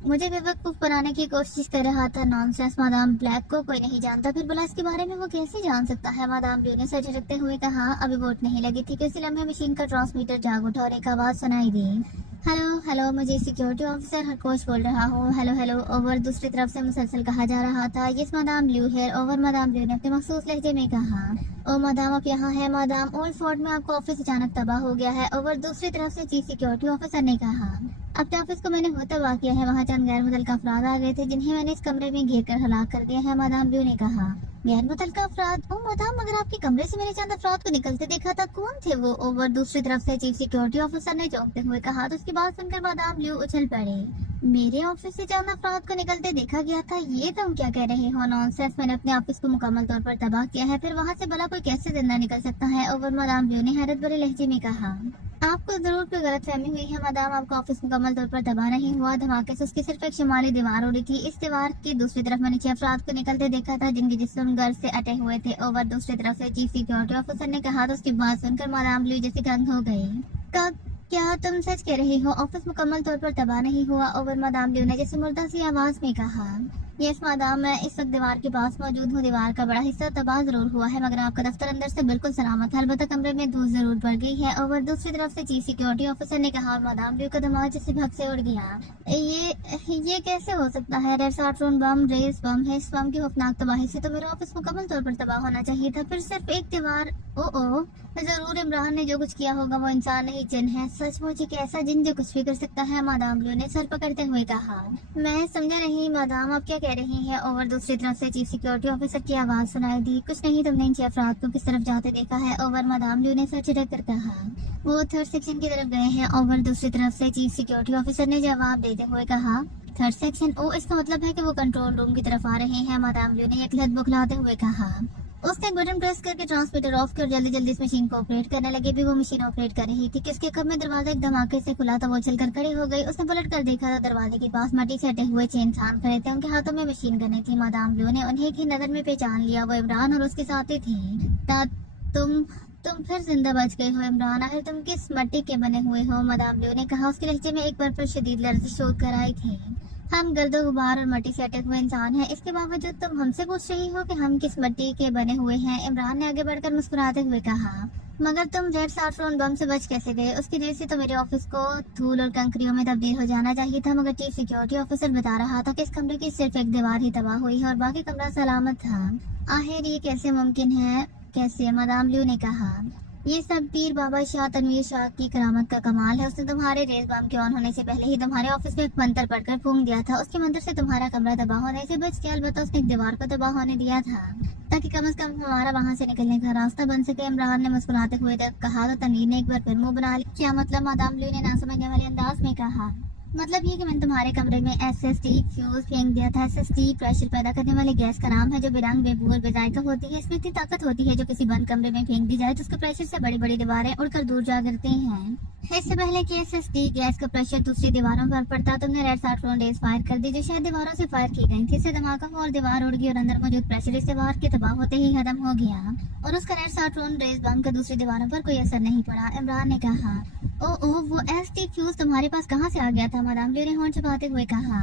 मुझे बेवकूफ बनाने की कोशिश कर रहा था। नॉनसेंस, मदाम ब्लैक को कोई नहीं जानता, फिर बोला इसके बारे में वो कैसे जान सकता है? मदाम ब्लू ने सर झटकते हुए कहा। अभी वोट नहीं लगी थी कि उसी लम्हे मशीन का ट्रांसमीटर जाग उठा और एक आवाज सुनाई दी। हेलो हेलो, मुझे सिक्योरिटी ऑफिसर हरकोश बोल रहा हूँ। Hello hello, over. दूसरी तरफ से मुसलसल कहा जा रहा था। यस मदाम ब्लू है, ओवर। मदाम ब्लू ने अपने मखसूस लहजे में कहा। ओ मदाम, आप यहाँ है? मदाम, ओल्ड फोर्ट में आपका ऑफिस अचानक तबाह हो गया है, ओवर। दूसरी तरफ से चीफ सिक्योरिटी ऑफिसर ने कहा। अपने ऑफिस को मैंने तबाह किया है। वहाँ चंद गैर मुतल्लिका अफराद आ गए थे जिन्हें मैंने इस कमरे में घेर कर हलाक कर दिया है, मदाम ब्लू ने कहा। गैर मुतल्लिका अफराद? ओ मदाम, मगर आपके कमरे से मैंने चंद अफराद को निकलते देखा था, कौन थे वो? ओवर। दूसरी तरफ से चीफ सिक्योरिटी ऑफिसर ने चौंकते हुए कहा। तो उसकी बात सुनकर मदाम ब्लू उछल पड़े। मेरे ऑफिस से चंद अफराद को निकलते देखा गया था। ये तुम क्या कह रहे हो? नॉनसेंस। मैंने अपने ऑफिस को मुकम्मल तौर पर तबाह किया है, फिर वहाँ से भला कोई कैसे जिंदा निकल सकता है? ओवर मदाम ब्लू ने हैरत भरे लहजे में कहा। आपको जरूर कोई गलत फहमी हुई है मदाम, आपका ऑफिस मुकम्मल तौर पर तबाह नहीं हुआ। धमाके से उसकी सिर्फ एक शुमाली दीवार उड़ी थी। इस दीवार की दूसरी तरफ मैंने 6 अफराद को निकलते देखा था जिनके जिस्म घर से अटे हुए थे। ओवर दूसरी तरफ से चीफ सिक्योरिटी ऑफिसर ने कहा तो उसकी बात सुनकर मदाम ब्लू जैसी दंग हो गई। क्या तुम सच कह रही हो? ऑफिस मुकम्मल तौर पर तबाह नहीं हुआ? ओवर मदाम ब्लू ने जैसे मुर्दा सी आवाज में कहा। यस मदाम, मैं इस वक्त दीवार के पास मौजूद हूँ। दीवार का बड़ा हिस्सा तबाह जरूर हुआ है मगर आपका दफ्तर अंदर से बिल्कुल सलामत है। अलबत्ता कमरे में धूल जरूर बढ़ गई है। ओवर दूसरी तरफ से चीफ सिक्योरिटी ऑफिसर ने कहा और मदाम ब्लू का दिमाग जैसे भग से उड़ गया। ये कैसे हो सकता है? रेड सार्ट्रोन बम, रेस बम है। इस बम की खौफनाक तबाही से तो मेरा ऑफिस मुकम्मल तौर पर तबाह होना चाहिए था, फिर सिर्फ एक दीवार। ओ जरूर इमरान ने जो कुछ किया होगा वो इंसान नहीं जिन है। सचमुच एक ऐसा जिन जो कुछ भी कर सकता है, मदाम ब्लू ने सर पकड़ते हुए कहा। मैं समझा नहीं मदाम, आप क्या कह रही हैं? ओवर दूसरी तरफ से चीफ सिक्योरिटी ऑफिसर की आवाज सुनाई दी। कुछ नहीं, तुमने इन 6 अफराद को किस तरफ जाते देखा है? ओवर मदाम ब्लू ने सर छिड़क कर कहा। वो 3rd सेक्शन की तरफ गए हैं। ओवर दूसरी तरफ से चीफ सिक्योरिटी ऑफिसर ने जवाब देते हुए कहा। 3rd section? ओ, इसका मतलब है कि वो कंट्रोल रूम की तरफ आ रहे हैं, मदाम ब्लू ने यकलहत बुखलाते हुए कहा। उसने बटन प्रेस करके ट्रांसमीटर ऑफ कर जल्दी जल्दी इस मशीन को ऑपरेट करने लगे। भी वो मशीन ऑपरेट कर रही थी कि उसके कब में दरवाजा एक धमाके से खुला तो वो चलकर खड़ी हो गई। उसने पलट कर देखा तो दरवाजे के पास मट्टी से अटे हुए 6 इंसान खड़े थे। उनके हाथों में मशीन गने थी। मदाम ब्लू ने उन्हें की नजर में पहचान लिया। वो इमरान और उसके साथी थे। तुम फिर जिंदा बच गए हो इमरान, आखिर तुम किस मट्टी के बने हुए हो? मदाम ब्लू ने कहा। उसके लहजे में एक बार फिर शदीद लर्जिश होकर कर आई थी। हम गर्दो गुबार और मट्टी से अटके हुए इंसान हैं, इसके बावजूद तुम हमसे पूछ रही हो कि हम किस मट्टी के बने हुए हैं? इमरान ने आगे बढ़कर मुस्कुराते हुए कहा। मगर तुम रेड सार्ट्रोन बम से बच कैसे गए? उसकी वजह से तो मेरे ऑफिस को धूल और कंकरियों में तब्दील हो जाना चाहिए था, मगर चीफ सिक्योरिटी ऑफिसर बता रहा था कि इस कमरे की सिर्फ एक दीवार ही तबाह हुई है और बाकी कमरा सलामत था। आखिर ये कैसे मुमकिन है? कैसे? मदाम ब्लू ने कहा। ये सब पीर बाबा शाह तनवीर शाह की करामत का कमाल है। उसने तुम्हारे रेस बम के ऑन होने से पहले ही तुम्हारे ऑफिस में एक मंत्र पढ़कर फूंक दिया था। उसके मंत्र से तुम्हारा कमरा तबाह होने से बच गया। अलबत्ता उसने एक दीवार को तबाह होने दिया था ताकि कम से कम हमारा वहाँ से निकलने का रास्ता बन सके। इमरान ने मुस्कुराते हुए कहा तो तनवीर ने एक बार फिर मुंह बना लिया। क्या मतलब? मदाम ब्लू ने ना समझने वाले अंदाज में कहा। मतलब ये कि मैंने तुम्हारे कमरे में SST फ्यूज फेंक दिया था। SST प्रेशर पैदा करने वाली गैस का नाम है जो बेरंग बेबू और बेजायका होती है। इसमें इतनी ताकत होती है जो किसी बंद कमरे में फेंक दी जाए तो उसके प्रेशर से बड़ी बड़ी दीवारें उड़कर दूर जा गिरती हैं। इससे पहले कि SST गैस का प्रेशर दूसरी दीवारों पर पड़ता तुमने रेड सार्ट्रोन रेस फायर कर दी जो शायद दीवारों से फायर की गई थी। इससे धमाका हुआ और दीवार उड़ गई और अंदर मौजूद प्रेशर इस दीवार के तबाह होते ही खत्म हो गया और उसका रेड सार्ट्रोन रेस बम का दूसरी दीवारों पर कोई असर नहीं पड़ा। इमरान ने कहा। वो ST फ्यूज तुम्हारे पास कहाँ से आ गया था? मदाम ब्लू ने होंठ छुपाते हुए कहा।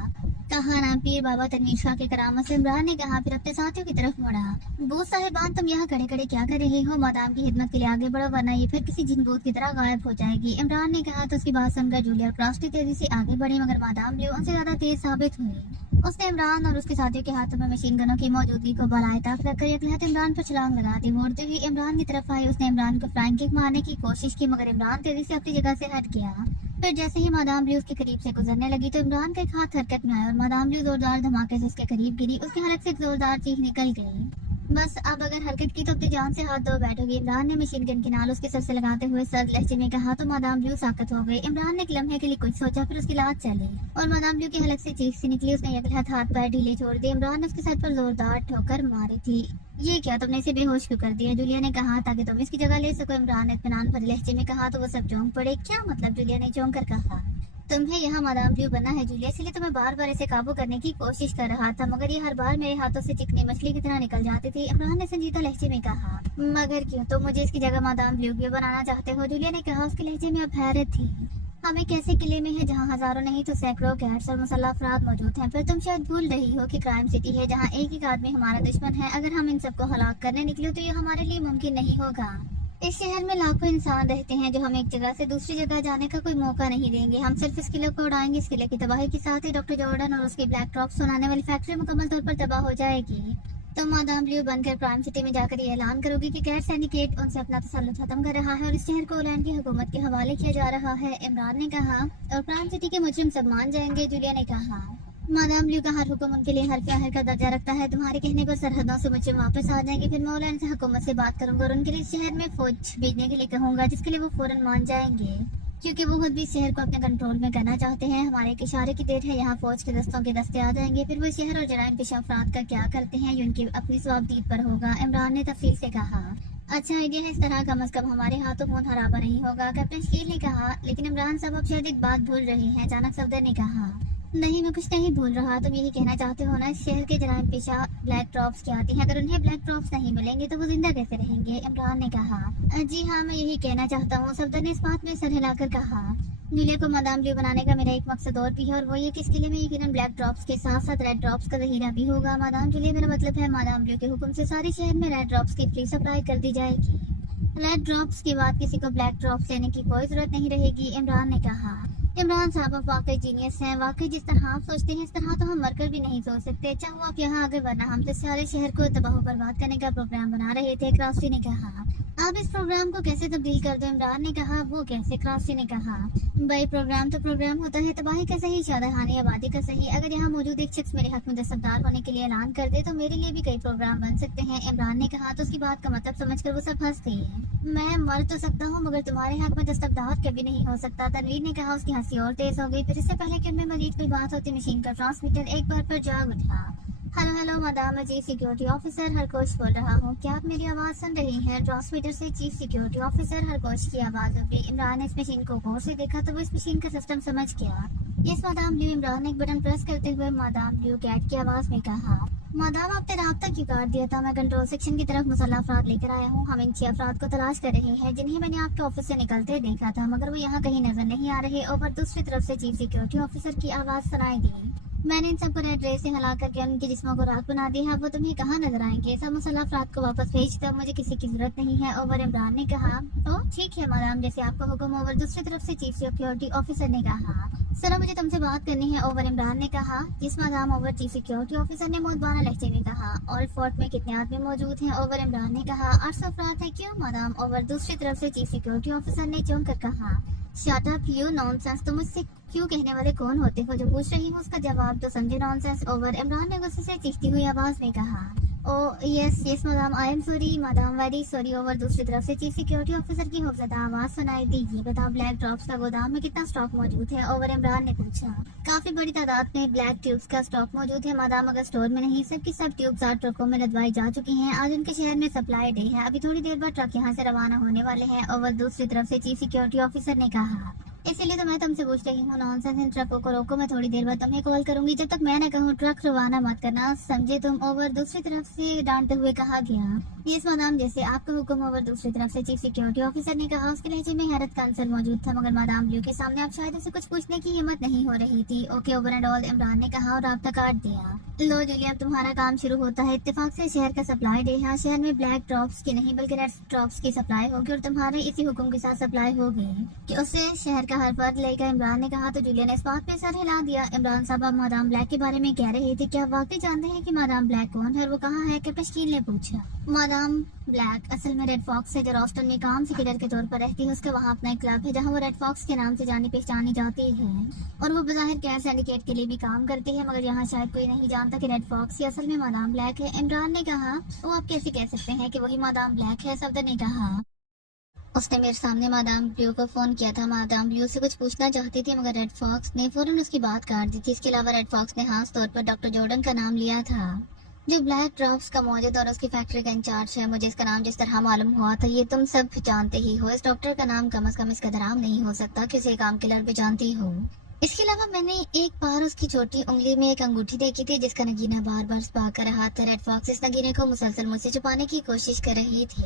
नाम पीर बाबा तनवीर शाह के करामत से। इमरान ने कहा, फिर अपने साथियों की तरफ मुड़ा। बूथ साहिबान, तुम यहाँ खड़े खड़े क्या कर रही हो? मदाम की खिदमत के लिए आगे बढ़ो वरना ये फिर किसी जिन भूत की तरह गायब हो जाएगी। इमरान ने कहा तो उसकी बात सुनकर जूलिया क्रास्टी तेजी से आगे बढ़ी मगर मदाम ब्लू उनसे ज्यादा तेज साबित हुई। उसने इमरान और उसके साथियों के हाथों में मशीन गनों की मौजूदगी को बलाए ताक रखकर यकलहत इमरान पर छलांग लगा दी। उड़ते हुए इमरान की तरफ आई। उसने इमरान को फ्लाइंग किक मारने की कोशिश की मगर इमरान तेजी से अपनी जगह से हट गया। फिर जैसे ही मदाम ब्लू उसके करीब से गुजरने लगी तो इमरान का एक हाथ हरकत में आया और मदाम ब्लू जोरदार धमाके से उसके करीब गिरी। उसके हलक से जोरदार चीख निकल गई। बस अब अगर हरकत की तो अपनी जान से हाथ धो बैठोगी। इमरान ने मशीन गन की नाल उसके सर से लगाते हुए सर्द लहजे में कहा तो मदाम ब्लू साकत हो गई। इमरान ने एक लम्हे के लिए कुछ सोचा फिर उसकी लात चली और मदाम ब्लू की हलक से चीख सी निकली। उसने यकलहत हाथ पैर ढीले छोड़ दिए। इमरान ने उसके सर पर जोरदार ठोकर मारी थी। ये क्या, तुमने इसे बेहोश क्यों कर दिया? जूलिया ने कहा, ताकि तुम इसकी जगह ले सको। इमरान ने इत्मीनान भरे लहजे में कहा तो वो सब चौंक पड़े। क्या मतलब? जूलिया ने चौंक कर कहा। तुम्हें यहाँ मदाम ब्लू बनना है जूलिया, इसलिए तुम्हें बार बार इसे काबू करने की कोशिश कर रहा था मगर ये हर बार मेरे हाथों से चिकनी मछली की तरह निकल जाती थी। इमरान ने संजीदा लहजे में कहा। मगर क्यों? तुम मुझे इसकी जगह मदाम ब्लू क्यों बनाना चाहते हो? जूलिया ने कहा। उसके लहजे में अब हैरत थी। हम एक ऐसे किले में है जहाँ हजारों नहीं तो सैकड़ों कैट्स और मुसल्लह अफराद मौजूद हैं। फिर तुम शायद भूल रही हो कि क्राइम सिटी है जहाँ एक एक आदमी हमारा दुश्मन है। अगर हम इन सबको हलाक करने निकले तो ये हमारे लिए मुमकिन नहीं होगा। इस शहर में लाखों इंसान रहते हैं जो हमें एक जगह से दूसरी जगह जाने का कोई मौका नहीं देंगे। हम सिर्फ इस किले को उड़ाएंगे। इस किले की तबाही के साथ ही डॉक्टर जॉर्डन और उसकी ब्लैक ड्रॉप सुनाने वाली फैक्ट्री मुकम्मल तौर पर तबाह हो जाएगी। तो मदाम ब्लू बनकर प्राइम सिटी में जाकर ये ऐलान करोगी कि कैट सिंडिकेट उनसे अपना तसल्लुत खत्म कर रहा है और इस शहर को ओलैंड की हुकूमत के हवाले किया जा रहा है। इमरान ने कहा। और प्राइम सिटी के मुजरिम सब मान जाएंगे। जूलिया ने कहा। मदाम ब्लू का हर हुक्म उनके लिए हर प्यार का दर्जा रखता है। तुम्हारे कहने पर सरहदों से मुझे वापस आ जाएंगे। फिर मैं ओलैंड से हुकूमत से बात करूंगा और उनके लिए शहर में फौज भेजने के लिए कहूंगा जिसके लिए वो फौरन मान जाएंगे। کیونکہ وہ خود بھی شہر کو اپنے کنٹرول میں کرنا چاہتے ہیں۔ ہمارے ایک اشارے کی دیر ہے، یہاں فوج کے دستوں کے دستے آ جائیں گے، پھر وہ شہر اور جرائم پیشہ افراد کا کیا کرتے ہیں یہ ان کی اپنی ثوابدید پر ہوگا۔ عمران نے تفصیل سے کہا۔ اچھا آئیڈیا ہے، اس طرح کم از کم ہمارے ہاتھوں خون خرابہ نہیں ہوگا، کیپٹن شکیل نے کہا۔ لیکن عمران صاحب اب شاید ایک بات بھول رہے ہیں، اچانک صفدر نے کہا۔ نہیں، میں کچھ نہیں بھول رہا، تم یہی کہنا چاہتے ہو نا اس شہر کے جرائم پیشہ بلیک ڈراپس کی آتی ہیں، اگر انہیں بلیک ڈراپس نہیں ملیں گے تو وہ زندہ کیسے رہیں گے؟ عمران نے کہا۔ جی ہاں، میں یہی کہنا چاہتا ہوں، صفدر نے اس بات میں سر ہلا کر کہا۔ جولیا کو مادام بلیو بنانے کا میرا ایک مقصد اور بھی ہے، اور وہ یہ کہ اس قلعے میں یقیناً بلیک ڈراپس کے ساتھ ساتھ ریڈ ڈراپس کا ذخیرہ بھی ہوگا۔ مادام جولیا، میرا مطلب ہے مادام بلیو کے حکم سے سارے شہر میں ریڈ ڈراپس کی فری سپلائی کر دی جائے گی۔ ریڈ ڈراپس کے بعد کسی کو بلیک ڈراپس لینے کی کوئی ضرورت نہیں رہے گی، عمران نے کہا۔ عمران صاحب آپ واقعی جینیس ہیں، واقعی جس طرح آپ سوچتے ہیں اس طرح تو ہم مر کر بھی نہیں سوچ سکتے، چاہو آپ یہاں آگے، ورنہ ہم تو سارے شہر کو تباہ و برباد کرنے کا پروگرام بنا رہے تھے، کراسٹی نے کہا۔ آپ اس پروگرام کو کیسے تبدیل کر دو؟ عمران نے کہا۔ وہ کیسے؟ کراسٹی نے کہا۔ بھائی پروگرام تو پروگرام ہوتا ہے، تباہی کا صحیح، شادہانی آبادی کا صحیح۔ اگر یہاں موجود ایک شخص میرے حق میں دستبردار ہونے کے لیے اعلان کر دے تو میرے لیے بھی کئی پروگرام بن سکتے ہیں، عمران نے کہا۔ تو اس کی بات کا مطلب سمجھ کر وہ سب ہنس دیے۔ میں مر تو سکتا ہوں مگر تمہارے حق میں دستبردار کبھی نہیں ہو سکتا، تنویر نے کہا۔ اس کی ہنسی اور تیز ہو گئی، پھر اس سے پہلے کہ ان میں مزید کوئی بات ہوتی مشین کا ٹرانسمیٹر ایک بار پھر جاگ اٹھا۔ ہیلو مادام، میں چیف سیکیورٹی آفیسر ہرکوش بول رہا ہوں، کیا آپ میری آواز سن رہی ہیں؟ ٹرانسمیٹر سے چیف سیکیورٹی آفیسر ہرکوش کی آواز ابھی۔ عمران نے اس مشین کو غور سے دیکھا تو وہ اس مشین کا سسٹم سمجھ گیا۔ یس مادام بلیو، عمران نے ایک بٹن پریس کرتے ہوئے مادام بلیو کیٹ کی آواز میں کہا۔ مادام، آپ نے رابطہ کیوں کاٹ دیا تھا؟ میں کنٹرول سیکشن کی طرف مسلح افراد لے کر آیا ہوں، ہم ان 6 افراد کو تلاش کر رہے ہیں جنہیں میں نے آپ کے آفس سے نکلتے دیکھا تھا، مگر وہ یہاں کہیں نظر نہیں آ رہے۔ اور دوسری طرف سے چیف سیکیورٹی آفیسر کی آواز سنائی دی۔ میں نے ان سب کو ریڈ ریس سے ہلا کر کے ان کے جسموں کو راکھ بنا دیا ہے، وہ تمہیں کہاں نظر آئیں گے؟ سب مسلح افراد کو واپس بھیج دو، مجھے کسی کی ضرورت نہیں ہے، اوور عمران نے کہا۔ تو ٹھیک ہے مادام، جیسے آپ کا حکم، اوور دوسری طرف سے چیف سیکیورٹی آفیسر نے کہا۔ سنو، مجھے تم سے بات کرنی ہے، اوور عمران نے کہا۔ جس madam, over chief security officer نے مودبانہ لہجے میں کہا۔ اور فورٹ میں کتنے آدمی موجود ہیں؟ اوور عمران نے کہا۔ 800 افراد ہیں۔ کیوں مادام؟ اوور دوسری طرف سے چیف سیکیورٹی آفیسر نے چونک کر کہا۔ Shut up you non sense, تم مجھ سے کیوں کہنے والے کون ہوتے ہو؟ جو پوچھ رہی ہوں اس کا جواب تو سمجھے نان سینس، اوور عمران نے غصے سے چیختی ہوئی آواز میں کہا۔ Oh yes madam, I am sorry madam, very sorry, over دوسری طرف سے چیف سیکیورٹی آفیسر کی خوفزدہ آواز سنائی دی۔ یہ بتاؤ بلیک ڈراپس کا گودام میں کتنا اسٹاک موجود ہے؟ اوور عمران نے پوچھا۔ کافی بڑی تعداد میں بلیک ٹیوبس کا اسٹاک موجود ہے مادام، مگر اسٹور میں نہیں، سب کی سب ٹیوبس 8 ٹرکوں میں لدوائی جا چکی ہیں، آج ان کے شہر میں سپلائی ڈے ہے، ابھی تھوڑی دیر بعد ٹرک یہاں سے روانہ ہونے والے ہیں، اوور دوسری طرف سے چیف سیکیورٹی آفیسر نے کہا۔ اسی لیے تو میں تم سے پوچھ رہی ہوں، نان سینس، ان ٹرکوں کو روکو، میں تھوڑی دیر بعد تمہیں کال کروں گی، جب تک میں نہ کہوں ٹرک روانہ مت کرنا، سمجھے تم؟ اوور دوسری طرف سے ڈانٹتے ہوئے کہا گیا۔ یس مادام، جیسے آپ کا حکم، اوور دوسری طرف سے چیف سیکیورٹی آفیسر نے کہا۔ اس کے لہجے میں حیرت کا عنصر موجود تھا، مگر مادام بلیو کے سامنے اب شاید اسے کچھ پوچھنے کی ہمت نہیں ہو رہی تھی۔ Okay over and all, Imran نے کہا اور رابطہ کاٹ دیا۔ لو جولیا، اب تمہارا کام شروع ہوتا ہے، اتفاق سے شہر کا سپلائی ڈے ہے، شہر میں بلیک ڈراپس کی نہیں بلکہ ریڈ ڈراپس کی سپلائی ہوگی، اور تمہارے اسی حکم کے ساتھ سپلائی ہوگی کہ اسے شہر کا ہر فرد لے گا، عمران نے کہا۔ تو جولیا نے اس بات پہ سر ہلا دیا۔ عمران صاحب، آپ مادام بلیک کے بارے میں کہہ رہے تھے، کیا آپ واقعی جانتے ہیں کہ مادام بلیک کون ہے اور وہ کہاں ہے؟ کیپٹن شکیل نے پوچھا۔ مادام بلیک اصل میں ریڈ فاکس ہے، جو راسٹن میں کام سیکرٹری کے طور پر رہتی ہے، اس کا وہاں اپنا ایک کلب ہے جہاں وہ ریڈ فاکس کے نام سے جانی پہچانی جاتی ہے، اور وہ بظاہر کیئر سینڈیکیٹ کے لیے بھی کام کرتی ہے، مگر یہاں شاید کوئی نہیں جانتا کہ ریڈ فاکس ہی اصل میں مادام بلیک ہے، عمران نے کہا۔ وہ آپ کیسے کہہ سکتے ہیں کہ وہی مادام بلیک ہے؟ صفدر نے کہا۔ اس نے میرے سامنے مادام بلیو کو فون کیا تھا، مادام بلیو سے کچھ پوچھنا چاہتی تھی، مگر ریڈ فاکس نے فوراً اس کی بات کاٹ دی تھی۔ اس کے علاوہ ریڈ فاکس نے خاص طور پر ڈاکٹر جارڈن کا نام لیا تھا، جو بلیک ڈراپس کا موجود اور اس کی فیکٹری کا انچارج ہے۔ مجھے اس کا نام جس طرح معلوم ہوا تھا یہ تم سب جانتے ہی ہو، اس ڈاکٹر کا نام کم از کم اس قدر عام نہیں ہو سکتا کہ اسے ایک عام کلر بھی جانتی ہو۔ اس کے علاوہ میں نے ایک بار اس کی چھوٹی انگلی میں ایک انگوٹھی دیکھی تھی جس کا نگینہ بار بار سپا کر رہا تھا۔ ریڈ فاکس اس نگینے کو مسلسل مجھ سے چھپانے کی کوشش کر رہی تھی،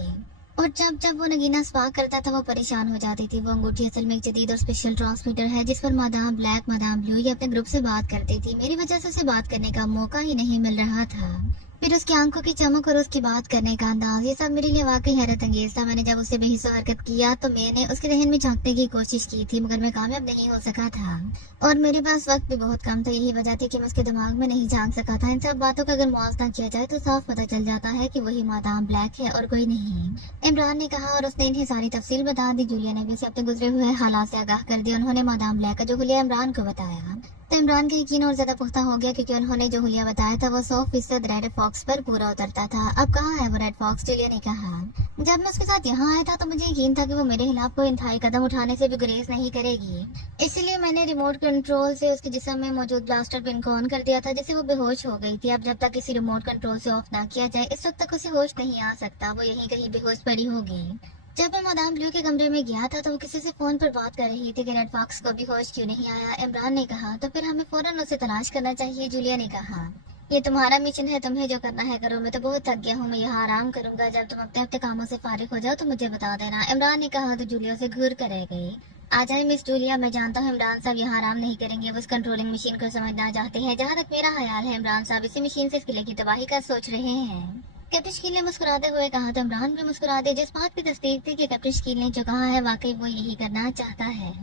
اور جب وہ نگینہ سپا کرتا تھا وہ پریشان ہو جاتی تھی۔ وہ انگوٹھی اصل میں ایک جدید اور اسپیشل ٹرانسمیٹر ہے جس پر مادام بلیک، مادام بلیو یہ اپنے گروپ سے بات کرتی تھی، میری وجہ سے اسے بات کرنے کا موقع ہی نہیں مل رہا تھا۔ پھر اس کی آنکھوں کی چمک اور اس کی بات کرنے کا انداز، یہ سب میرے لیے واقعی حیرت انگیز تھا۔ میں نے جب اسے بے حس و حرکت کیا تو میں نے اس کے ذہن میں جھانکنے کی کوشش کی تھی، مگر میں کامیاب نہیں ہو سکا تھا، اور میرے پاس وقت بھی بہت کم تھا، یہی وجہ تھی کہ میں اس کے دماغ میں نہیں جھانک سکا تھا۔ ان سب باتوں کا اگر موازنہ کیا جائے تو صاف پتہ چل جاتا ہے کہ وہی مادام بلیک ہے اور کوئی نہیں، عمران نے کہا، اور اس نے انہیں ساری تفصیل بتا دی۔ جولیا نے بھی اسے اپنے گزرے ہوئے حالات سے آگاہ کر دیا، انہوں نے مادام بلیک کا جو حلیہ عمران کو بتایا، تو इमरान का यकीन और ज्यादा पुख्ता हो गया क्योंकि उन्होंने जो हुलिया बताया था वो 100% रेड फॉक्स पर पूरा उतरता था। अब कहाँ है वो रेड फॉक्स, जूलिया ने कहा। जब मैं उसके साथ यहाँ आया था तो मुझे यकीन था कि वो मेरे खिलाफ कोई इंतहाई कदम उठाने से भी गुरेज नहीं करेगी, इसलिए मैंने रिमोट कंट्रोल से उसके जिस्म में मौजूद ब्लास्टर पिन को ऑन कर दिया था जिससे वो बेहोश हो गई थी। अब जब तक किसी रिमोट कंट्रोल से ऑफ ना किया जाए इस वक्त तक उसे होश नहीं आ सकता, वो यहीं कहीं बेहोश पड़ी होगी। जब मैं मादाम ब्लू के कमरे में गया था तो वो किसी से फोन पर बात कर रही थी कि रेड फॉक्स को भी होश क्यों नहीं आया। इमरान ने कहा, तो फिर हमें फौरन उसे तलाश करना चाहिए, जूलिया ने कहा। ये तुम्हारा मिशन है, तुम्हें जो करना है करो, मैं तो बहुत थक गया हूँ, मैं यहाँ आराम करूंगा, जब तुम अपने अपने कामों से फारिग हो जाओ तो मुझे बता देना, इमरान ने कहा। तो जूलिया से घूर कर रह गई। आ जाए मिस जूलिया, मैं जानता हूँ इमरान साहब यहाँ आराम नहीं करेंगे, वो इस कंट्रोलिंग मशीन को समझना चाहते हैं। जहाँ तक मेरा ख्याल है इमरान साहब इसी मशीन से इस किले की तबाही का सोच रहे हैं। कैप्टन शकील ने मुस्कुराते हुए कहा। तो इमरान भी मुस्कुरा दे। जिस बात की तस्दीक थी कि कैप्टन शकील ने जो कहा है वाकई वो यही करना चाहता है।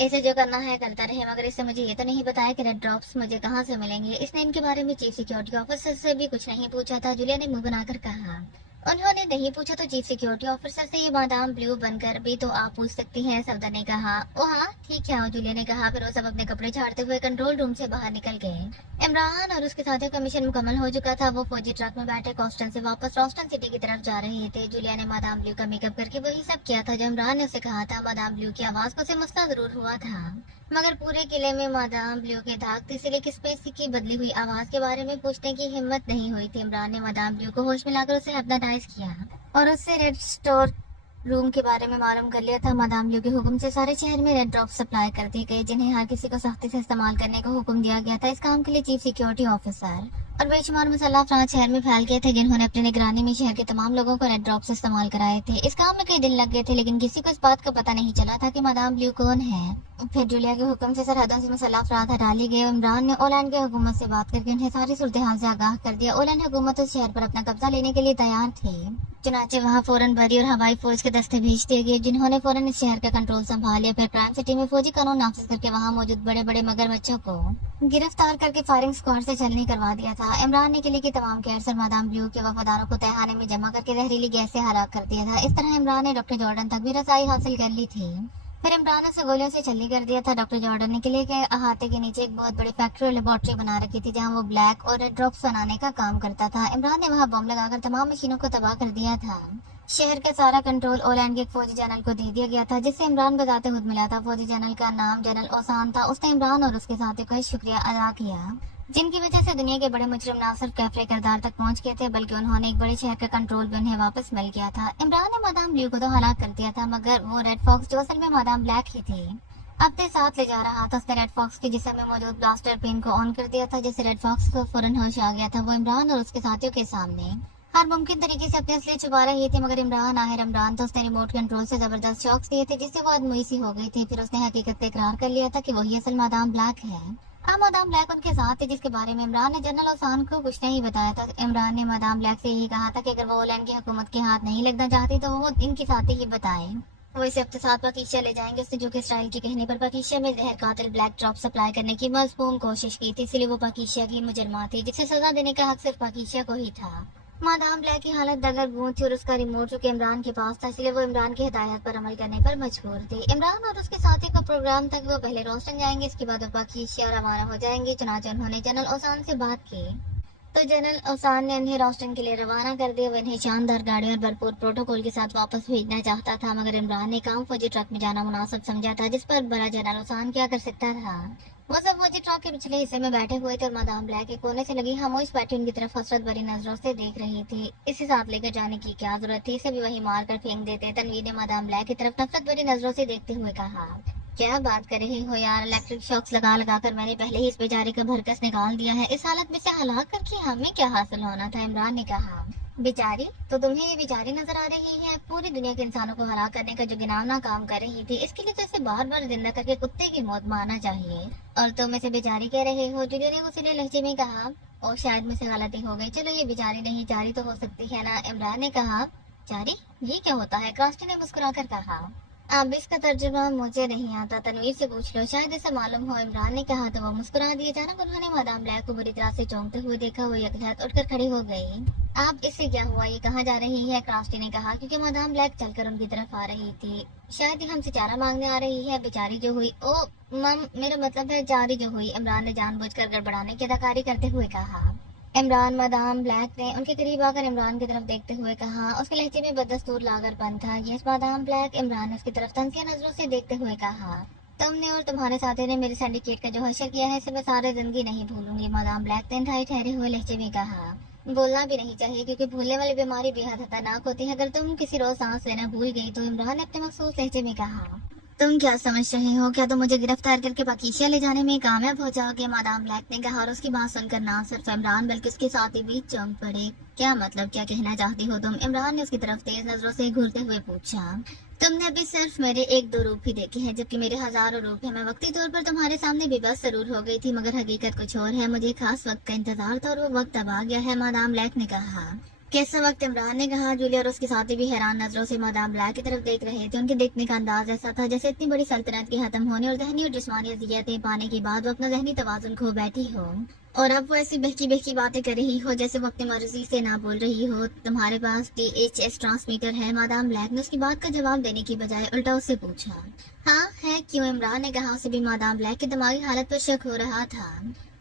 ऐसे जो करना है करता रहे, मगर इससे मुझे ये तो नहीं बताया कि रेड ड्रॉप्स मुझे कहाँ से मिलेंगे। इसने इनके बारे में चीफ सिक्योरिटी ऑफिसर से भी कुछ नहीं पूछा था, जूलिया ने मुंह बनाकर कहा। उन्होंने नहीं पूछा तो चीफ सिक्योरिटी ऑफिसर से ये मादाम ब्लू बनकर भी तो आप पूछ सकती हैं, सफदर ने कहा। ओ हाँ ठीक है, जूलिया ने कहा। फिर वो सब अपने कपड़े झाड़ते हुए कंट्रोल रूम से बाहर निकल गए। इमरान और उसके साथियों का मिशन मुकम्मल हो चुका था। वो फौजी ट्रक में बैठे कॉस्टन से वापस रॉस्टन सिटी की तरफ जा रहे थे। जूलिया ने मादाम ब्लू का मेकअप करके वही सब किया था जो इमरान ने उसे कहा था। मादाम ब्लू की आवाज को उसे मसला जरूर हुआ था, मगर पूरे किले में मादाम ब्लू के धाकते से लेकर स्पेसी की बदली हुई आवाज के बारे में पूछने की हिम्मत नहीं हुई थी। इमरान ने मादाम ब्लू को होश में लाकर उसे हिप्नोटाइज किया और उससे रेड स्टोर रूम के बारे में मालूम कर लिया था। मादाम ब्लू के हुक्म से सारे शहर में रेड ड्रॉप सप्लाई कर दिए गए जिन्हें हर किसी को सख्ती से इस्तेमाल करने का हुक्म दिया गया था। इस काम के लिए चीफ सिक्योरिटी ऑफिसर और बेशुमार मुसल्लह अफराद शहर में फैल गए थे जिन्होंने अपनी निगरानी में शहर के तमाम लोगों को रेड ड्रॉप्स इस्तेमाल कराए थे। इस काम में कई दिन लग गए थे लेकिन किसी को इस बात का पता नहीं चला था कि मादाम ब्लू कौन है। फिर जूलिया के हुक्म से सरहदों से मुसल्लह अफराद हटा लिए गए। इमरान ने ओलैंड के हुकूमत से बात करके उन्हें सारी सूरत हाल से आगाह कर दिया। ओलैंड हुकूमत उस शहर पर अपना कब्जा लेने के लिए तैयार थी, चुनाचे वहाँ फौरन बरी और हवाई फौज के दस्ते भेज दिए गए जिन्होंने फौरन इस शहर का कंट्रोल संभाल लिया। फिर क्राइम सिटी में फौजी कानून नाफिज करके वहाँ मौजूद बड़े बड़े मगरमच्छों को गिरफ्तार करके फायरिंग स्क्वाड से चलनी करवा दिया था। इमरान ने किले की तमाम कैड्स और मादाम ब्लू के वफादारों को तहखाने में जमा करके जहरीली गैस से हलाक कर दिया था। इस तरह इमरान ने डॉक्टर जॉर्डन तक भी रसाई हासिल कर ली थी। फिर इमरान ने गोलियों से छली कर दिया था। डॉक्टर जॉर्डन ने किले के अहाते के नीचे एक बहुत बड़ी फैक्ट्री और लेबोरेटरी बना रखी थी जहां वो ब्लैक और रेड ड्रॉप्स बनाने का काम करता था। इमरान ने वहां बम लगाकर तमाम मशीनों को तबाह कर दिया था। शहर का सारा कंट्रोल ओलैंड के एक फौजी जनरल को दे दिया गया था जिससे इमरान बजाते खुद मिला था। फौजी जनरल का नाम जनरल ओसान था। उसने इमरान और उसके साथियों का शुक्रिया अदा किया जिनकी वजह से दुनिया के बड़े मुजरिम न सिर्फ कैफरे किरदार तक पहुंच गए थे बल्कि उन्होंने एक बड़े शहर का कंट्रोल भी उन्हें वापस मिल गया था। इमरान ने मादाम ब्लू को तो हलाक कर दिया था मगर वो रेड फॉक्स जो असल में मादाम ब्लैक ही थी अपने साथ ले जा रहा था। उसने रेड फॉक्स के जिस्म में मौजूद ब्लास्टर पिन को ऑन कर दिया था जिससे रेड फॉक्स को फौरन होश आ गया था। वो इमरान और उसके साथियों के सामने हर मुमकिन तरीके से अपने असली छुपा रही थी मगर इमरान तो उसने रिमोट कंट्रोल से जबरदस्त शॉक्स दिए थे जिससे वो आदमी सी हो गई थी। फिर उसने हकीकत का इकरार कर लिया था कि वही असल मादाम ब्लैक है। अब मादाम ब्लैक उनके साथ थे जिसके बारे में इमरान ने जनरल ओसान को कुछ नहीं बताया था। इमरान ने मादाम ब्लैक से यही कहा था कि अगर वो ओलैंड की हुकूमत के हाथ नहीं लगना चाहती तो वो इनके साथ ही बताए। वो इसे अपने साथ पाकिस्तान ले जाएंगे। उसने जो कि इसराइल के कहने पर पाकिस्तान में जहर कातिल ब्लैक ड्रॉप सप्लाई करने की मजबूम कोशिश की थी, इसलिए वो पाकिस्तान की मुजरमा थी जिसे सजा देने का हक सिर्फ पाकिस्तान को ही था। मादाम ब्लैक की हालत दगर गूंज थी और उसका रिमोट जो कि इमरान के पास था इसलिए वो इमरान की हिदायत पर अमल करने पर मजबूर थे। इमरान और उसके साथी का प्रोग्राम था कि वो पहले रोस्टन जाएंगे, इसके बाद वो पाकिस्तान रवाना हो जाएंगे। चुनांचे उन्होंने जनरल ओसान से बात की तो जनरल ओसान ने उन्हें रोस्टन के लिए रवाना कर दिया। वो इन्हें शानदार गाड़ी और भरपूर प्रोटोकॉल के साथ वापस भेजना चाहता था मगर इमरान ने काम फौजी ट्रक में जाना मुनासिब समझा था जिस पर बड़ा जनरल ओसान क्या कर सकता था। वो सब फौजी ट्रक के पिछले हिस्से में बैठे हुए थे और मादाम ब्लैक के कोने से लगी खामोश बैठी उनकी तरफ हसरत भरी नजरों से देख रही थी। इसे साथ लेकर जाने की क्या जरूरत थी, इसे भी वही मार कर फेंक देते। तनवीर ने मादाम ब्लैक की तरफ नफरत भरी नजरों से देखते हुए कहा, क्या बात कर रही हो यार, इलेक्ट्रिक शॉक्स लगा लगा कर मैंने पहले ही इस बेचारे का भरकस निकाल दिया है, इस हालत में से हलाक करके हमें क्या हासिल होना था। इमरान ने कहा, बेचारी तो तुम्हें ये बेचारी नजर आ रही है, पूरी दुनिया के इंसानों को हलाक करने का जो गिनावना काम कर रही थी इसके लिए तो इसे बार बार जिंदा करके कुत्ते की मौत मारना चाहिए और तुम इसे बेचारी कह रहे हो। जूलिया ने उसीलिए लहजे में कहा, और शायद मुझसे गलती हो गई, चलो ये बेचारी नहीं जारी तो हो सकती है ना। इमरान ने कहा, जारी ये क्या होता है? कास्टी ने मुस्कुरा कर कहा, अब इसका तर्जुमा मुझे नहीं आता, तनवीर से पूछ लो, शायद ऐसा मालूम हो। इमरान ने कहा तो वो मुस्कुरा दिए। अचानक उन्होंने मादाम ब्लैक को बुरी तरह से चौंकते हुए देखा। वो यकजहत उठकर खड़ी हो गई। आप इससे क्या हुआ, ये कहाँ जा रही है? क्राफ्टी ने कहा, क्योंकि मादाम ब्लैक चलकर उनकी तरफ आ रही थी। शायद ये हमसे चारा मांगने आ रही है। बेचारी जो हुई। ओ मम, मेरा मतलब है जारी जो हुई, इमरान ने जानबूझकर गड़बड़ाने की अदाकारी करते हुए कहा। इमरान, मादाम ब्लैक ने उनके करीब आकर इमरान की तरफ देखते हुए कहा। उसके लहजे में बदस्तूर लागरपन था। यस मादाम ब्लैक, इमरान ने उसकी तरफ तंजिया नजरों से देखते हुए कहा। तुमने और तुम्हारे साथी ने मेरे सिंडिकेट का जो हश्र किया है, इसे मैं सारी जिंदगी नहीं भूलूंगी, मादाम ब्लैक ने इंतहाई ठहरे हुए लहजे में कहा। बोलना भी नहीं चाहिए, क्योंकि भूलने वाली बीमारी बेहद खतरनाक होती है। अगर तुम किसी रोज सांस लेना भूल गई तो, इमरान ने अपने मखसूस लहजे में कहा। तुम क्या समझ रहे हो? क्या तुम मुझे गिरफ्तार करके पाकिस्तान ले जाने में कामयाब हो जाओगे? मादाम ब्लैक ने कहा। और उसकी बात सुनकर ना सिर्फ इमरान बल्कि उसके साथी भी चौंक पड़े। क्या मतलब, क्या कहना चाहती हो तुम? इमरान ने उसकी तरफ तेज नजरों से घूरते हुए पूछा। तुमने अभी सिर्फ मेरे एक दो रूप ही देखे हैं, जबकि मेरे हजारों रूप हैं। मैं वक्ती तौर पर तुम्हारे सामने बेबस जरूर हो गई थी, मगर हकीकत कुछ और है। मुझे खास वक्त का इंतजार था और वो वक्त अब आ गया है, मादाम ब्लैक ने कहा। कैसा वक्त? इमरान ने कहा। जूलिया और उसके साथी भी हैरान नजरों से मादाम ब्लैक की तरफ देख रहे थे। उनके देखने का अंदाज ऐसा था जैसे इतनी बड़ी सल्तनत के खत्म होने और जहनी और जिस्मानी अज़ियतें पाने के बाद वो अपना जहनी तवाजुन खो बैठी हो, और अब वो ऐसी बहकी बहकी बातें कर रही हो जैसे वो अपनी मर्जी से ना बोल रही हो। तुम्हारे पास DHS ट्रांसमीटर है? मादाम ब्लैक ने उसकी बात का जवाब देने की बजाय उल्टा उससे पूछा। हाँ है, क्यों? इमरान ने कहा। उसे भी मादाम ब्लैक की दिमागी हालत पर शक हो रहा था।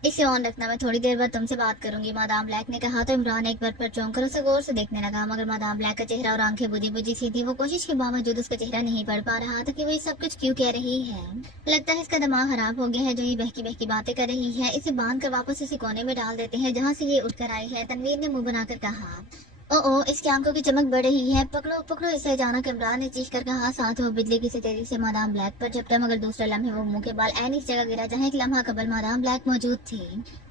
इसे ऑन रखना, मैं थोड़ी देर बाद तुमसे बात करूंगी, मादाम ब्लैक ने कहा। तो इमरान एक बार फिर चौंक कर उसे गौर से देखने लगा, मगर मादाम ब्लैक का चेहरा और आंखें बुझी बुझी सी थी। वो कोशिश के बावजूद उसका चेहरा नहीं पढ़ पा रहा था कि वो ये सब कुछ क्यों कह रही है। लगता है इसका दिमाग खराब हो गया है, जो ये बहकी बहकी बातें कर रही है। इसे बांध कर वापस इसी कोने में डाल देते हैं जहाँ से ये उठकर आई है, तनवीर ने मुंह बनाकर कहा। ओ, इसकी आंखों की चमक बढ़ रही है, पकड़ो पकड़ो इसे। अचानक इमरान ने चीख कर कहा। साथ वो बिजली की सी तेजी से मादाम ब्लैक पर झपटा, मगर दूसरे लम्हे वो मुंह के बाल ऐन इस जगह गिरा जहाँ एक लम्हा कबल मादाम ब्लैक मौजूद थी।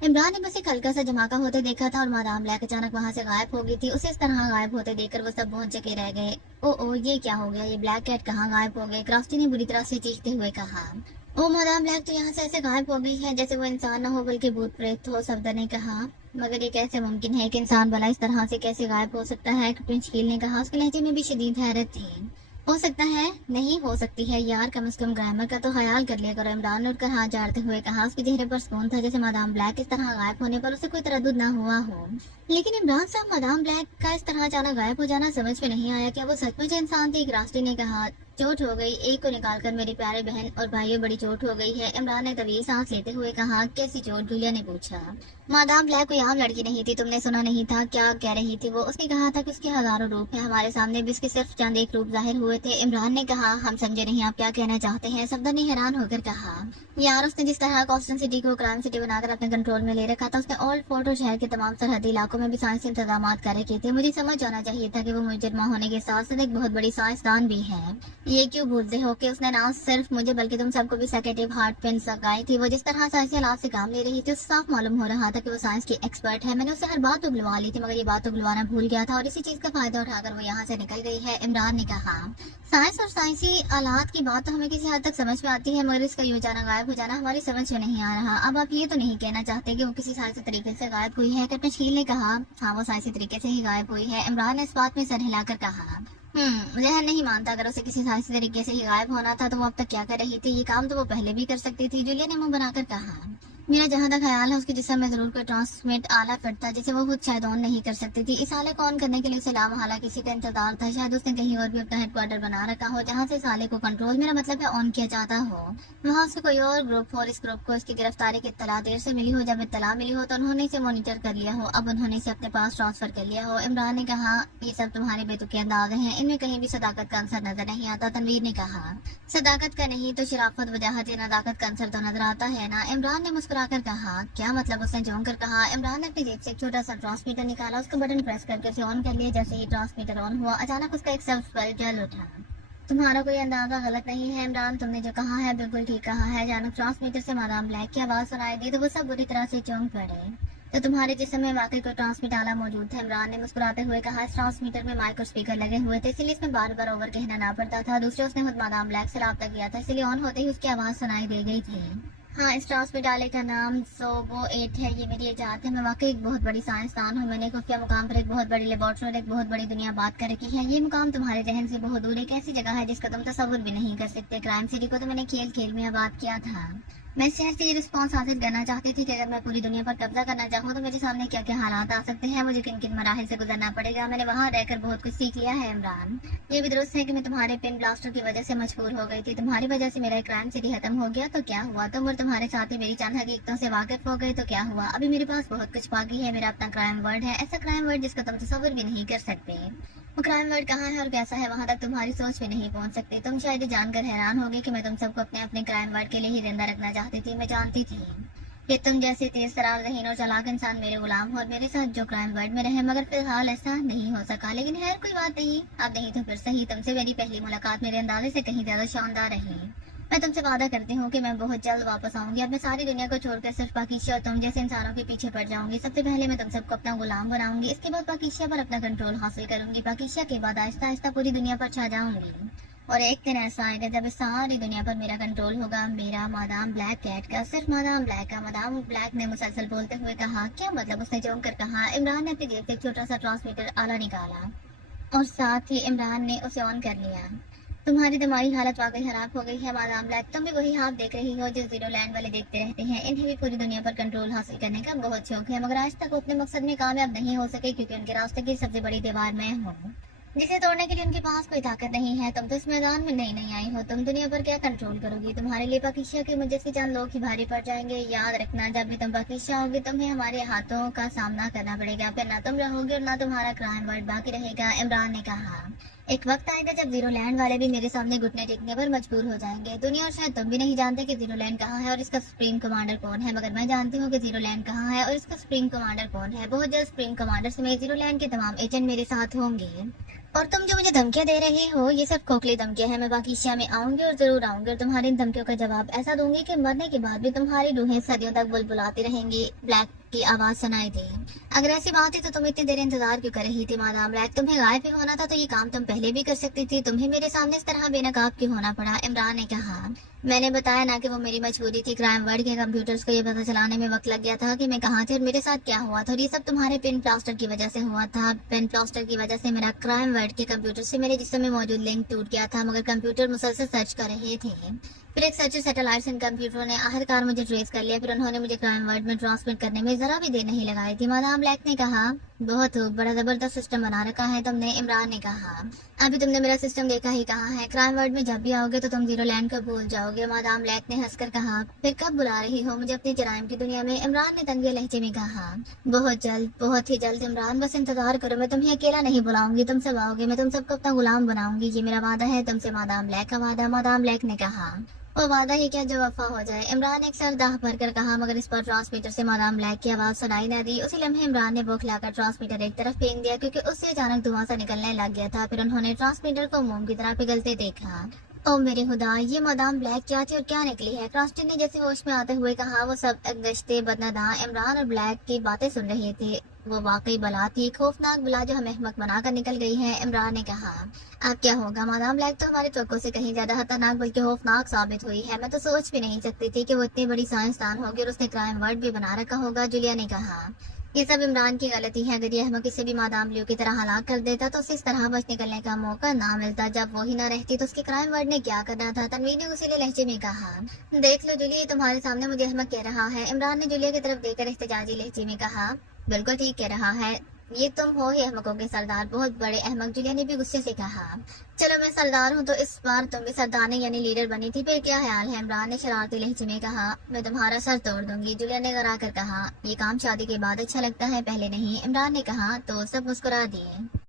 इमरान ने बस एक हल्का सा धमाका होते देखा था और मादाम ब्लैक अचानक वहाँ से गायब हो गई थी। उसे इस तरह गायब होते देखकर वो सब पहुंच के रह गए। ओ, ये क्या हो गया? ये ब्लैक कैट कहाँ गायब हो गए? क्राफ्टी ने बुरी तरह से चीखते हुए कहा। ओ मादाम ब्लैक तो यहाँ से ऐसे गायब हो गई है जैसे वो इंसान न हो बल्कि भूत प्रेत हो, सफदर ने कहा। मगर ये कैसे मुमकिन है कि इंसान भला इस तरह से कैसे गायब हो सकता है? प्रिंस कील ने कहा। उसके लहजे में भी शदीद हैरत थी। हो सकता है, नहीं हो सकती है यार, कम से कम ग्रामर का तो ख्याल कर लिया करो, इमरान ने उठकर हाथ झाड़ते हुए कहा। उसके चेहरे पर सुकून था, जैसे मादाम ब्लैक इस तरह गायब होने पर उसे कोई तरद्दुद ना हुआ हो। लेकिन इमरान साहब, मादाम ब्लैक का इस तरह अचानक गायब हो जाना समझ में नहीं आया। क्या वो सचमुच इंसान थी? रास्ते ने कहा। चोट हो गई, एक को निकालकर मेरी प्यारे बहन और भाइयों बड़ी चोट हो गई है, इमरान ने तवील सांस लेते हुए कहा। कैसी चोट? जूलिया ने पूछा। मादाम ब्लैक कोई आम लड़की नहीं थी, तुमने सुना नहीं था? क्या कह रही थी वो? उसने कहा था कि उसके हजारों रूप हैं, हमारे सामने भी उसके सिर्फ चंद एक रूप जाहिर हुए थे। इमरान ने कहा। हम समझे नहीं, आप क्या कहना चाहते हैं? सफदर ने हैरान होकर कहा। यार, उसने जिस तरह कॉस्टन सिटी को क्राइम सिटी बनाकर अपने कंट्रोल में ले रखा था, उसने ओल्ड फोर्ट और शहर के तमाम सरहदी इलाकों में भी साइंसी इंतजाम कर रखे थे। मुझे समझ जाना चाहिए था कि वो मुजरिमा होने के साथ साथ एक बहुत बड़ी साइंसदान भी है। ये क्यों भूलते हो कि उसने ना सिर्फ मुझे बल्कि तुम सबको भी सेकेटिव हार्ट पेन लगाई थी। वो जिस तरह साइंसी हालात से काम ले रही थी, उससे साफ मालूम हो रहा था कि वो साइंस की एक्सपर्ट है। मैंने उससे हर बात तो बुलवा ली थी, मगर ये बात तो बुलवाना भूल गया था और इसी चीज का फायदा उठाकर वो यहाँ से निकल गई है, इमरान ने कहा। साइंस और साइंसी आलात की बात तो हमें किसी हद तक समझ में आती है, मगर इसका यूं जाना गायब हो जाना हमारी समझ में नहीं आ रहा। अब आप ये तो नहीं कहना चाहते कि वो किसी साइंसी तरीके से गायब हुई है? कैप्टन शील ने कहा। हाँ, वो साइंसी तरीके से ही गायब हुई है, इमरान ने इस बात में सर हिलाकर कहा। जहन नहीं मानता, अगर उसे किसी साइंसी तरीके से ही गायब होना था तो वो अब तक क्या कर रही थी? ये काम तो वो पहले भी कर सकती थी, जूलिया ने मुंह बनाकर कहा। मेरा जहाँ तक ख्याल है उसके जिस्म में जरूर कोई ट्रांसमिट आला फिट था जिसे वो खुद शायद ऑन नहीं कर सकती थी। इस आले को ऑन करने के लिए उसे लामहला किसी का इंतजार था। शायद उसने कहीं और भी अपना हेडक्वार्टर बना रखा हो जहाँ से इस आले को कंट्रोल, मेरा मतलब है ऑन किया जाता हो। वहाँ उसके कोई और ग्रुप और इस ग्रुप को इसकी गिरफ्तारी की इत्तला देर से मिली हो। जब इत्तला मिली हो तो उन्होंने इसे मॉनिटर कर लिया हो, अब उन्होंने इसे अपने पास ट्रांसफर कर लिया हो। इमरान ने कहा। ये सब तुम्हारे बेतुके अंदाजे हैं, इनमें कहीं भी सदाकत का अंसर नजर नहीं आता, तनवीर ने कहा। सदाकत का नहीं तो शराफत, वजाहत या नदाकत का अंसर तो नजर आता है ना, इमरान ने मुस्कुराकर कहा। क्या मतलब? उसने झोंक कर कहा। इमरान ने अपनी जेब से एक छोटा सा ट्रांसमीटर निकाला, उसका बटन प्रेस करके उसे ऑन कर लिया। जैसे ही ट्रांसमीटर ऑन हुआ, अचानक उसका एक सेल्फ बल्ब जल उठा। तुम्हारा कोई अंदाजा गलत नहीं है इमरान, तुमने जो कहा है बिल्कुल ठीक कहा है। अचानक ट्रांसमीटर से मादाम ब्लैक की आवाज सुनाई दी तो वो सब बुरी तरह से चौंक पड़े। तो तुम्हारे जिस्म में वाकई कोई ट्रांसमीटर आला मौजूद था, इमरान ने मुस्कुराते हुए कहा। इस ट्रांसमीटर में माइक और स्पीकर लगे हुए थे, इसलिए इसमें बार बार ओवर कहना ना पड़ता था। दूसरे, उसने खुद मादाम ब्लैक से राब्ता किया था, इसलिए ऑन होते ही उसकी आवाज सुनाई दे गई थी। हाँ, इस हॉस्पिटल का नाम सोबो 8 है। ये मेरी इजाज़त है। मैं वाकई एक बहुत बड़ी साइंसदान हूँ। मैंने खुफिया मुकाम पर एक बहुत बड़ी लेबोरेटरी और एक बहुत बड़ी दुनिया बात कर रखी है। ये मुकाम तुम्हारे जहन से बहुत दूर एक ऐसी जगह है जिसका तुम तस्वुर भी नहीं कर सकते। क्राइम सिटी को तो मैंने खेल खेल में आबाद किया था। मैं इस शहर से ये रिस्पॉन्स हासिल करना चाहती थी कि अगर मैं पूरी दुनिया पर कब्जा करना चाहूँ तो मेरे सामने क्या क्या हालात आ सकते हैं, मुझे किन किन मराहिल से गुजरना पड़ेगा। मैंने वहाँ रहकर बहुत कुछ सीख लिया है इमरान। ये भी दुरुस्त है कि मैं तुम्हारे पिन ब्लास्टर की वजह से मजबूर हो गई थी। तुम्हारी वजह से मेरा क्राइम सिटी खत्म हो गया तो क्या हुआ, तुम और तुम्हारे साथी मेरी चंद हकीकतों से वाकिफ हो गए तो क्या हुआ। अभी मेरे पास बहुत कुछ बाकी है। मेरा अपना क्राइम वर्ल्ड है, ऐसा क्राइम वर्ल्ड जिसका तुम तस्वुर भी नहीं कर सकते। वो क्राइम वर्ल्ड कहाँ है और कैसा है, वहाँ तक तुम्हारी सोच भी नहीं पहुँच सकती। तुम शायद ये जानकर हैरान होगे कि मैं तुम सबको अपने अपने क्राइम वर्ल्ड के लिए ही जिंदा रखना चाहती थी। मैं जानती थी कि तुम जैसे तेज तरार ज़हीन और चालाक इंसान मेरे गुलाम हो और मेरे साथ जो क्राइम वर्ल्ड में रहे, मगर फिलहाल ऐसा नहीं हो सका। लेकिन खैर कोई बात नहीं, अब नहीं तो फिर सही। तुमसे मेरी पहली मुलाकात मेरे अंदाजे से कहीं ज्यादा शानदार रही। मैं तुमसे वादा करती हूँ कि मैं बहुत जल्द वापस आऊंगी। अब मैं सारी दुनिया को छोड़कर सिर्फ पाकिस्तान और तुम जैसे इंसानों के पीछे पड़ जाऊंगी। सबसे पहले मैं तुम सबको अपना गुलाम बनाऊंगी, इसके बाद पाकिस्तान पर अपना कंट्रोल हासिल करूंगी। पाकिस्तान के बाद आहिस्ता आहिस्ता पूरी दुनिया पर छा जाऊंगी और एक दिन ऐसा आएगा जब इस सारी दुनिया पर मेरा कंट्रोल होगा, मेरा, मादाम ब्लैक कैट का, सिर्फ मादाम ब्लैक का। मादाम ब्लैक ने मुसलसल बोलते हुए कहा। क्या मतलब, उसने जोम कर कहा। इमरान ने अपनी जेब से एक छोटा सा ट्रांसमीटर आला निकाला और साथ ही इमरान ने उसे ऑन कर लिया। तुम्हारी दिमागी हालत वाकई खराब हो गई है मादाम ब्लैक। तुम भी वही हाफ देख रही हो जो जीरो लैंड वाले देखते रहते हैं। इन्हें भी पूरी दुनिया पर कंट्रोल हासिल करने का बहुत शौक है, मगर आज तक वो अपने मकसद में कामयाब नहीं हो सके क्योंकि उनके रास्ते की सबसे बड़ी दीवार मैं हूँ, जिसे तोड़ने के लिए उनके पास कोई ताकत नहीं है। तुम तो इस मैदान में नई नई आई हो, तुम दुनिया पर क्या कंट्रोल करोगी। तुम्हारे लिए पाकिस्तान के मुझे से चंद लोग ही भारी पड़ जाएंगे। याद रखना, जब भी तुम पाकिस्तान होगी तुम्हें हमारे हाथों का सामना करना पड़ेगा। फिर ना तुम रहोगे और ना तुम्हारा क्राइम वर्ल्ड बाकी रहेगा। इमरान ने कहा। एक वक्त आएगा जब जीरो लैंड वाले भी मेरे सामने घुटने टेकने पर मजबूर हो जाएंगे। दुनिया और शायद तुम भी नहीं जानते कि जीरो लैंड कहाँ है और इसका सुप्रीम कमांडर कौन है, मगर मैं जानती हूँ कि जीरो लैंड कहाँ है और इसका सुप्रीम कमांडर कौन है। बहुत जल्द सुप्रीम कमांडर समेत जीरो लैंड के तमाम एजेंट मेरे साथ होंगे और तुम जो मुझे धमकियां दे रहे हो ये सब खोखली धमकियां हैं। मैं पाकिस्तान में आऊंगी और जरूर आऊंगी और तुम्हारी इन धमकियों का जवाब ऐसा दूंगी कि मरने के बाद भी तुम्हारी रूहें सदियों तक बुलबुलाती रहेंगी। ब्लैक की आवाज सुनाई दी। अगर ऐसी बात है तो तुम इतनी देर इंतजार क्यों कर रही थी मादाम ब्लैक। तुम्हें गायब ही होना था तो ये काम तुम पहले भी कर सकती थी। तुम्हें मेरे सामने इस तरह बेनकाब क्यों होना पड़ा। इमरान ने कहा। मैंने बताया ना कि वो मेरी मजबूरी थी। क्राइम वर्ल्ड के कंप्यूटर्स को ये पता चलाने में वक्त लग गया था कि मैं कहाँ थी और मेरे साथ क्या हुआ था, और ये सब तुम्हारे पिन प्लास्टर की वजह से हुआ था। पिन प्लास्टर की वजह से मेरा क्राइम वर्ल्ड के कंप्यूटर से मेरे जिस्म में मौजूद लिंक टूट गया था, मगर कंप्यूटर मुसलसल सर्च कर रहे थे। फिर एक सर्च सैटेलाइट्स इन कंप्यूटरों ने आखिरकार मुझे ट्रेस कर लिया। फिर उन्होंने मुझे क्राइम वर्ल्ड में ट्रांसमिट करने में जरा भी देर नहीं लगाई थी। मादाम ब्लैक ने कहा। बहुत बड़ा जबरदस्त सिस्टम बना रखा है तुमने। इमरान ने कहा। अभी तुमने मेरा सिस्टम देखा ही कहाँ है। क्राइम वर्ल्ड में जब भी आओगे तो तुम जीरो लैंड को भूल जाओगे। मादाम ब्लैक ने हंसकर कहा। फिर कब बुला रही हो मुझे अपनी जराइम की दुनिया में। इमरान ने तंगे लहजे में कहा। बहुत जल्द, बहुत ही जल्द इमरान, बस इंतजार करो। मैं तुम्हें अकेला नहीं बुलाऊंगी, तुम सब आओगे। मैं तुम सबको अपना गुलाम बनाऊंगी, ये मेरा वादा है तुमसे। मादाम ब्लैक का वादा। मादाम ब्लैक ने कहा। वो वादा ही क्या जो वफा हो जाए। इमरान एक सर दाह भर कर कहा, मगर इस पर ट्रांसमीटर से मादाम ब्लैक की आवाज सुनाई न दी। उसी लम्हे इमरान ने भूख लाकर ट्रांसमीटर एक तरफ फेंक दिया क्योंकि उससे अचानक धुआं सा निकलने लग गया था। फिर उन्होंने ट्रांसमीटर को मोम की तरह पिघलते देखा। ओ मेरे खुदा, ये मादाम ब्लैक क्या थी और क्या निकली है। क्रास्टिन ने जैसे होश में आते हुए कहा। वो सब गश्ते बदनदा इमरान और ब्लैक की बातें सुन रहे थे। वो वाकई बला थी, खौफनाक बला जो हमें अहमक बनाकर निकल गई है। इमरान ने कहा। अब क्या होगा। मादाम ब्लैक तो हमारी तवक्को से कहीं ज्यादा खतरनाक बल्कि खौफनाक साबित हुई है। मैं तो सोच भी नहीं सकती थी कि वो इतनी बड़ी साइंसदान होगी और उसने क्राइम वर्ल्ड भी बना रखा होगा। जूलिया ने कहा। ये सब इमरान की गलती है। अगर ये अहमक किसी भी मादाम ब्लू की तरह हलाक कर देता तो उसे इस तरह बच निकलने का मौका ना मिलता। जब वो ही ना रहती तो उसके क्राइम वर्ल्ड ने क्या करना था। तनवीर ने उसीलिए लहजे में कहा। देख लो जूलिया, तुम्हारे सामने मुझे अहमक कह रहा है। इमरान ने जूलिया की तरफ देखकर इख्तिजाजी लहजे में कहा। बिल्कुल ठीक कह रहा है, ये तुम हो ही अहमकों के सरदार, बहुत बड़े अहमक। जूलिया ने भी गुस्से से कहा। चलो मैं सरदार हूँ तो इस बार तुम भी सरदार यानी लीडर बनी थी, फिर क्या ख्याल है। इमरान ने शरारती लहजे में कहा। मैं तुम्हारा सर तोड़ दूंगी। जूलिया ने गरा कर कहा। ये काम शादी के बाद अच्छा लगता है, पहले नहीं। इमरान ने कहा। तो सब मुस्कुरा दिए।